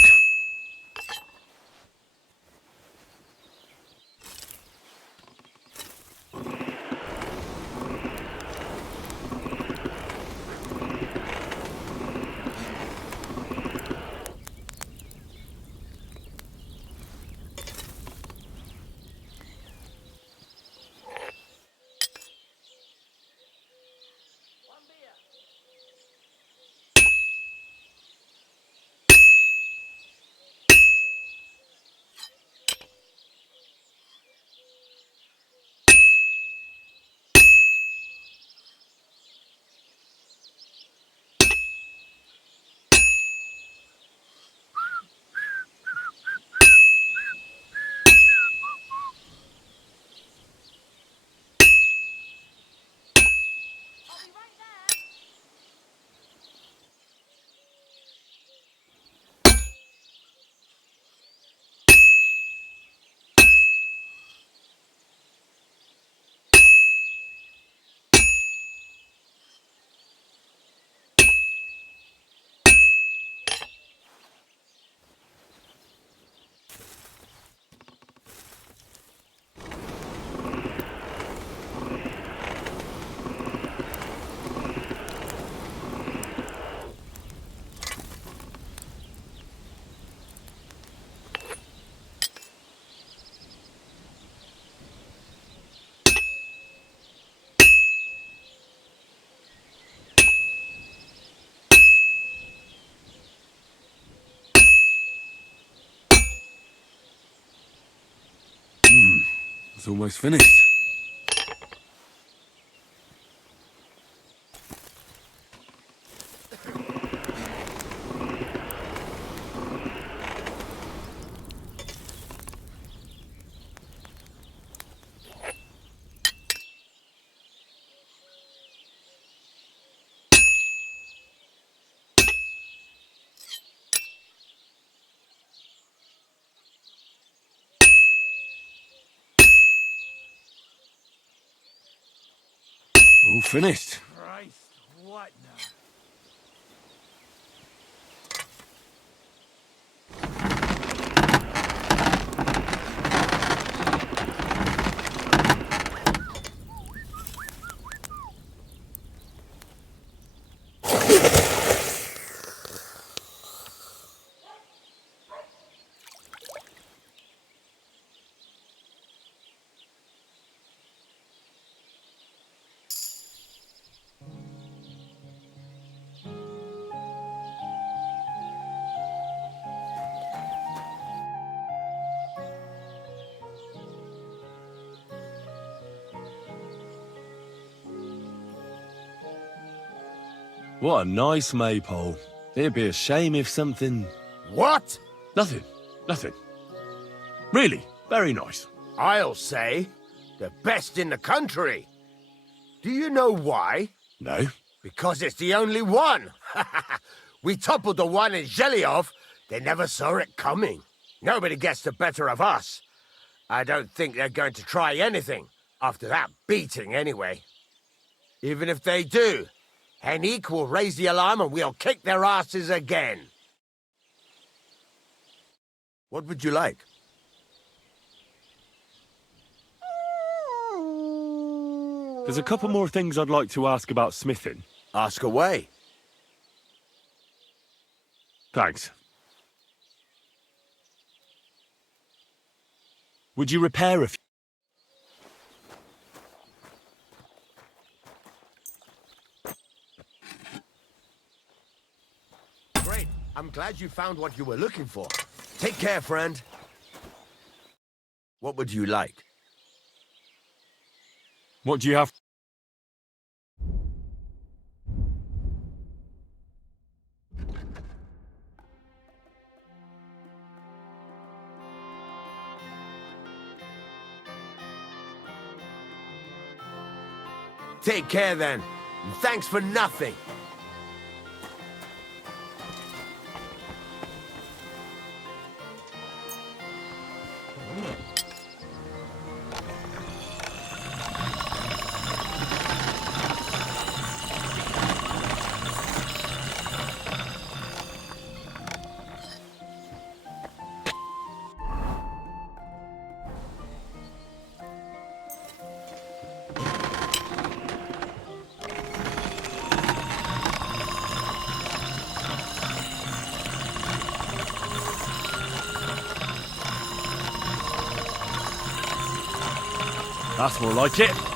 It's almost finished. All finished. Christ, what now? What a nice maypole. It'd be a shame if something... What? Nothing. Nothing. Really, very nice. I'll say, the best in the country. Do you know why? No. Because it's the only one. We toppled the one in Zhelyov. They never saw it coming. Nobody gets the better of us. I don't think they're going to try anything after that beating anyway. Even if they do, Henrik will raise the alarm and we'll kick their asses again. What would you like? There's a couple more things I'd like to ask about smithing. Ask away. Thanks. Would you repair a few? Great. I'm glad you found what you were looking for. Take care, friend. What would you like? What do you have? Take care then, and thanks for nothing. That's more like it.